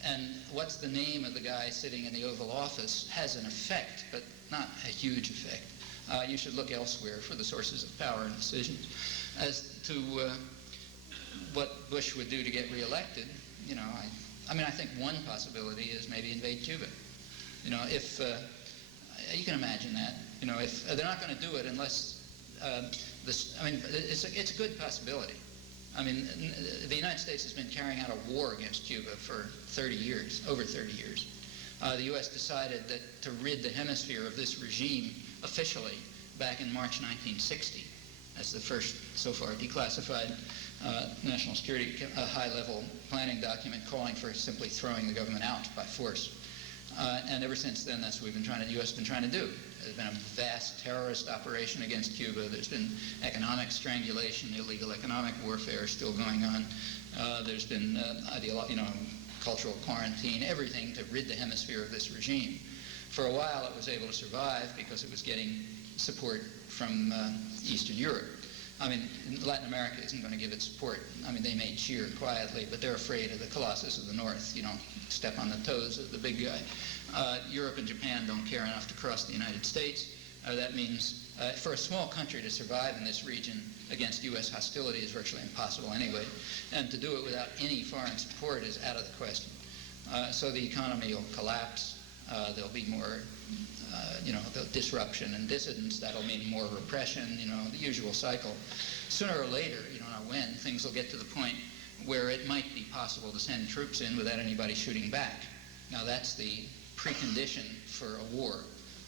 And what's the name of the guy sitting in the Oval Office has an effect, but not a huge effect. You should look elsewhere for the sources of power and decisions. As to what Bush would do to get reelected, I think one possibility is maybe invade Cuba. If you can imagine that. If they're not going to do it unless it's a good possibility. The United States has been carrying out a war against Cuba for 30 years, over 30 years. The U.S. decided that to rid the hemisphere of this regime officially back in March 1960. That's the first, so far, declassified national security high-level planning document calling for simply throwing the government out by force. And ever since then, that's what the U.S. has been trying to do. There's been a vast terrorist operation against Cuba. There's been economic strangulation, illegal economic warfare still going on. There's been cultural quarantine, everything to rid the hemisphere of this regime. For a while, it was able to survive because it was getting support from Eastern Europe. I mean, Latin America isn't going to give it support. I mean, they may cheer quietly, but they're afraid of the Colossus of the North. You don't step on the toes of the big guy. Europe and Japan don't care enough to cross the United States. That means for a small country to survive in this region against U.S. hostility is virtually impossible anyway. And to do it without any foreign support is out of the question. So the economy will collapse. There'll be more the disruption and dissidence. That'll mean more repression, the usual cycle. Sooner or later, you don't know when, things will get to the point where it might be possible to send troops in without anybody shooting back. Now, that's the precondition for a war.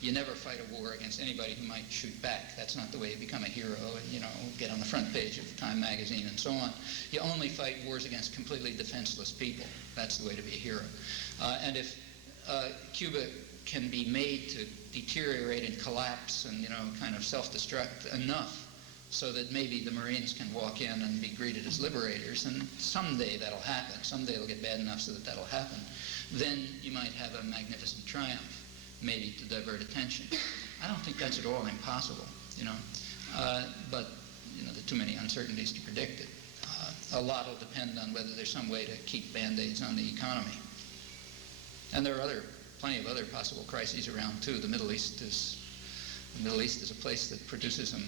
You never fight a war against anybody who might shoot back. That's not the way you become a hero and, get on the front page of Time magazine and so on. You only fight wars against completely defenseless people. That's the way to be a hero. And if Cuba can be made to deteriorate and collapse and, kind of self-destruct enough so that maybe the Marines can walk in and be greeted as liberators, and someday that'll happen. Someday it'll get bad enough so that that'll happen. Then you might have a magnificent triumph, maybe to divert attention. I don't think that's at all impossible, but, there are too many uncertainties to predict it. A lot will depend on whether there's some way to keep Band-Aids on the economy. And there are plenty of other possible crises around too. The Middle East is a place that produces them.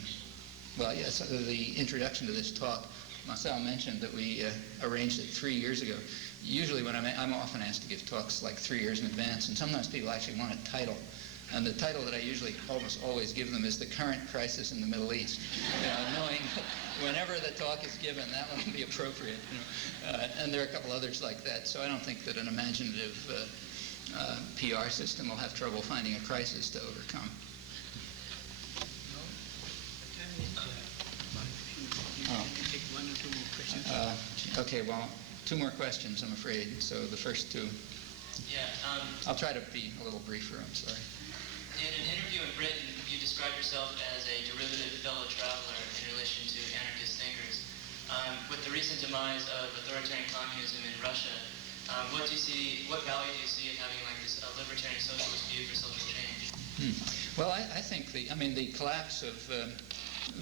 Well, yes, the introduction to this talk, Marcel mentioned that we arranged it 3 years ago. Usually when I'm often asked to give talks like 3 years in advance, and sometimes people actually want a title. And the title that I usually almost always give them is The Current Crisis in the Middle East. Knowing that whenever the talk is given, that one will be appropriate. And there are a couple others like that. So I don't think that an imaginative PR system will have trouble finding a crisis to overcome. Okay, well, 2 more questions, I'm afraid. So the first 2. Yeah. I'll try to be a little briefer, I'm sorry. In an interview in Britain, you described yourself as a derivative fellow traveler in relation to anarchist thinkers. With the recent demise of authoritarian communism in Russia, what value do you see in having like this libertarian socialist view for social change? Well, I think the collapse of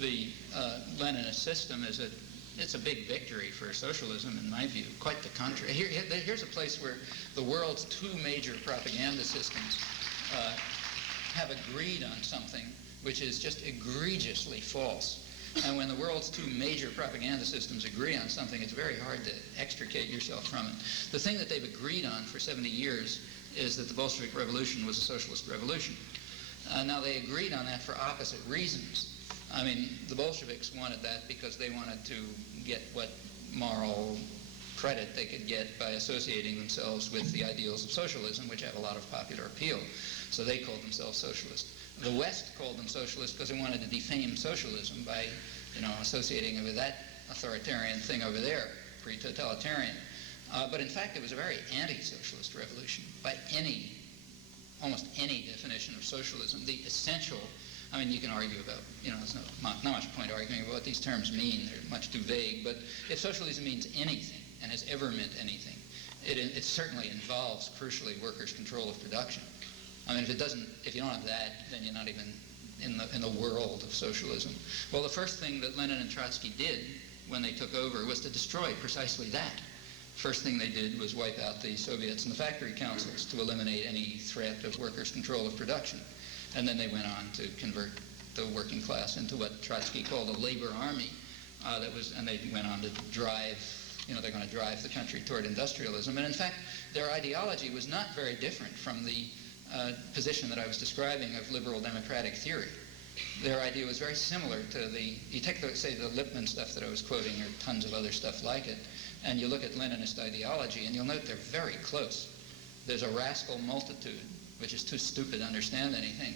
the Leninist system it's a big victory for socialism, in my view. Quite the contrary. Here's a place where the world's 2 major propaganda systems have agreed on something which is just egregiously false. And when the world's 2 major propaganda systems agree on something, it's very hard to extricate yourself from it. The thing that they've agreed on for 70 years is that the Bolshevik Revolution was a socialist revolution. Now, they agreed on that for opposite reasons. I mean, the Bolsheviks wanted that because they wanted to get what moral credit they could get by associating themselves with the ideals of socialism, which have a lot of popular appeal. So they called themselves socialists. The West called them socialists because they wanted to defame socialism by, associating it with that authoritarian thing over there, pre-totalitarian. But in fact, it was a very anti-socialist revolution by almost any definition of socialism. The essential, you can argue about, there's not much point arguing about what these terms mean. They're much too vague. But if socialism means anything and has ever meant anything, it certainly involves, crucially, workers' control of production. If you don't have that, then you're not even in the world of socialism. Well, the first thing that Lenin and Trotsky did when they took over was to destroy precisely that. First thing they did was wipe out the Soviets and the factory councils to eliminate any threat of workers' control of production. And then they went on to convert the working class into what Trotsky called a labor army. And they went on to drive, they're going to drive the country toward industrialism. And in fact, their ideology was not very different from the position that I was describing of liberal democratic theory. Their idea was very similar to you take the Lippmann stuff that I was quoting, or tons of other stuff like it, and you look at Leninist ideology, and you'll note they're very close. There's a rascal multitude, which is too stupid to understand anything.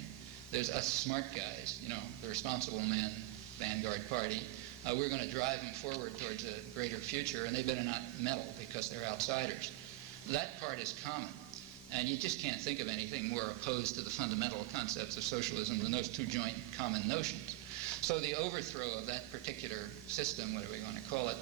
There's us smart guys, the responsible men, vanguard party. we're going to drive them forward towards a greater future, and they better not meddle because they're outsiders. That part is common. And you just can't think of anything more opposed to the fundamental concepts of socialism than those two joint common notions. So the overthrow of that particular system, whatever you want to call it,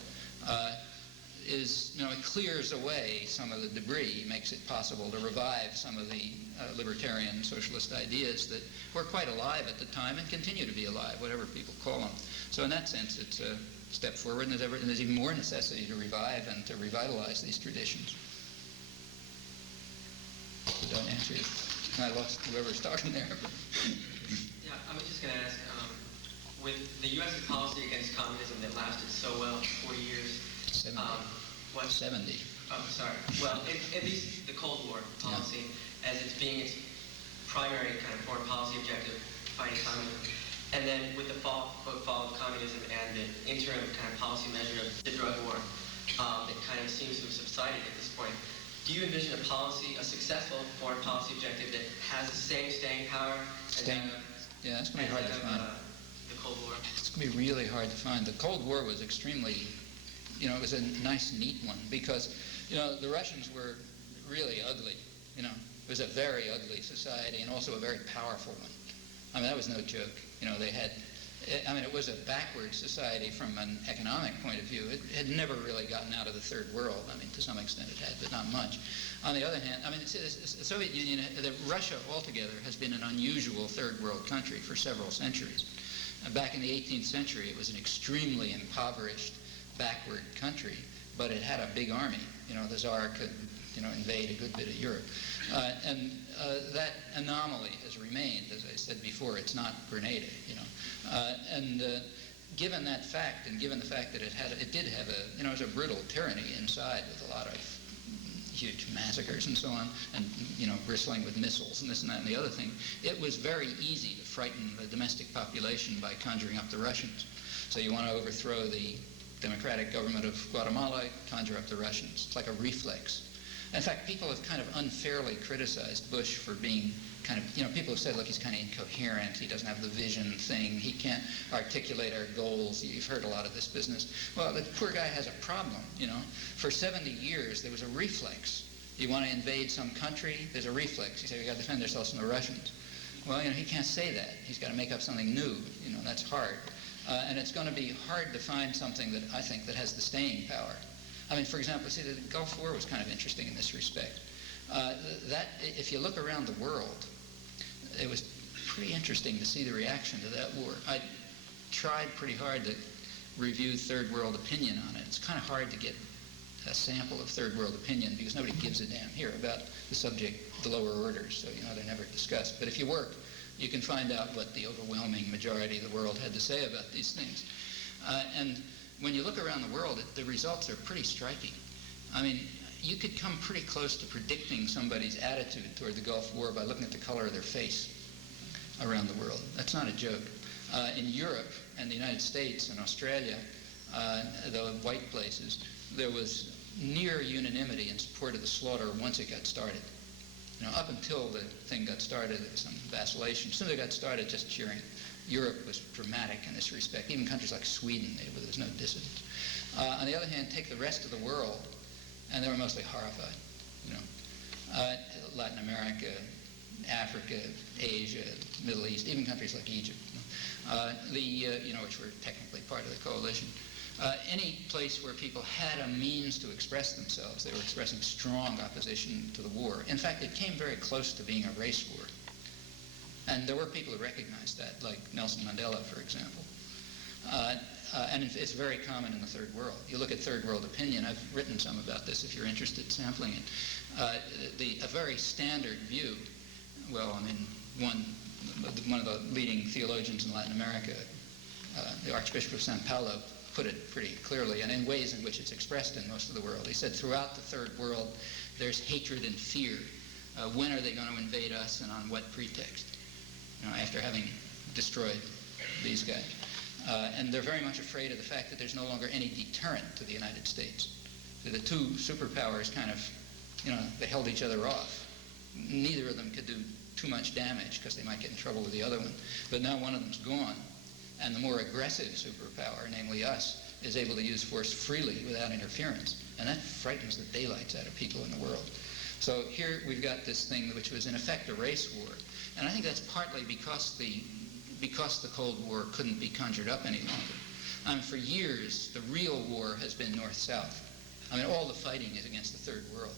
it clears away some of the debris, makes it possible to revive some of the libertarian socialist ideas that were quite alive at the time and continue to be alive, whatever people call them. So in that sense, it's a step forward, and there's even more necessity to revive and to revitalize these traditions. Don't answer you. I lost whoever's talking there. Yeah, I was just going to ask, with the U.S.'s policy against communism that lasted so well, 40 years. 70. 70. Oh, sorry. Well, at least the Cold War policy, as it's being its primary kind of foreign policy objective, fighting communism. And then with the fall of communism and the interim kind of policy measure of the drug war, it kind of seems to have subsided at this point. Do you envision a successful foreign policy objective that has the same staying power as Yeah, it's going to be hard to find. The Cold War? It's going to be really hard to find. The Cold War was extremely, it was a nice, neat one because, the Russians were really ugly. It was a very ugly society and also a very powerful one. I mean, that was no joke. They had, it was a backward society from an economic point of view. It had never really gotten out of the third world. I mean, to some extent it had, but not much. On the other hand, the Soviet Union, Russia altogether has been an unusual third world country for several centuries. Back in the 18th century, it was an extremely impoverished, backward country, but it had a big army. The Tsar could, invade a good bit of Europe. That anomaly has remained. As I said before, it's not Grenada, given that fact, and given the fact that it did have it was a brutal tyranny inside with a lot of huge massacres and so on, and, bristling with missiles and this and that and the other thing, it was very easy to frighten the domestic population by conjuring up the Russians. So you want to overthrow the democratic government of Guatemala, conjure up the Russians. It's like a reflex. In fact, people have kind of unfairly criticized Bush for being kind of, people have said, look, he's kind of incoherent, he doesn't have the vision thing, he can't articulate our goals. You've heard a lot of this business. Well, the poor guy has a problem, For 70 years, there was a reflex. You want to invade some country, there's a reflex. You say, we've got to defend ourselves from the Russians. Well, he can't say that. He's got to make up something new. That's hard. And it's going to be hard to find something that I think that has the staying power. I mean, for example, see, the Gulf War was kind of interesting in this respect. If you look around the world, it was pretty interesting to see the reaction to that war. I tried pretty hard to review third world opinion on it. It's kind of hard to get a sample of third world opinion because nobody gives a damn here about the subject, the lower orders, so they're never discussed. But if you work, you can find out what the overwhelming majority of the world had to say about these things. And when you look around the world, the results are pretty striking. I mean, you could come pretty close to predicting somebody's attitude toward the Gulf War by looking at the color of their face around the world. That's not a joke. In Europe and the United States and Australia, the white places, there was near unanimity in support of the slaughter once it got started. Up until the thing got started, there was some vacillation. As soon as it got started, just cheering. Europe was dramatic in this respect. Even countries like Sweden, there was no dissidence. On the other hand, take the rest of the world, and they were mostly horrified. Latin America, Africa, Asia, Middle East, even countries like Egypt, which were technically part of the coalition. Any place where people had a means to express themselves, they were expressing strong opposition to the war. In fact, it came very close to being a race war. And there were people who recognized that, like Nelson Mandela, for example. And it's very common in the third world. You look at third world opinion, I've written some about this if you're interested in sampling it. A very standard view, one of the leading theologians in Latin America, the Archbishop of Sao Paulo, put it pretty clearly, and in ways in which it's expressed in most of the world. He said, throughout the third world, there's hatred and fear. When are they going to invade us and on what pretext? After having destroyed these guys. And they're very much afraid of the fact that there's no longer any deterrent to the United States. So the two superpowers kind of, they held each other off. Neither of them could do too much damage because they might get in trouble with the other one. But now one of them's gone. and the more aggressive superpower, namely us, is able to use force freely without interference. And that frightens the daylights out of people in the world. So here we've got this thing which was in effect a race war. And I think that's partly because the Cold War couldn't be conjured up any longer. For years, the real war has been North-South. I mean, all the fighting is against the Third World.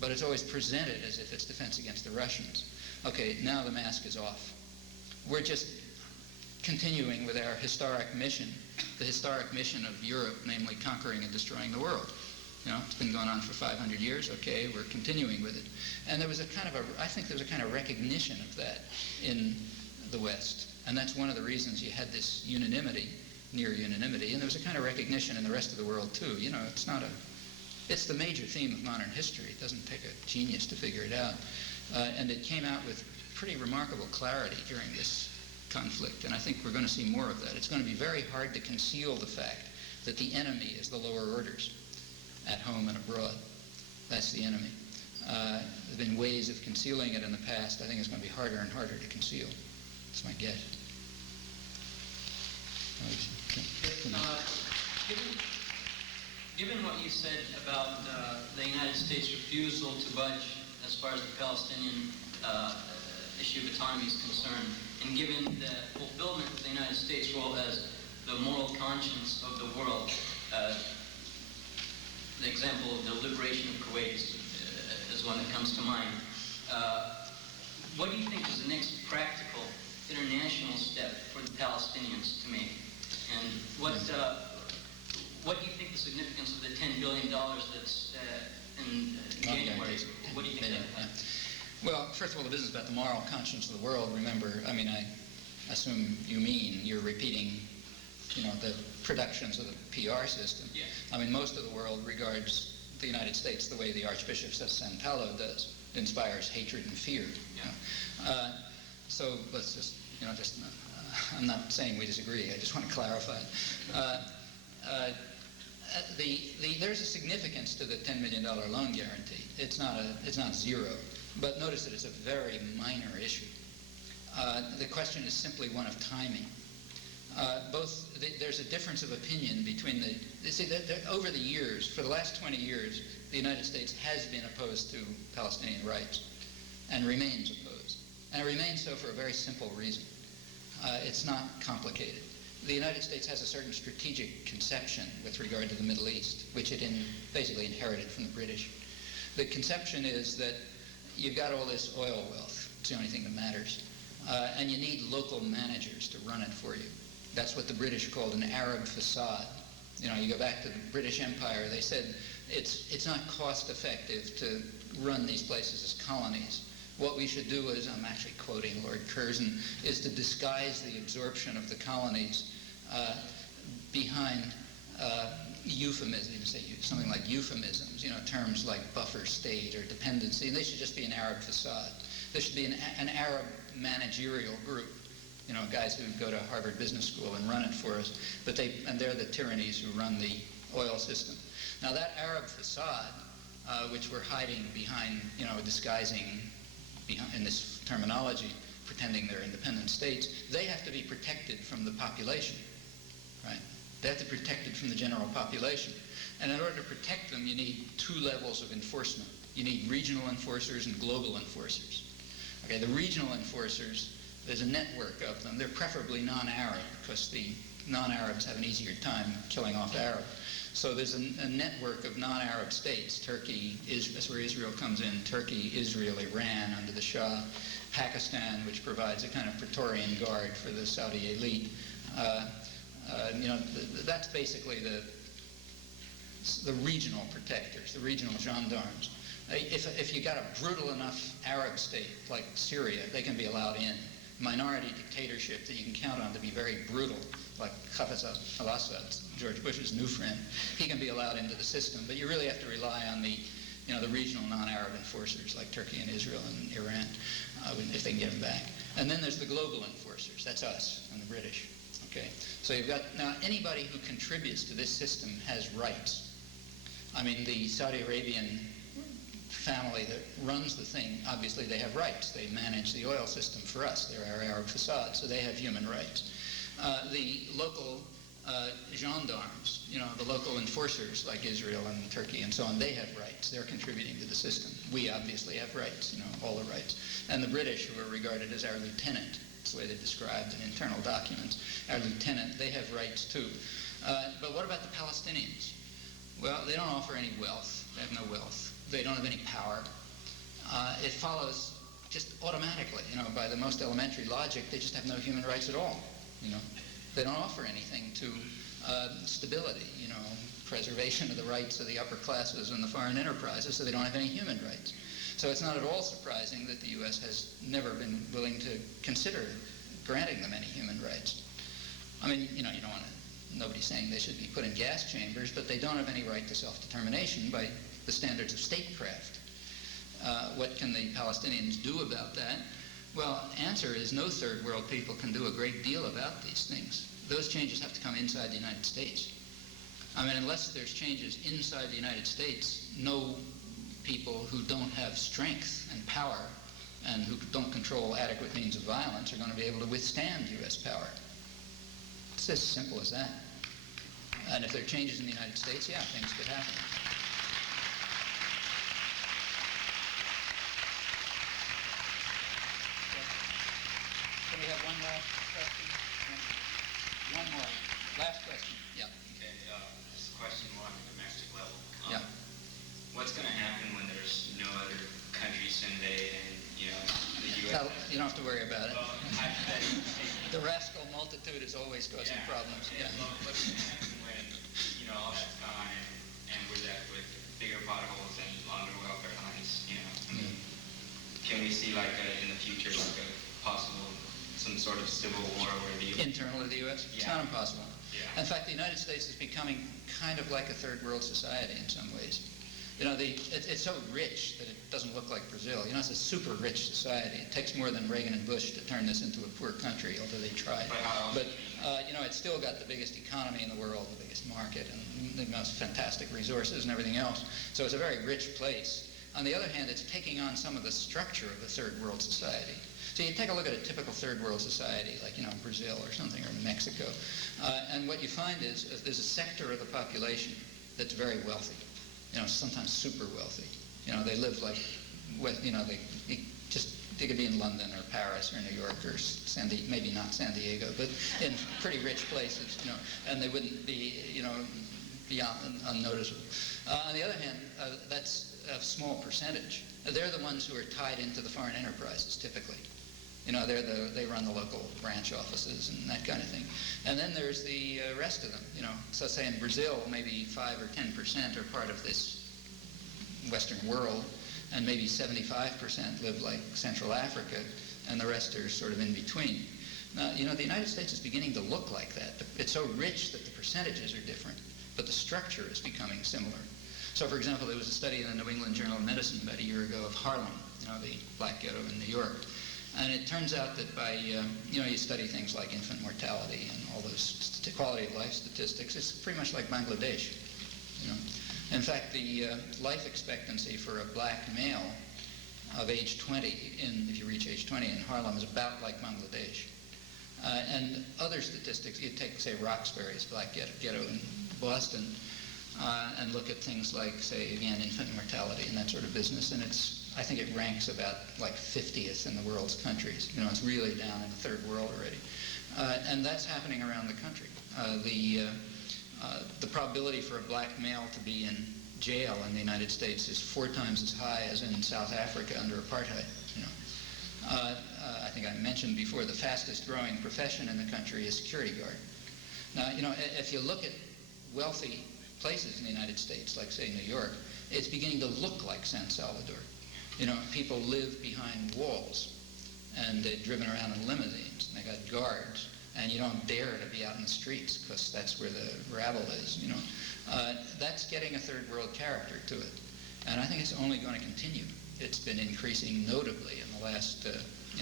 But it's always presented as if it's defense against the Russians. Okay, now the mask is off. We're just continuing with our historic mission, the historic mission of Europe, namely conquering and destroying the world. It's been going on for 500 years. Okay, we're continuing with it. And there was I think there was a kind of recognition of that in the West. And that's one of the reasons you had this unanimity, near unanimity. And there was a kind of recognition in the rest of the world too. It's the major theme of modern history. It doesn't take a genius to figure it out. And it came out with pretty remarkable clarity during this conflict. And I think we're going to see more of that. It's going to be very hard to conceal the fact that the enemy is the lower orders at home and abroad. That's the enemy. There's been ways of concealing it in the past. I think it's going to be harder and harder to conceal. That's my guess. Given what you said about the United States' refusal to budge as far as the Palestinian issue of autonomy is concerned, and given the fulfillment of the United States' role as the moral conscience of the world, the example of the liberation of Kuwait is one that comes to mind. What do you think is the next practical international step for the Palestinians to make? And what do you think the significance of the $10 billion that's in January? What do you think of that? Well, first of all, the business about the moral conscience of the world, remember, I assume you're repeating, the productions of the PR system. Yes. Most of the world regards the United States the way the Archbishop of San Paulo does. It inspires hatred and fear. Yeah. So let's just, I'm not saying we disagree. I just want to clarify. There's a significance to the $10 million loan guarantee. It's not zero, but notice that it's a very minor issue. The question is simply one of timing. There's a difference of opinion between over the years, for the last 20 years, the United States has been opposed to Palestinian rights and remains opposed. And it remains so for a very simple reason. It's not complicated. The United States has a certain strategic conception with regard to the Middle East, which it basically inherited from the British. The conception is that you've got all this oil wealth. It's the only thing that matters. And you need local managers to run it for you. That's what the British called an Arab facade. You go back to the British Empire, they said it's not cost effective to run these places as colonies. What we should do is, I'm actually quoting Lord Curzon, is to disguise the absorption of the colonies behind euphemisms, something like euphemisms, terms like buffer state or dependency, and they should just be an Arab facade. There should be an Arab managerial group, guys who go to Harvard Business School and run it for us, and they're the tyrannies who run the oil system. Now that Arab facade, which we're hiding behind, disguising in this terminology, pretending they're independent states, they have to be protected from the population, right? They have to be protected from the general population. And in order to protect them, you need two levels of enforcement. You need regional enforcers and global enforcers. Okay, the regional enforcers, there's a network of them. They're preferably non-Arab, because the non-Arabs have an easier time killing off Arab. So there's a network of non-Arab states. Turkey, that's where Israel comes in. Turkey, Israel, Iran under the Shah, Pakistan, which provides a kind of Praetorian guard for the Saudi elite. That's basically the regional protectors, the regional gendarmes. If you got a brutal enough Arab state like Syria, they can be allowed in. Minority dictatorship that you can count on to be very brutal, like Hafez al-Assad, George Bush's new friend, he can be allowed into the system. But you really have to rely on the regional non-Arab enforcers like Turkey and Israel and Iran, if they can get them back. And then there's the global enforcers. That's us and the British. Okay. So you've got now anybody who contributes to this system has rights. The Saudi Arabian family that runs the thing, obviously they have rights. They manage the oil system for us. They're our Arab facade, so they have human rights. The local gendarmes, the local enforcers like Israel and Turkey and so on, they have rights. They're contributing to the system. We obviously have rights, all the rights. And the British, who are regarded as our lieutenant, that's the way they're described in internal documents, our lieutenant, they have rights too. But what about the Palestinians? Well, they don't offer any wealth. They have no wealth. They don't have any power. It follows just automatically, by the most elementary logic, they just have no human rights at all, They don't offer anything to stability, preservation of the rights of the upper classes and the foreign enterprises, so they don't have any human rights. So it's not at all surprising that the U.S. has never been willing to consider granting them any human rights. I mean, you don't want to, nobody's saying they should be put in gas chambers, but they don't have any right to self-determination by the standards of statecraft. What can the Palestinians do about that? Well, answer is no third world people can do a great deal about these things. Those changes have to come inside the United States. I mean, unless there's changes inside the United States, no people who don't have strength and power and who don't control adequate means of violence are going to be able to withstand U.S. power. It's as simple as that. And if there are changes in the United States, yeah, things could happen. Can we have one last question? One more. Last question. Yeah. Okay, this is question more on the domestic level. Yeah. What's going to happen when there's no other countries invade and, the U.S. No, you don't have to worry about it. Well, The rascal multitude is always causing problems. Yeah. Well, what's going to happen when, all that's gone and we're left with bigger potholes and longer welfare lines, Can we see, in the future, some sort of civil war where the... Internal to the U.S.? Yeah. It's not impossible. Yeah. In fact, the United States is becoming kind of like a third world society in some ways. It's so rich that it doesn't look like Brazil. It's a super rich society. It takes more than Reagan and Bush to turn this into a poor country, although they tried. But it's still got the biggest economy in the world, the biggest market, and the most fantastic resources and everything else. So it's a very rich place. On the other hand, it's taking on some of the structure of a third world society. So you take a look at a typical third world society, like, Brazil or something, or Mexico, and what you find is there's a sector of the population that's very wealthy, sometimes super wealthy. They live like, they could be in London or Paris or New York or maybe not San Diego, but in pretty rich places, and they wouldn't be, beyond unnoticeable. On the other hand, that's a small percentage. They're the ones who are tied into the foreign enterprises, typically. They run the local branch offices and that kind of thing. And then there's the rest of them, So say in Brazil, maybe 5 or 10% are part of this Western world, and maybe 75% live like Central Africa, and the rest are sort of in between. Now, the United States is beginning to look like that. It's so rich that the percentages are different, but the structure is becoming similar. So, for example, there was a study in the New England Journal of Medicine about a year ago of Harlem, the black ghetto in New York. And it turns out that by, you study things like infant mortality and all those quality of life statistics, it's pretty much like Bangladesh, In fact, the life expectancy for a black male of age 20, if you reach age 20 in Harlem, is about like Bangladesh. And other statistics, you take, say, Roxbury's black ghetto in Boston, and look at things like, say, again, infant mortality and that sort of business, and I think it ranks about like 50th in the world's countries. It's really down in the third world already. And that's happening around the country. The probability for a black male to be in jail in the United States is 4 times as high as in South Africa under apartheid. I think I mentioned before, the fastest growing profession in the country is security guard. Now, if you look at wealthy places in the United States, like, say, New York, it's beginning to look like San Salvador. People live behind walls, and they're driven around in limousines, and they got guards, and you don't dare to be out in the streets because that's where the rabble is, That's getting a third world character to it, and I think it's only going to continue. It's been increasing notably in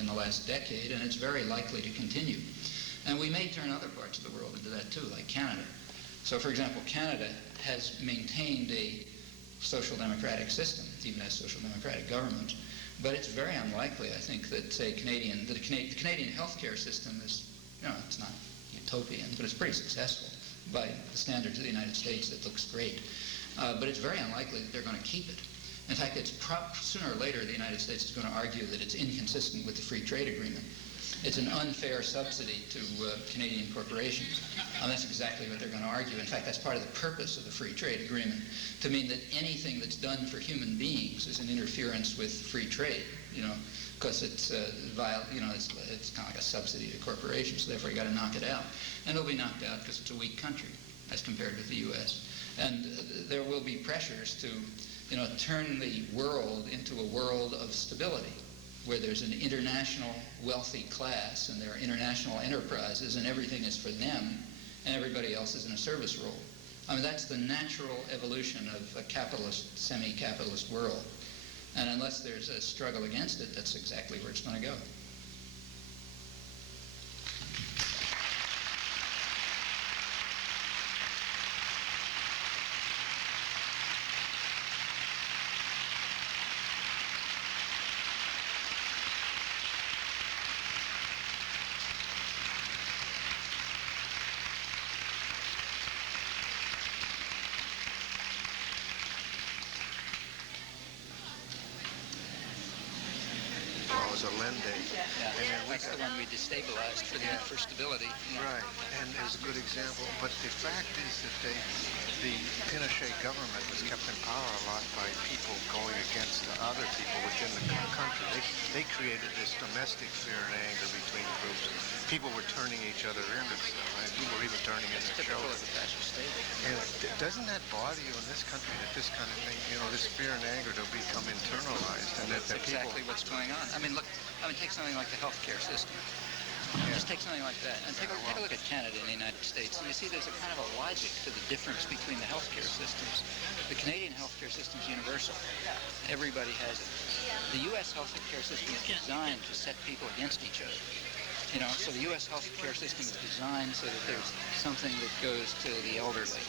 the last decade, and it's very likely to continue. And we may turn other parts of the world into that too, like Canada. So, for example, Canada has maintained a social democratic system, even as social democratic government, but it's very unlikely, I think, that, say, the Canadian healthcare system is, it's not utopian, but it's pretty successful. By the standards of the United States, it looks great. But it's very unlikely that they're going to keep it. In fact, sooner or later, the United States is going to argue that it's inconsistent with the free trade agreement. It's an unfair subsidy to Canadian corporations. And that's exactly what they're going to argue. In fact, that's part of the purpose of the free trade agreement, to mean that anything that's done for human beings is an interference with free trade, because it's it's kind of like a subsidy to corporations, so therefore you got to knock it out. And it'll be knocked out because it's a weak country as compared with the U.S. And there will be pressures to turn the world into a world of stability, where there's an international wealthy class and there are international enterprises and everything is for them and everybody else is in a service role. I mean, that's the natural evolution of a capitalist, semi-capitalist world. And unless there's a struggle against it, that's exactly where it's going to go. That's the one we destabilized for stability. Right, and it was a good example. But the fact is that the Pinochet government was kept in power a lot by people going against the other people within the country. They created this domestic fear and anger between groups. People were turning each other in and stuff. Right? People were even turning in their children. And doesn't that bother you in this country, that this kind of thing, this fear and anger will become internalized? And that's exactly what's going on. I mean, take something like the healthcare system. Just take something like that, and take a look at Canada and the United States, and you see there's a kind of a logic to the difference between the healthcare systems. The Canadian healthcare system is universal. Everybody has it. The U.S. healthcare system is designed to set people against each other. So the U.S. healthcare system is designed so that there's something that goes to the elderly.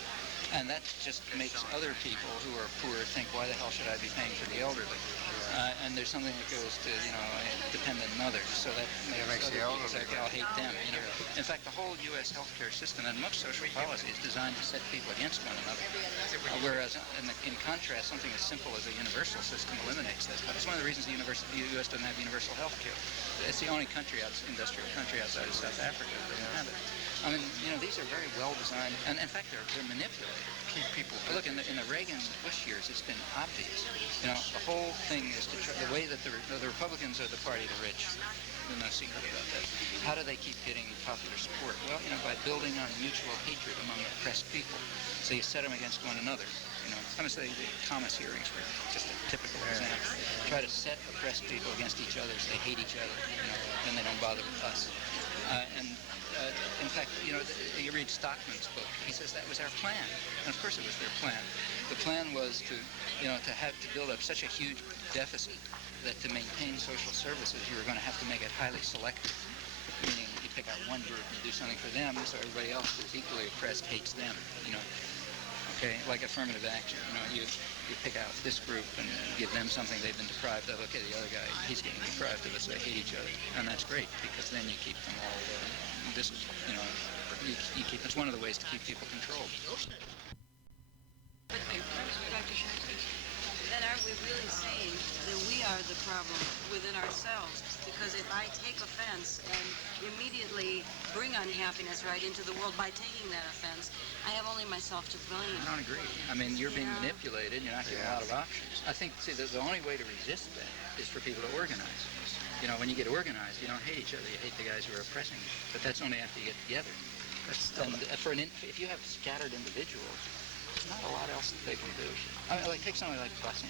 And that just makes other people who are poor think, why the hell should I be paying for the elderly? And there's something that goes to, dependent mothers. So that makes the elderly think, I'll hate them. In fact, the whole U.S. healthcare system and much social policy is designed to set people against one another. Whereas, in contrast, something as simple as a universal system eliminates that. That's one of the reasons the U.S. doesn't have universal healthcare. It's the only industrial country outside of South Africa that doesn't have it. I mean, these are very well designed, and in fact, they're manipulated. Keep people. Look, in the Reagan-Bush years, it's been obvious. The whole thing is the way that the Republicans are the party of the rich. There's no secret about that. How do they keep getting popular support? Well, by building on mutual hatred among oppressed people. So you set them against one another. I'm going to say the Thomas hearings were just a typical example. Try to set oppressed people against each other so they hate each other, and they don't bother with us. In fact, you read Stockman's book. He says that was our plan, and of course it was their plan. The plan was to build up such a huge deficit that to maintain social services, you were going to have to make it highly selective, meaning you pick out one group and you do something for them, so everybody else who's equally oppressed hates them. Okay, like affirmative action. You pick out this group and give them something they've been deprived of. Okay, the other guy, he's getting deprived of it, so they hate each other, and that's great because then you keep them all. You keep. It's one of the ways to keep people controlled. But Dr. Chomsky, then aren't we really saying that we are the problem within ourselves? Because if I take offense and immediately bring unhappiness right into the world by taking that offense, I have only myself to blame. I don't agree. I mean, you're being manipulated. You're not getting a lot of options. I think, the only way to resist that is for people to organize. When you get organized, you don't hate each other. You hate the guys who are oppressing you. But that's only after you get together. If you have scattered individuals, there's not a lot else that they can do. I mean, take something like busing.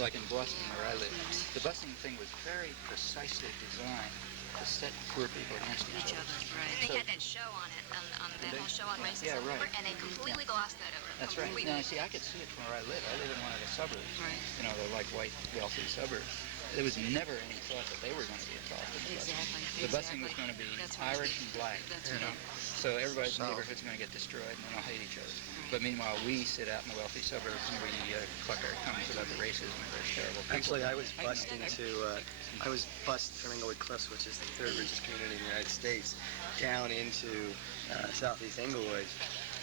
Like in Boston, where I live, the busing thing was very precisely designed to set poor people against each other. Right. They had that show on it, on that whole show on racism, and they completely glossed that over. That's right. Now, see, I could see it from where I live. I live in one of the suburbs. Right. They're like white, wealthy suburbs. there was never any thought that they were going to be involved in the busing. Exactly. The busing was going to be That's right. Irish and black, you know. So everybody's neighborhood's going to get destroyed, and they'll hate each other. But meanwhile, we sit out in the wealthy suburbs and we cluck our tongues about the racism of those terrible people. Actually, I was bused from Inglewood Cliffs, which is the third richest community in the United States, down into southeast Inglewood.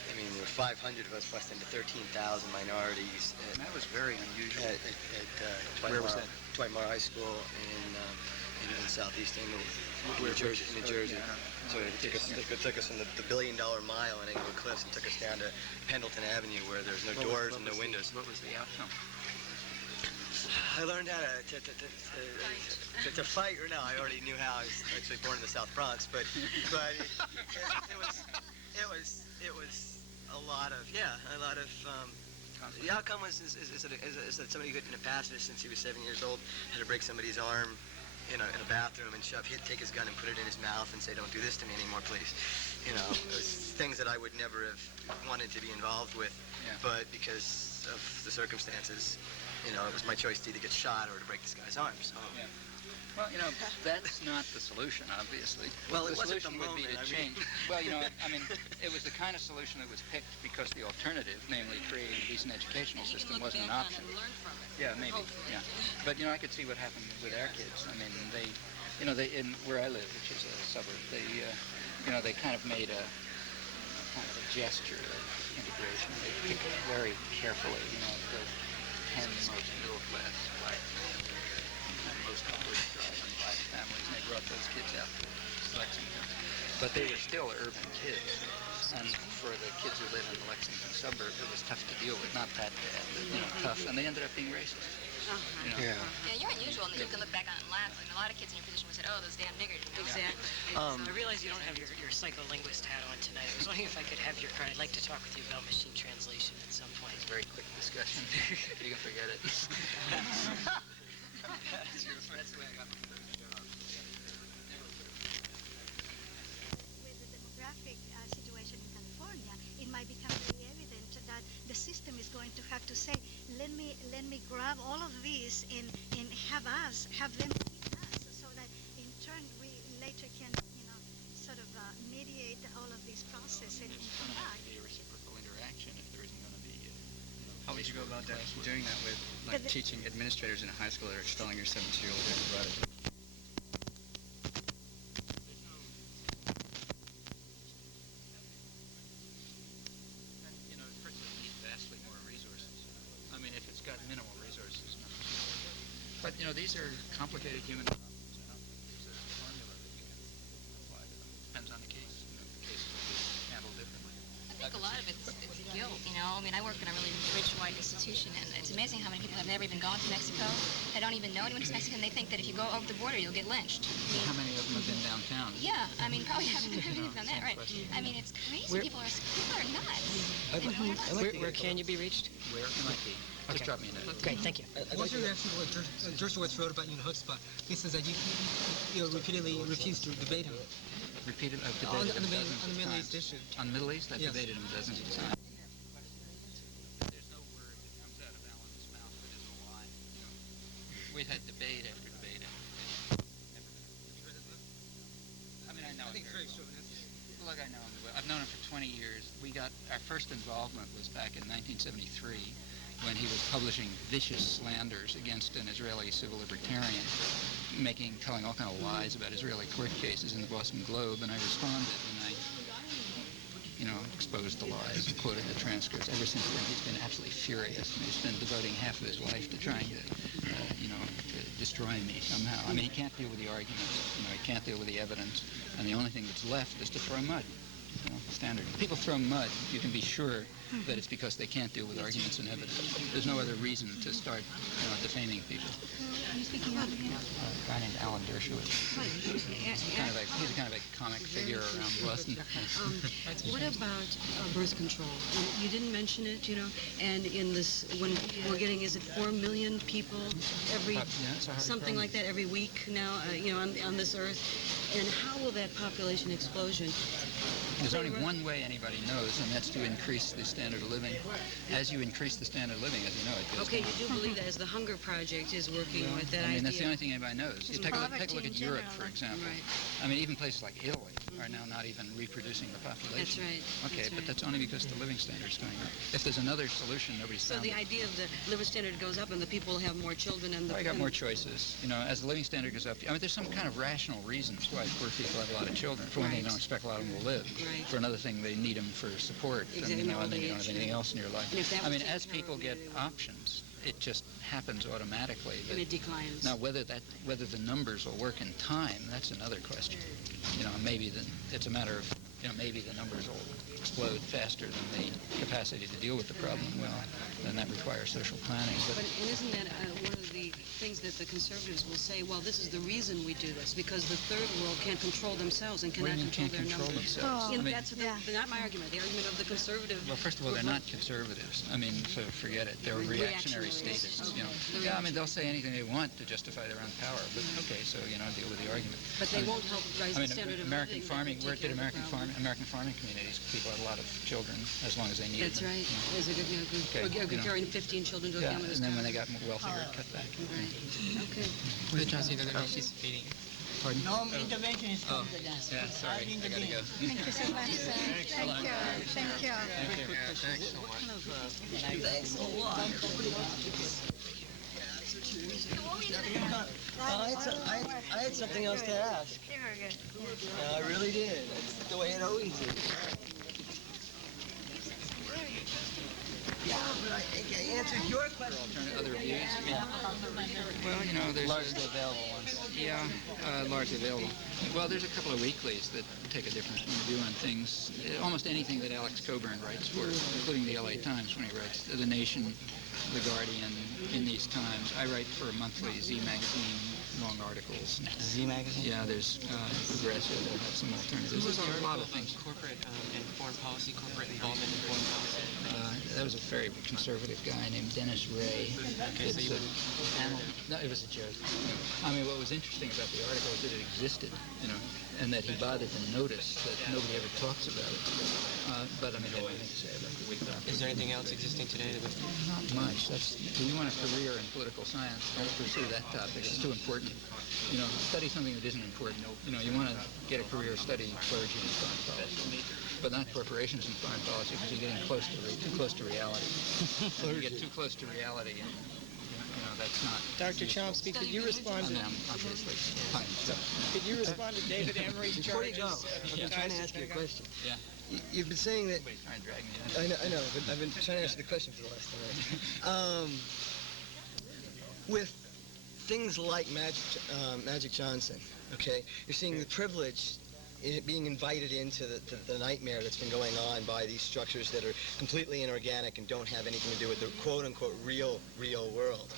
I mean, there were 500 of us bused into 13,000 minorities. That was very unusual. At Where was that? Dwight High School in southeast Inglewood, New Jersey. Yeah. So it took us from the billion-dollar mile in Inglewood Cliffs and took us down to Pendleton Avenue, where there's no doors and no windows. What was the outcome? I learned how to fight. Or no, I already knew how. I was actually born in the South Bronx, but it was a lot of. The outcome was that somebody who had been a pacifist since he was 7 years old had to break somebody's arm in a bathroom and he'd take his gun and put it in his mouth and say, "Don't do this to me anymore, please." You know, it was things that I would never have wanted to be involved with, but because of the circumstances, you know, it was my choice to either get shot or to break this guy's arm. So. Yeah. Well, you know, that's not the solution, obviously. Well, the it wasn't solution the would be to moment, change. Well, you know, I mean, it was the kind of solution that was picked because the alternative, namely creating a decent educational system, wasn't an option. Yeah, maybe. Yeah, but you know, I could see what happened with our kids. I mean, they in where I live, which is a suburb, they kind of made a gesture of integration. They picked very carefully, you know, the 10 most middle-class black and most upward-striving black families, and they brought those kids out to Lexington. But they were still urban kids, and for the kids who live in the Lexington suburb, it was tough to deal with. Not that bad, but you know, tough, and they ended up being racist. You know? Yeah, you're unusual in that you can look back on it and laugh. I mean, a lot of kids in your position would say, "Oh, those damn niggers." You know? Exactly. I realize you don't have your psycholinguist hat on tonight. I was wondering if I could have your card. I'd like to talk with you about machine translation at some point. It's a very quick discussion. You can forget it. That's the way I got my first job. With the demographic situation in California, it might become very evident that the system is going to have to say, let me grab all of these and have them with us, so that in turn we later can, you know, sort of mediate all of these processes and come back. It's going to have to be a reciprocal interaction if there isn't going to be. How would you go about doing that with, like, teaching administrators in a high school that are expelling your 17-year-old brother? You know, it needs vastly more resources. I mean, if it's got minimal resources, not but you know, these are complicated human problems. You know, there's a formula that you can apply to them. Depends on the case. You know, the cases will be handled differently. I think a lot of it's guilt, you know. I mean, I work in a really rich white institution, and it's amazing how many people have never even gone to Mexico. They don't even know anyone who's Mexican. They think that if you go over the border, you'll get lynched. I mean, how many of them have been downtown? Yeah, I mean, probably haven't done that, right? I mean, it's crazy. People are nuts. Where can you be reached? Where can I be? Just drop me a note. Great, thank you. What's your reaction to what George Schwartz wrote about you in Hoaxes? He says that you repeatedly refused to debate him. Repeated? I've On debated the him Middle East issue. On the Middle East? I've Yes. debated him dozens of times. There's no word that comes out of Alan's mouth that isn't a lie. You know? We've had debate after debate after debate. Have you read his book? I mean, I know him very well. Look, I know him well. I've known him for 20 years. Our first involvement was back in 1973 when he was publishing vicious slanders against an Israeli civil libertarian, telling all kind of lies about Israeli court cases in the Boston Globe, and I responded, and I, exposed the lies, quoted the transcripts. Ever since then, he's been absolutely furious, and he's been devoting half of his life to trying to, to destroy me somehow. I mean, he can't deal with the arguments, he can't deal with the evidence, and the only thing that's left is to throw mud. Standard. If people throw mud, you can be sure that it's because they can't deal with arguments and evidence. There's no other reason to start, defaming people. Are you speaking out again? A guy named Alan Dershowitz. He's kind of a comic figure around Boston. What about birth control? You didn't mention it, and in this, when we're getting, is it 4 million people something like that every week now, on this earth? And how will that population explosion There's only one way anybody knows, and that's to increase the standard of living. As you increase the standard of living, as you know, it goes Okay, down. you do believe that as the Hunger Project is working with that idea. That's the only thing anybody knows. You take a look at Europe, for example. Right. I mean, even places like Italy are now not even reproducing the population. That's right. Okay, but that's only because the living standard's going up. If there's another solution, nobody's So found the it. idea of the living standard goes up and the people have more children and the... Well, you got more choices. You know, as the living standard goes up, I mean, there's some kind of rational reasons why poor people have a lot of children. For one thing, you don't expect a lot of them will live. Right. For another thing, they need them for support. Exactly. And then you don't have anything else in your life. And if that I was mean, as taken people care get of, maybe they would. options, it just happens automatically. And it declines. Now, whether the numbers will work in time, that's another question. You know, maybe it's a matter of, maybe the numbers will explode faster than the capacity to deal with the problem. Well, then that requires social planning. But and isn't that one of the things that the conservatives will say, well, this is the reason we do this, because the third world can't control themselves and cannot control their numbers. Themselves? That's not my argument. The argument of the conservative... Well, first of all, they're not conservatives. I mean, so forget it. They're reactionary statists. Okay. Yeah, I mean, they'll say anything they want to justify their own power. But okay, so deal with the argument. But they won't help raise the standard of American living. farming. Where did American farming communities? People had a lot of children as long as they needed That's them. right. As a good carrying 15 children to a family. And then when they got wealthier, it cut back. Right. Okay. The translator she's speaking. Pardon? No intervention is confidence. Yeah, sorry. I gotta go. Thank you so much. Thank you. Thank you. Thanks so much. Thanks a lot. I had something else to ask. I really did. That's the way it always is. Yeah, but I answered your question. Other views? Yeah. Well, there's... Largely available ones. Yeah, largely available. Well, there's a couple of weeklies that take a different point of view on things. Almost anything that Alex Coburn writes for, including the LA Times when he writes The Nation, The Guardian, In These Times. I write for a monthly Z magazine, long articles. Z magazine? Yeah, there's Progressive, they'll have some alternatives. There's a lot of things. Corporate and foreign policy, corporate involvement in foreign policy. That was a very conservative guy named Dennis Ray. Okay, so you would panel? No, it was a joke. I mean, what was interesting about the article is that it existed, and that he bothered to notice that nobody ever talks about it. But I mean, I have nothing to say about it. Is there anything else existing today that would... Not much. If you want a career in political science, don't pursue that topic. It's too important. Study something that isn't important. You want to get a career studying clergy and foreign policy, but not corporations and foreign policy, because you're getting too close to reality. When you get too close to reality, that's not... Dr. Chomsky, could you respond to... Obviously. Could you respond to David Emery's Before you charges? go, I'm trying to ask you a question. Yeah. You've been saying that... Wait, try and drag me in. I know, but I've been trying to ask you the question for the last time. With things like Magic Johnson, okay, you're seeing the privilege being invited into the nightmare that's been going on by these structures that are completely inorganic and don't have anything to do with the quote-unquote real world.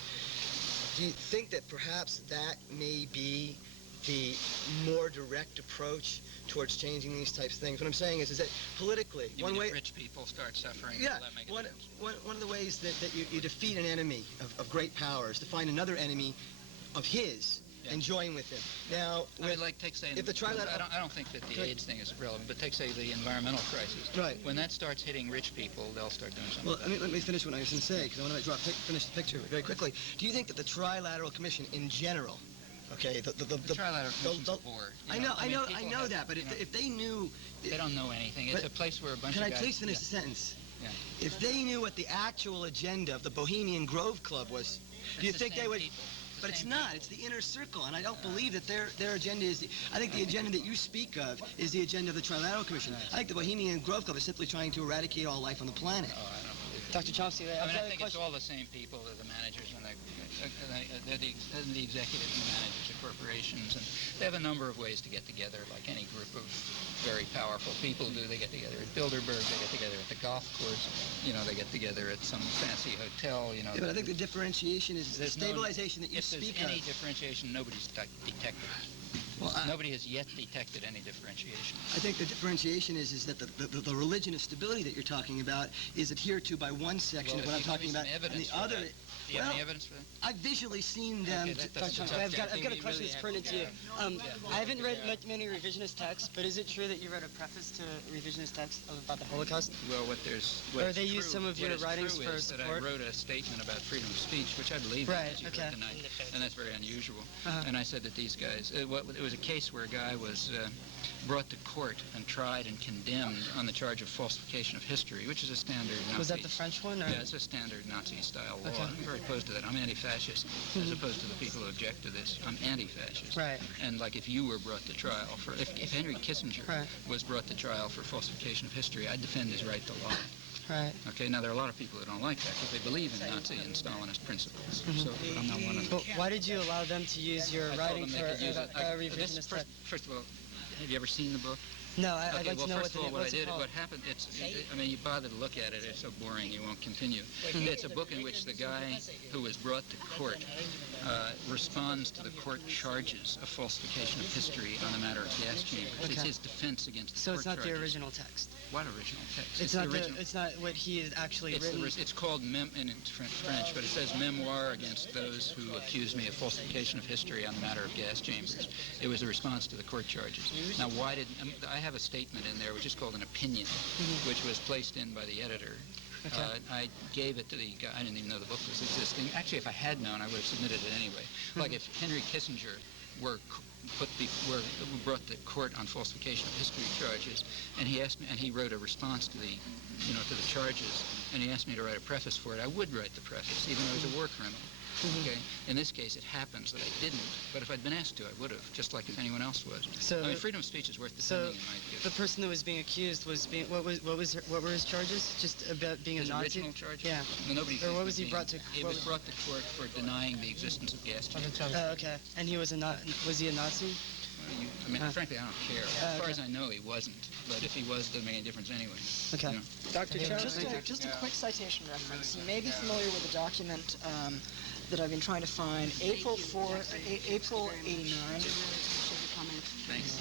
Do you think that perhaps that may be the more direct approach towards changing these types of things? What I'm saying is that politically, You mean if rich people start suffering? yeah, will that make a one difference? of the ways that you defeat an enemy of great power is to find another enemy of his and join with him. Now, if the trilateral... I don't think that the AIDS thing is relevant, but take, say, the environmental crisis. Right. When that starts hitting rich people, they'll start doing something. Well, let me finish what I was going to say, because I want to finish the picture very quickly. Do you think that the Trilateral Commission in general, okay, the Trilateral Commission's a bore. I know that, but if they knew... They don't know anything. It's a place where a bunch of guys... Can I please finish the sentence? Yeah. If they knew what the actual agenda of the Bohemian Grove Club was, do you think they would... But it's not. It's the inner circle, and I don't believe that their agenda is... I think the agenda that you speak of is the agenda of the Trilateral Commission. I think the Bohemian Grove Club is simply trying to eradicate all life on the planet. Oh, I don't believe Dr. Chomsky, I think it's all the same people, the managers, and they're the executives and managers of corporations, and they have a number of ways to get together, like any group of very powerful people do. They get together at Bilderberg, they get together at the golf course, they get together at some fancy hotel, Yeah, but I think the differentiation is the stabilization that you speak of. If there's any differentiation, nobody's detected it. Well, nobody has yet detected any differentiation. I think the differentiation is that the religion of stability that you're talking about is adhered to by one section of what I'm talking about, and the other... Do you have any evidence for that? I've visually seen them. Okay, that's Dr. Chomsky. I've got a question that's pertinent to you. I haven't read many revisionist texts, but is it true that you wrote a preface to a revisionist text about the Holocaust? Well, or they use some of your writings for support? That I wrote a statement about freedom of speech, which I believe in, as you heard tonight, and that's very unusual. And I said that these guys, it was a case where a guy was brought to court and tried and condemned on the charge of falsification of history, which is a standard Nazi. Was that the French one? Or? Yeah, it's a standard Nazi-style law. I'm very opposed to that. I'm anti-fascist, as opposed to the people who object to this. I'm anti-fascist. Right. And like if you were brought to trial for, if Henry Kissinger was brought to trial for falsification of history, I'd defend his right to lie. Right. Okay, now there are a lot of people who don't like that because they believe in Nazi and Stalinist principles. So, but I'm not one of them. But why did you allow them to use your writing for a revisionist text? First of all, have you ever seen the book? No, I'd like to know first of all, what happened, I mean, you bother to look at it, it's so boring, you won't continue. It's a book in which the guy who was brought to court responds to the court charges of falsification of history on the matter of gas chambers. It's his defense against the So court it's not charges. the original text? What original text? It's not what he has actually written? It's called, in French, but it says memoir against those who accuse me of falsification of history on the matter of gas chambers. It was a response to the court charges. Now, why did... I have a statement in there which is called an opinion, which was placed in by the editor. I gave it to the guy. I didn't even know the book was existing. Actually, if I had known, I would have submitted it anyway. Like if Henry Kissinger were brought to court on falsification of history charges, and he asked me, and he wrote a response to the, to the charges, and he asked me to write a preface for it, I would write the preface, even though he was a war criminal. Okay. In this case, it happens that I didn't, but if I'd been asked to, I would have, just like if anyone else was. So, I mean, freedom of speech is worth defending. So, the person that was being accused was being what were his charges? Just about being a Nazi? Original charges? Yeah. No, nobody. Or what was he brought to? He was brought to court for denying the existence of gas chambers. Oh, okay. And he was was he a Nazi? Frankly, I don't care. As far as I know, he wasn't. But if he was, it doesn't make any difference anyway. Okay. Dr. Chomsky, just a quick citation reference. You may be familiar with a document that I've been trying to find. April 89. Thanks.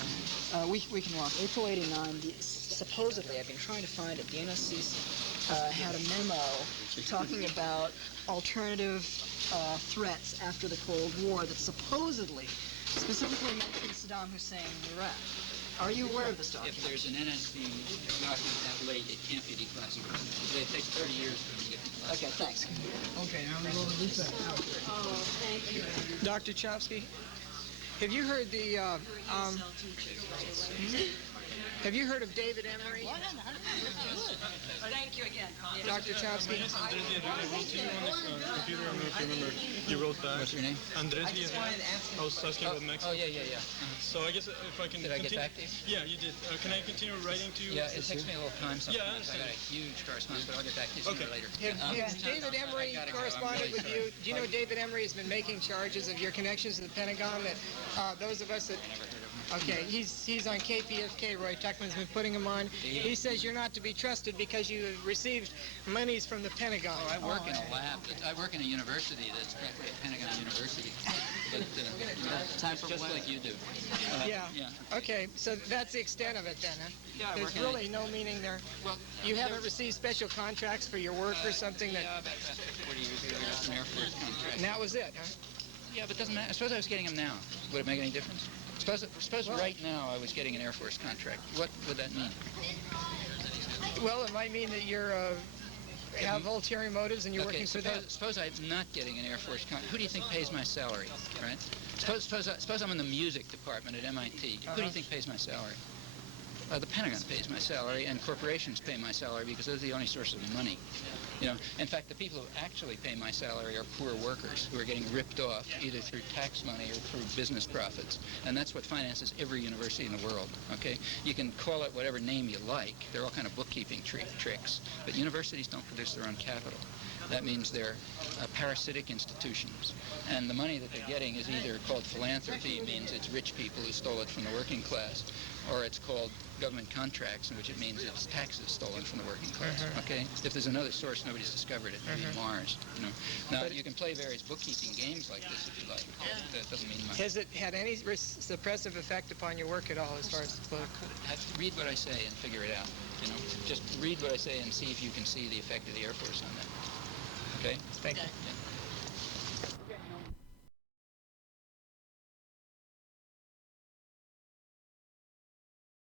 We can walk. April 89. Supposedly, I've been trying to find it. The NSC had a memo talking about alternative threats after the Cold War that supposedly specifically mentioned Saddam Hussein in Iraq. Are you aware of this document? If there's an NSC document that late, it can't be declassified. It takes 30 years for them to get declassified. Okay, thanks. Okay, now we're going to do that. Oh, thank you. Dr. Chomsky, have you heard the... Have you heard of David Emery? Thank you again. Dr. Chomsky? You wrote back. What's your name? Andres I was asking about Mexico. Oh, yeah. So I guess if I can Did I get back to you? Yeah, you did. Can I continue writing to you? Yeah, it takes me a little time sometimes. Yeah, I understand. I got a huge correspondence, but I'll get back to you sooner or later. Has David Emery corresponded with you? Do you know David Emery has been making charges of your connections to the Pentagon that those of us that... Okay, he's on KPFK. Roy Tuckman's been putting him on. He says you're not to be trusted because you have received monies from the Pentagon. Oh, I work in a lab. I work in a university that's practically a Pentagon university. But just like you do. Yeah. Okay, so that's the extent of it then, huh? Yeah, There's really no meaning there. Well, you haven't received special contracts for your work or something that... Yeah, about 40 years ago, I got some Air Force contracts. And that was it, huh? Yeah, but it doesn't matter. Suppose I was getting them now. Would it make any difference? Suppose right now I was getting an Air Force contract. What would that mean? Well, it might mean that you're have ulterior motives and you're working for them. Suppose I'm not getting an Air Force contract. Who do you think pays my salary, right? Suppose I'm in the music department at MIT. Who do you think pays my salary? The Pentagon pays my salary, and corporations pay my salary because those are the only sources of money. In fact, the people who actually pay my salary are poor workers who are getting ripped off either through tax money or through business profits, and that's what finances every university in the world. Okay, you can call it whatever name you like. There are all kind of bookkeeping tricks, but universities don't produce their own capital. That means they're parasitic institutions. And the money that they're getting is either called philanthropy, means it's rich people who stole it from the working class, or it's called government contracts, in which it means it's taxes stolen from the working class. Okay? If there's another source, nobody's discovered it. Maybe Mars. Now, you can play various bookkeeping games like this if you like. That doesn't mean much. Has it had any suppressive effect upon your work at all as far as political? Have to read what I say and figure it out. Just read what I say and see if you can see the effect of the Air Force on that. Okay? Thank you. Yeah.